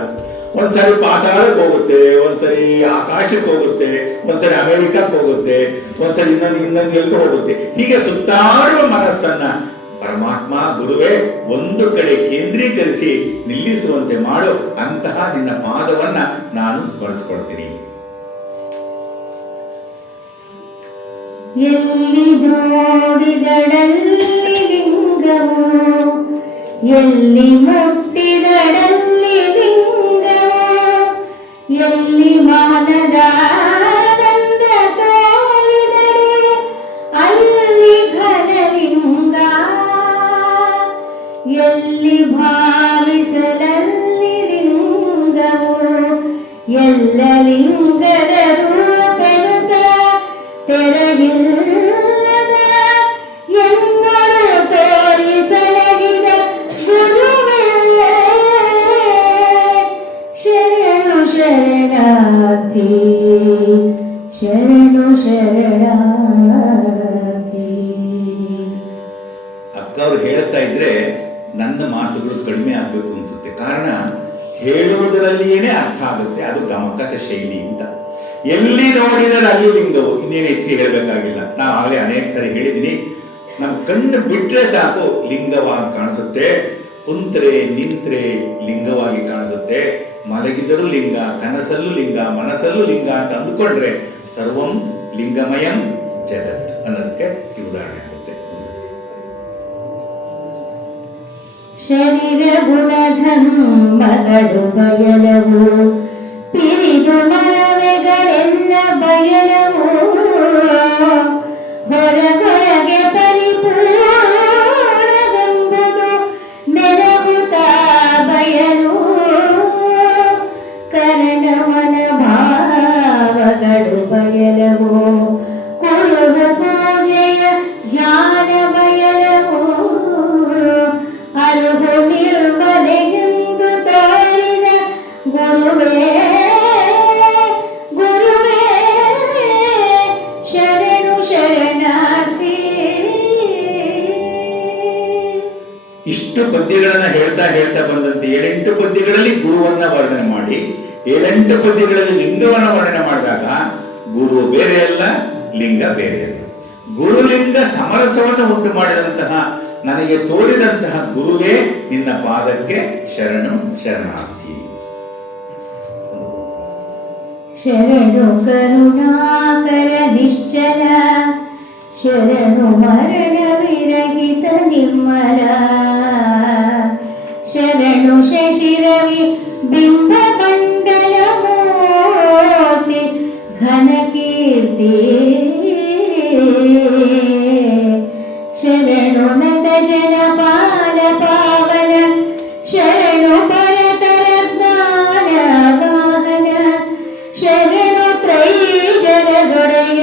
ಒಂದ್ಸರಿ ಪಾತಾಳಕ್ಕೆ ಹೋಗುತ್ತೆ, ಒಂದ್ಸರಿ ಆಕಾಶಕ್ಕೆ ಹೋಗುತ್ತೆ, ಒಂದ್ಸರಿ ಅಮೆರಿಕಕ್ಕೆ ಹೋಗುತ್ತೆ, ಒಂದ್ಸರಿ ಇನ್ನೊಂದು ಎಲ್ಲಿ ಹೋಗುತ್ತೆ. ಹೀಗೆ ಸುತ್ತಾಡುವ ಮನಸ್ಸನ್ನ ಪರಮಾತ್ಮ ಗುರುವೇ ಒಂದು ಕಡೆ ಕೇಂದ್ರೀಕರಿಸಿ ನಿಲ್ಲಿಸುವಂತೆ ಮಾಡು. ಅಂತಹ ನಿನ್ನ ಪಾದವನ್ನ ನಾನು ಸ್ಮರಿಸಿಕೊಳ್ತೀನಿ. ಎಲ್ಲಿ ನೋಡಿದಡಲ್ಲಿ ಲಿಂಗವು, ಎಲ್ಲಿ ಮುಟ್ಟಿದಡಲ್ಲಿ ಲಿಂಗವು, ಎಲ್ಲಿ ಮಾನದಾನಂದ ತೋರಿದಡೆ ಅಲ್ಲಿ ಘನಲಿಂಗ, ಎಲ್ಲಿ ಭಾವಿಸಲಲ್ಲಿ ಲಿಂಗವು, ಎಲ್ಲ ಲಿಂಗದ ರೂಪನುತ ತೆರಗಿಲ್ಲದ ಎಂದರು ತೋರಿಸಲಗಿದ ಗುರುವೇ, ಶರಣು ಶರಣಾರ್ಥಿ, ಶರಣು ಶರಣಾರ್ಥಿ. ಅಕ್ಕವ್ರು ಹೇಳ್ತಾ ಇದ್ರೆ ನನ್ನ ಮಾತುಗಳು ಕಡಿಮೆ ಆಗ್ಬೇಕು ಅನ್ಸುತ್ತೆ. ಕಾರಣ ಹೇಳುವುದರಲ್ಲಿಯೇ ಅರ್ಥ ಆಗುತ್ತೆ, ಅದು ಗಮಕದ ಶೈಲಿ ಅಂತ. ಎಲ್ಲಿ ನೋಡಿದರೆ ಅಲ್ಲಿ ಲಿಂಗವು, ಇನ್ನೇನು ಹೆಚ್ಚಿಗೆ ಹೇಳಬೇಕಾಗಿಲ್ಲ. ನಾವು ಆಗಲೇ ಅನೇಕ ಸರಿ ಹೇಳಿದ್ದೀನಿ, ನಮ್ಮ ಕಣ್ಣು ಬಿಟ್ರೆ ಸಾಕು ಲಿಂಗವಾಗಿ ಕಾಣಿಸುತ್ತೆ. ಕುಂತ್ರೆ ನಿಂತ್ರೆ ಲಿಂಗವಾಗಿ ಕಾಣಿಸುತ್ತೆ, ಮಲಗಿದರೂ ಲಿಂಗ, ಕನಸಲ್ಲೂ ಲಿಂಗ, ಮನಸ್ಸಲ್ಲೂ ಲಿಂಗ ಅಂತ ಅಂದುಕೊಂಡ್ರೆ ಸರ್ವಂ ಲಿಂಗಮಯಂ ಜಗತ್ ಅನ್ನೋದಕ್ಕೆ ಉದಾಹರಣೆ ಆಗುತ್ತೆ. ಶರೀರ ಗುಣಧರ್ಮಗಳು ಬಯಲವು, ಪಿರಿದು ಮನವೆಗಳೆಲ್ಲ ಬಯಲವು, ಹೊರಗೊಳಗೆ ಪರಿಪೂರ್ಣವೆಂಬುದು ನೆನಗುತ್ತಾ ಬಯಲು, ಕರಣವನ ಭಾವಗಳು ಬಯಲವು, ಕುರುಹು ಪೂಜೆಯ ಧ್ಯಾನ ಬಯಲವು, ಅರುಹು ನಿರ್ಮಲೆಗೆ ಹೇಳ್ತಾ ಬಂದಂತೆ 7-8 ಪದ್ಯಗಳಲ್ಲಿ ಗುರುವನ್ನ ವರ್ಣನೆ ಮಾಡಿ 7-8 ಪದ್ಯಗಳಲ್ಲಿ ಲಿಂಗವನ್ನ ವರ್ಣನೆ ಮಾಡಿದಾಗ ಗುರು ಬೇರೆ ಅಲ್ಲ, ಲಿಂಗ ಬೇರೆ ಅಲ್ಲ. ಗುರುಲಿಂಗ ಸಮರಸವನ್ನು ಉಂಟು ಮಾಡಿದಂತಹ ನನಗೆ ತೋರಿದಂತಹ ಗುರುವೇ ನಿನ್ನ ಪಾದಕ್ಕೆ ಶರಣು ಶರಣಾರ್ಥಿ. ಶರಣು ಕರುಣಾಕರ ನಿಶ್ಚಲ, ಶರಣು ಮರಣ ವಿರಹಿತ ನಿರ್ಮಲ, ಶರಣು ಶಶಿರವಿ ಬಿಂಬ ಮಂಡಲ ಮೂರ್ತಿ ಘನ ಕೀರ್ತಿ, ಶರಣು ನತ ಜನ ಪಾಲ ಪಾವನ, ಶರಣು ಪರತರ ಜ್ಞಾನ ವಾಹನ, ಶರಣು ತ್ರೈ ಜಗದೊಡೆಯ,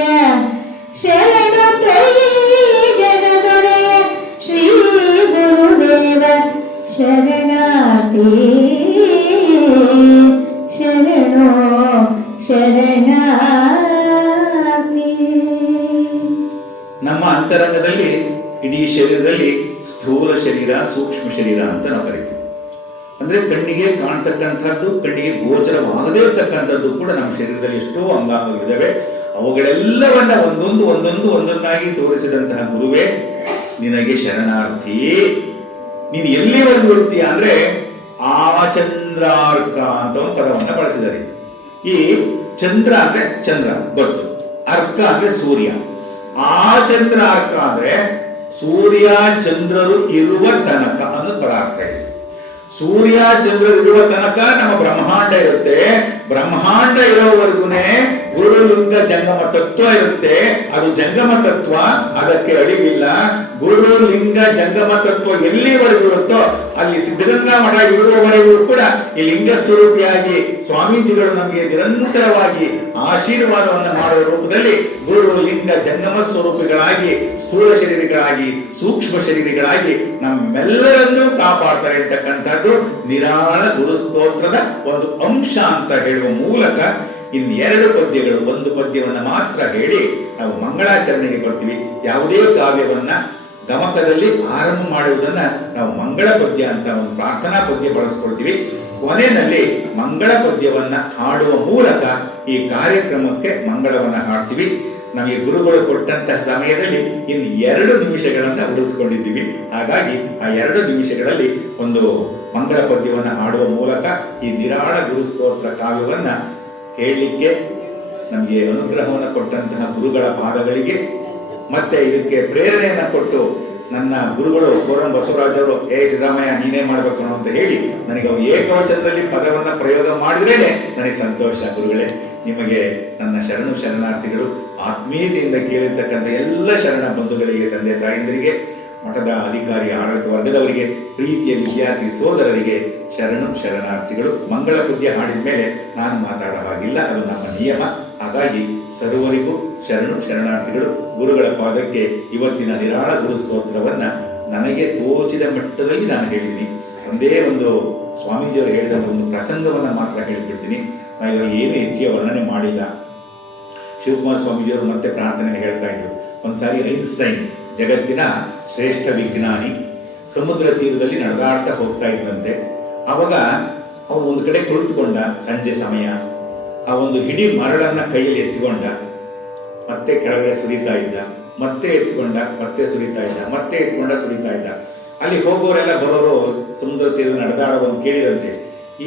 ಶರಣು ತ್ರೈ ಜಗದೊಡೆಯ ಶ್ರೀ ಗುರುದೇವ ಶರಣಾರ್ಥಿ, ಶರಣೋ ಶರಣಾರ್ಥಿ. ನಮ್ಮ ಅಂತರಂಗದಲ್ಲಿ ಇಡೀ ಶರೀರದಲ್ಲಿ ಸ್ಥೂಲ ಶರೀರ, ಸೂಕ್ಷ್ಮ ಶರೀರ ಅಂತ ನಾವು ಕರಿತೀವಿ. ಅಂದ್ರೆ ಕಣ್ಣಿಗೆ ಕಾಣ್ತಕ್ಕಂಥದ್ದು, ಕಣ್ಣಿಗೆ ಗೋಚರವಾಗದೇ ಇರ್ತಕ್ಕಂಥದ್ದು ಕೂಡ ನಮ್ಮ ಶರೀರದಲ್ಲಿ ಎಷ್ಟೋ ಅಂಗಾಂಗಗಳಿದ್ದಾವೆ. ಅವುಗಳೆಲ್ಲವನ್ನ ಒಂದೊಂದಾಗಿ ತೋರಿಸಿದಂತಹ ಗುರುವೇ ನಿನಗೆ ಶರಣಾರ್ಥಿ. ನೀನು ಎಲ್ಲಿವರೆಗೂ ಇರ್ತೀಯ ಅಂದ್ರೆ ಆ ಚಂದ್ರಾರ್ಕ ಅಂತ ಒಂದು ಪದವನ್ನ ಬಳಸಿದ್ದಾರೆ. ಈ ಚಂದ್ರ ಅಂದ್ರೆ ಚಂದ್ರ ಗೊತ್ತು, ಅರ್ಕ ಅಂದ್ರೆ ಸೂರ್ಯ. ಆ ಚಂದ್ರ ಅರ್ಕ ಅಂದ್ರೆ ಸೂರ್ಯ ಚಂದ್ರರು ಇರುವ ತನಕ ಅನ್ನೋದು ಪದಾರ್ಥ ಇದೆ. ಸೂರ್ಯ ಚಂದ್ರರು ಇರುವ ತನಕ ನಮ್ಮ ಬ್ರಹ್ಮಾಂಡ ಇರುತ್ತೆ. ಬ್ರಹ್ಮಾಂಡ ಇರೋವರೆಗೂನೆ ಗುರುಲಿಂಗ ಜಂಗಮ ತತ್ವ ಇರುತ್ತೆ. ಅದು ಜಂಗಮ ತತ್ವ, ಅದಕ್ಕೆ ಅಳಿವಿಲ್ಲ. ಗುರು ಲಿಂಗ ಜಂಗಮ ತತ್ವ ಎಲ್ಲಿವರೆಗೂ ಇರುತ್ತೋ ಅಲ್ಲಿ ಸಿದ್ಧಗಂಗಾ ಮಠ ಇರುವವರೆಗೂ ಕೂಡ ಈ ಲಿಂಗ ಸ್ವರೂಪಿಯಾಗಿ ಸ್ವಾಮೀಜಿಗಳು ನಮಗೆ ನಿರಂತರವಾಗಿ ಆಶೀರ್ವಾದವನ್ನು ಮಾಡುವ ರೂಪದಲ್ಲಿ ಗುರು ಲಿಂಗ ಜಂಗಮ ಸ್ವರೂಪಿಗಳಾಗಿ, ಸ್ಥೂಲ ಶರೀರಿಗಳಾಗಿ, ಸೂಕ್ಷ್ಮ ಶರೀರಿಗಳಾಗಿ ನಮ್ಮೆಲ್ಲರನ್ನೂ ಕಾಪಾಡ್ತಾರೆ ಅಂತಕ್ಕಂಥದ್ದು ನಿರಾಳ ಗುರು ಸ್ತೋತ್ರದ ಒಂದು ಅಂಶ ಅಂತ ಹೇಳುವ ಮೂಲಕ ಇನ್ನೆರಡು ಪದ್ಯಗಳು, ಒಂದು ಪದ್ಯವನ್ನ ಮಾತ್ರ ಹೇಳಿ ನಾವು ಮಂಗಳಾಚರಣೆಗೆ ಬರ್ತೀವಿ. ಯಾವುದೇ ಕಾವ್ಯವನ್ನ ಗಮಕದಲ್ಲಿ ಆರಂಭ ಮಾಡುವುದನ್ನ ನಾವು ಮಂಗಳ ಪದ್ಯ ಅಂತ ಒಂದು ಪ್ರಾರ್ಥನಾ ಪದ್ಯ ಬಳಸ್ಕೊಳ್ತೀವಿ. ಕೊನೆಯಲ್ಲಿ ಮಂಗಳ ಪದ್ಯವನ್ನ ಹಾಡುವ ಮೂಲಕ ಈ ಕಾರ್ಯಕ್ರಮಕ್ಕೆ ಮಂಗಳವನ್ನ ಹಾಡ್ತೀವಿ. ನಮಗೆ ಗುರುಗಳು ಕೊಟ್ಟಂತಹ ಸಮಯದಲ್ಲಿ ಇನ್ನು 2 ನಿಮಿಷಗಳನ್ನ ಉಳಿಸ್ಕೊಂಡಿದ್ದೀವಿ. ಹಾಗಾಗಿ ಆ 2 ನಿಮಿಷಗಳಲ್ಲಿ ಒಂದು ಮಂಗಳ ಪದ್ಯವನ್ನ ಹಾಡುವ ಮೂಲಕ ಈ ನಿರಾಳ ಗುರುಸ್ತೋತ್ರ ಕಾವ್ಯವನ್ನ ಹೇಳಲಿಕ್ಕೆ ನಮಗೆ ಅನುಗ್ರಹವನ್ನು ಕೊಟ್ಟಂತಹ ಗುರುಗಳ ಪಾದಗಳಿಗೆ, ಮತ್ತೆ ಇದಕ್ಕೆ ಪ್ರೇರಣೆಯನ್ನ ಕೊಟ್ಟು ನನ್ನ ಗುರುಗಳು ಕೋರಂ ಬಸವರಾಜ್ ಅವರು ಸಿದ್ದರಾಮಯ್ಯ ನೀನೇ ಮಾಡ್ಬೇಕು ಅಂತ ಹೇಳಿ ನನಗೆ ಅವರು ಏಕವಚನದಲ್ಲಿ ಪದವನ್ನ ಪ್ರಯೋಗ ಮಾಡಿದ್ರೇನೆ ನನಗೆ ಸಂತೋಷ. ಗುರುಗಳೇ, ನಿಮಗೆ ನನ್ನ ಶರಣು ಶರಣಾರ್ಥಿಗಳು. ಆತ್ಮೀಯತೆಯಿಂದ ಕೇಳಿರ್ತಕ್ಕಂಥ ಎಲ್ಲ ಶರಣ ಬಂಧುಗಳಿಗೆ, ತಂದೆ ತಾಯಂದಿರಿಗೆ, ಮಠದ ಅಧಿಕಾರಿ ಆಡಳಿತ ವರ್ಗದವರಿಗೆ, ಪ್ರೀತಿಯ ವಿದ್ಯಾರ್ಥಿ ಸೋದರರಿಗೆ ಶರಣು ಶರಣಾರ್ಥಿಗಳು. ಮಂಗಳ ಪದ್ಯ ಹಾಡಿದ ಮೇಲೆ ನಾನು ಮಾತಾಡೋ ಹಾಗಿಲ್ಲ, ಅದು ನಮ್ಮ ನಿಯಮ. ಹಾಗಾಗಿ ಸರ್ವರಿಗೂ ಶರಣು ಶರಣಾರ್ಥಿಗಳು. ಗುರುಗಳ ಪಾದಕ್ಕೆ ಇವತ್ತಿನ ನಿರಾಳ ಗುರು ಸ್ತೋತ್ರವನ್ನ ನನಗೆ ತೋಚಿದ ಮಟ್ಟದಲ್ಲಿ ನಾನು ಹೇಳಿದ್ದೀನಿ. ಒಂದೇ ಒಂದು ಸ್ವಾಮೀಜಿಯವರು ಹೇಳಿದ ಒಂದು ಪ್ರಸಂಗವನ್ನ ಮಾತ್ರ ಹೇಳಿಬಿಡ್ತೀನಿ. ನಾನು ಇದರಲ್ಲಿ ಏನು ಹೆಚ್ಚಿಗೆ ವರ್ಣನೆ ಮಾಡಿಲ್ಲ. ಶಿವಕುಮಾರ ಸ್ವಾಮೀಜಿಯವರು ಮತ್ತೆ ಪ್ರಾರ್ಥನೆ ಹೇಳ್ತಾ ಇದ್ರು. ಒಂದ್ಸಾರಿ ಐನ್ಸ್ಟೈನ್, ಜಗತ್ತಿನ ಶ್ರೇಷ್ಠ ವಿಜ್ಞಾನಿ, ಸಮುದ್ರ ತೀರದಲ್ಲಿ ನಡೆದಾಡ್ತಾ ಹೋಗ್ತಾ ಇದ್ದಂತೆ. ಆವಾಗ ಅವನು ಒಂದು ಕಡೆ ಕುಳಿತುಕೊಂಡ. ಸಂಜೆ ಸಮಯ. ಆ ಒಂದು ಹಿಡಿ ಮರಳನ್ನ ಕೈಯಲ್ಲಿ ಎತ್ತಿಕೊಂಡ, ಮತ್ತೆ ಕೆಳಗಡೆ ಸುರಿತಾ ಇದ್ದ, ಮತ್ತೆ ಎತ್ತಿಕೊಂಡ, ಮತ್ತೆ ಸುರಿತಾ ಇದ್ದ, ಮತ್ತೆ ಎತ್ತಿಕೊಂಡ, ಸುರಿತಾ ಇದ್ದ. ಅಲ್ಲಿ ಹೋಗೋರೆಲ್ಲ ಬರೋರು ಸಮುದ್ರ ತೀರದ ನಡೆದಾಡೋ ಒಂದು ಕೇಳಿದಂತೆ,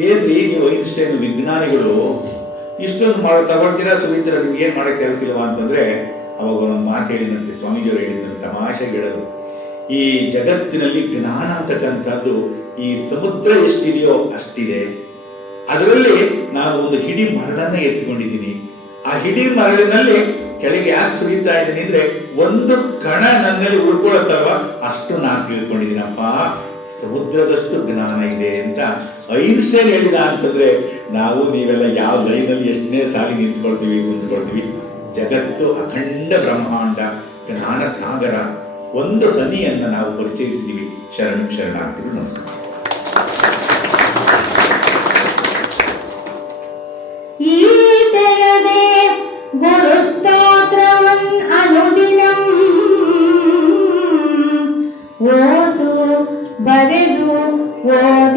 ಏನ್ರಿ ನೀವು ಐನ್ಸ್ಟೈನ್ ವಿಜ್ಞಾನಿಗಳು ಇಷ್ಟೊಂದು ತಗೊಳ್ತೀರಾ, ಸುರಿತೀರಾ, ನಿಮ್ಗೆ ಏನ್ ಮಾಡಕ್ಕೆ ಕೆಲಸಿಲ್ವಾ ಅಂತಂದ್ರೆ ಅವಾಗ ಒಂದು ಮಾತು ಹೇಳಿದಂತೆ, ಸ್ವಾಮೀಜಿಯವರು ಹೇಳಿದಂತೆ ತಮಾಷೆಗೆ ಹೇಳೋದು, ಈ ಜಗತ್ತಿನಲ್ಲಿ ಜ್ಞಾನ ಅಂತಕ್ಕಂಥದ್ದು ಈ ಸಮುದ್ರ ಎಷ್ಟಿದೆಯೋ ಅಷ್ಟಿದೆ. ಅದರಲ್ಲಿ ನಾನು ಒಂದು ಹಿಡಿ ಮರಳನ್ನ ಎತ್ತಿಕೊಂಡಿದ್ದೀನಿ. ಆ ಹಿಡಿ ಮರಳಿನಲ್ಲಿ ಕೆಳಗೆ ಯಾಕೆ ಸುರಿತಾ ಇದ್ದೀನಿ ಅಂದ್ರೆ ಒಂದು ಕಣ ನನ್ನಲ್ಲಿ ಉಳ್ಕೊಳ್ಳುತ್ತಲ್ವ ಅಷ್ಟು ನಾನು ತಿಳ್ಕೊಂಡಿದ್ದೀನಪ್ಪ. ಸಮುದ್ರದಷ್ಟು ಜ್ಞಾನ ಇದೆ ಅಂತ ಐನ್ಸ್ಟೈನ್ ಹೇಳಿದ ಅಂತಂದ್ರೆ ನಾವು ನೀವೆಲ್ಲ ಯಾವ ಲೈನಲ್ಲಿ ಎಷ್ಟನೇ ಸಾರಿ ಕುಂತ್ಕೊಳ್ತೀವಿ. ಜಗತ್ತು ಅಖಂಡ ಬ್ರಹ್ಮಾಂಡ, ಜ್ಞಾನ ಸಾಗರ. ಒಂದು ಹನಿಯನ್ನ ನಾವು ಪರಿಚಯಿಸಿದ್ದೀವಿ. ಶರಣು ಶರಣಾರ್ಥಿಗಳು. ನಮಸ್ಕಾರ. ಈ ತೆರದೆ ಗುರು ಸ್ತೋತ್ರವನ್ ಅನುದಿನಂ ಓದು ಬರೆದು ಓದು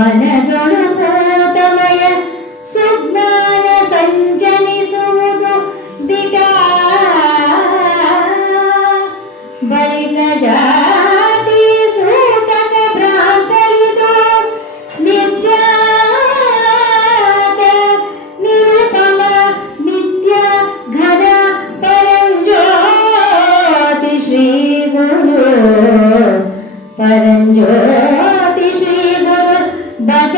ಮನದೊಳು ಭೂತಮಯ ಸುಜ್ಞಾನ ಸಂಚರಿಸುವುದು ದಿಟ ಬಳಿಕ ಜಾತಿ ಸೂತಕ ಭ್ರಾಂತರಿದು ನಿರ್ಜಾತ ನಿರುಪಮ ನಿತ್ಯ ಘನ ಪರಂಜ್ಯೋತಿ ಶ್ರೀ ಗುರು ಪರಂಜ್ಯೋತಿ ಶ್ರೀ ಗುರು ಬಸ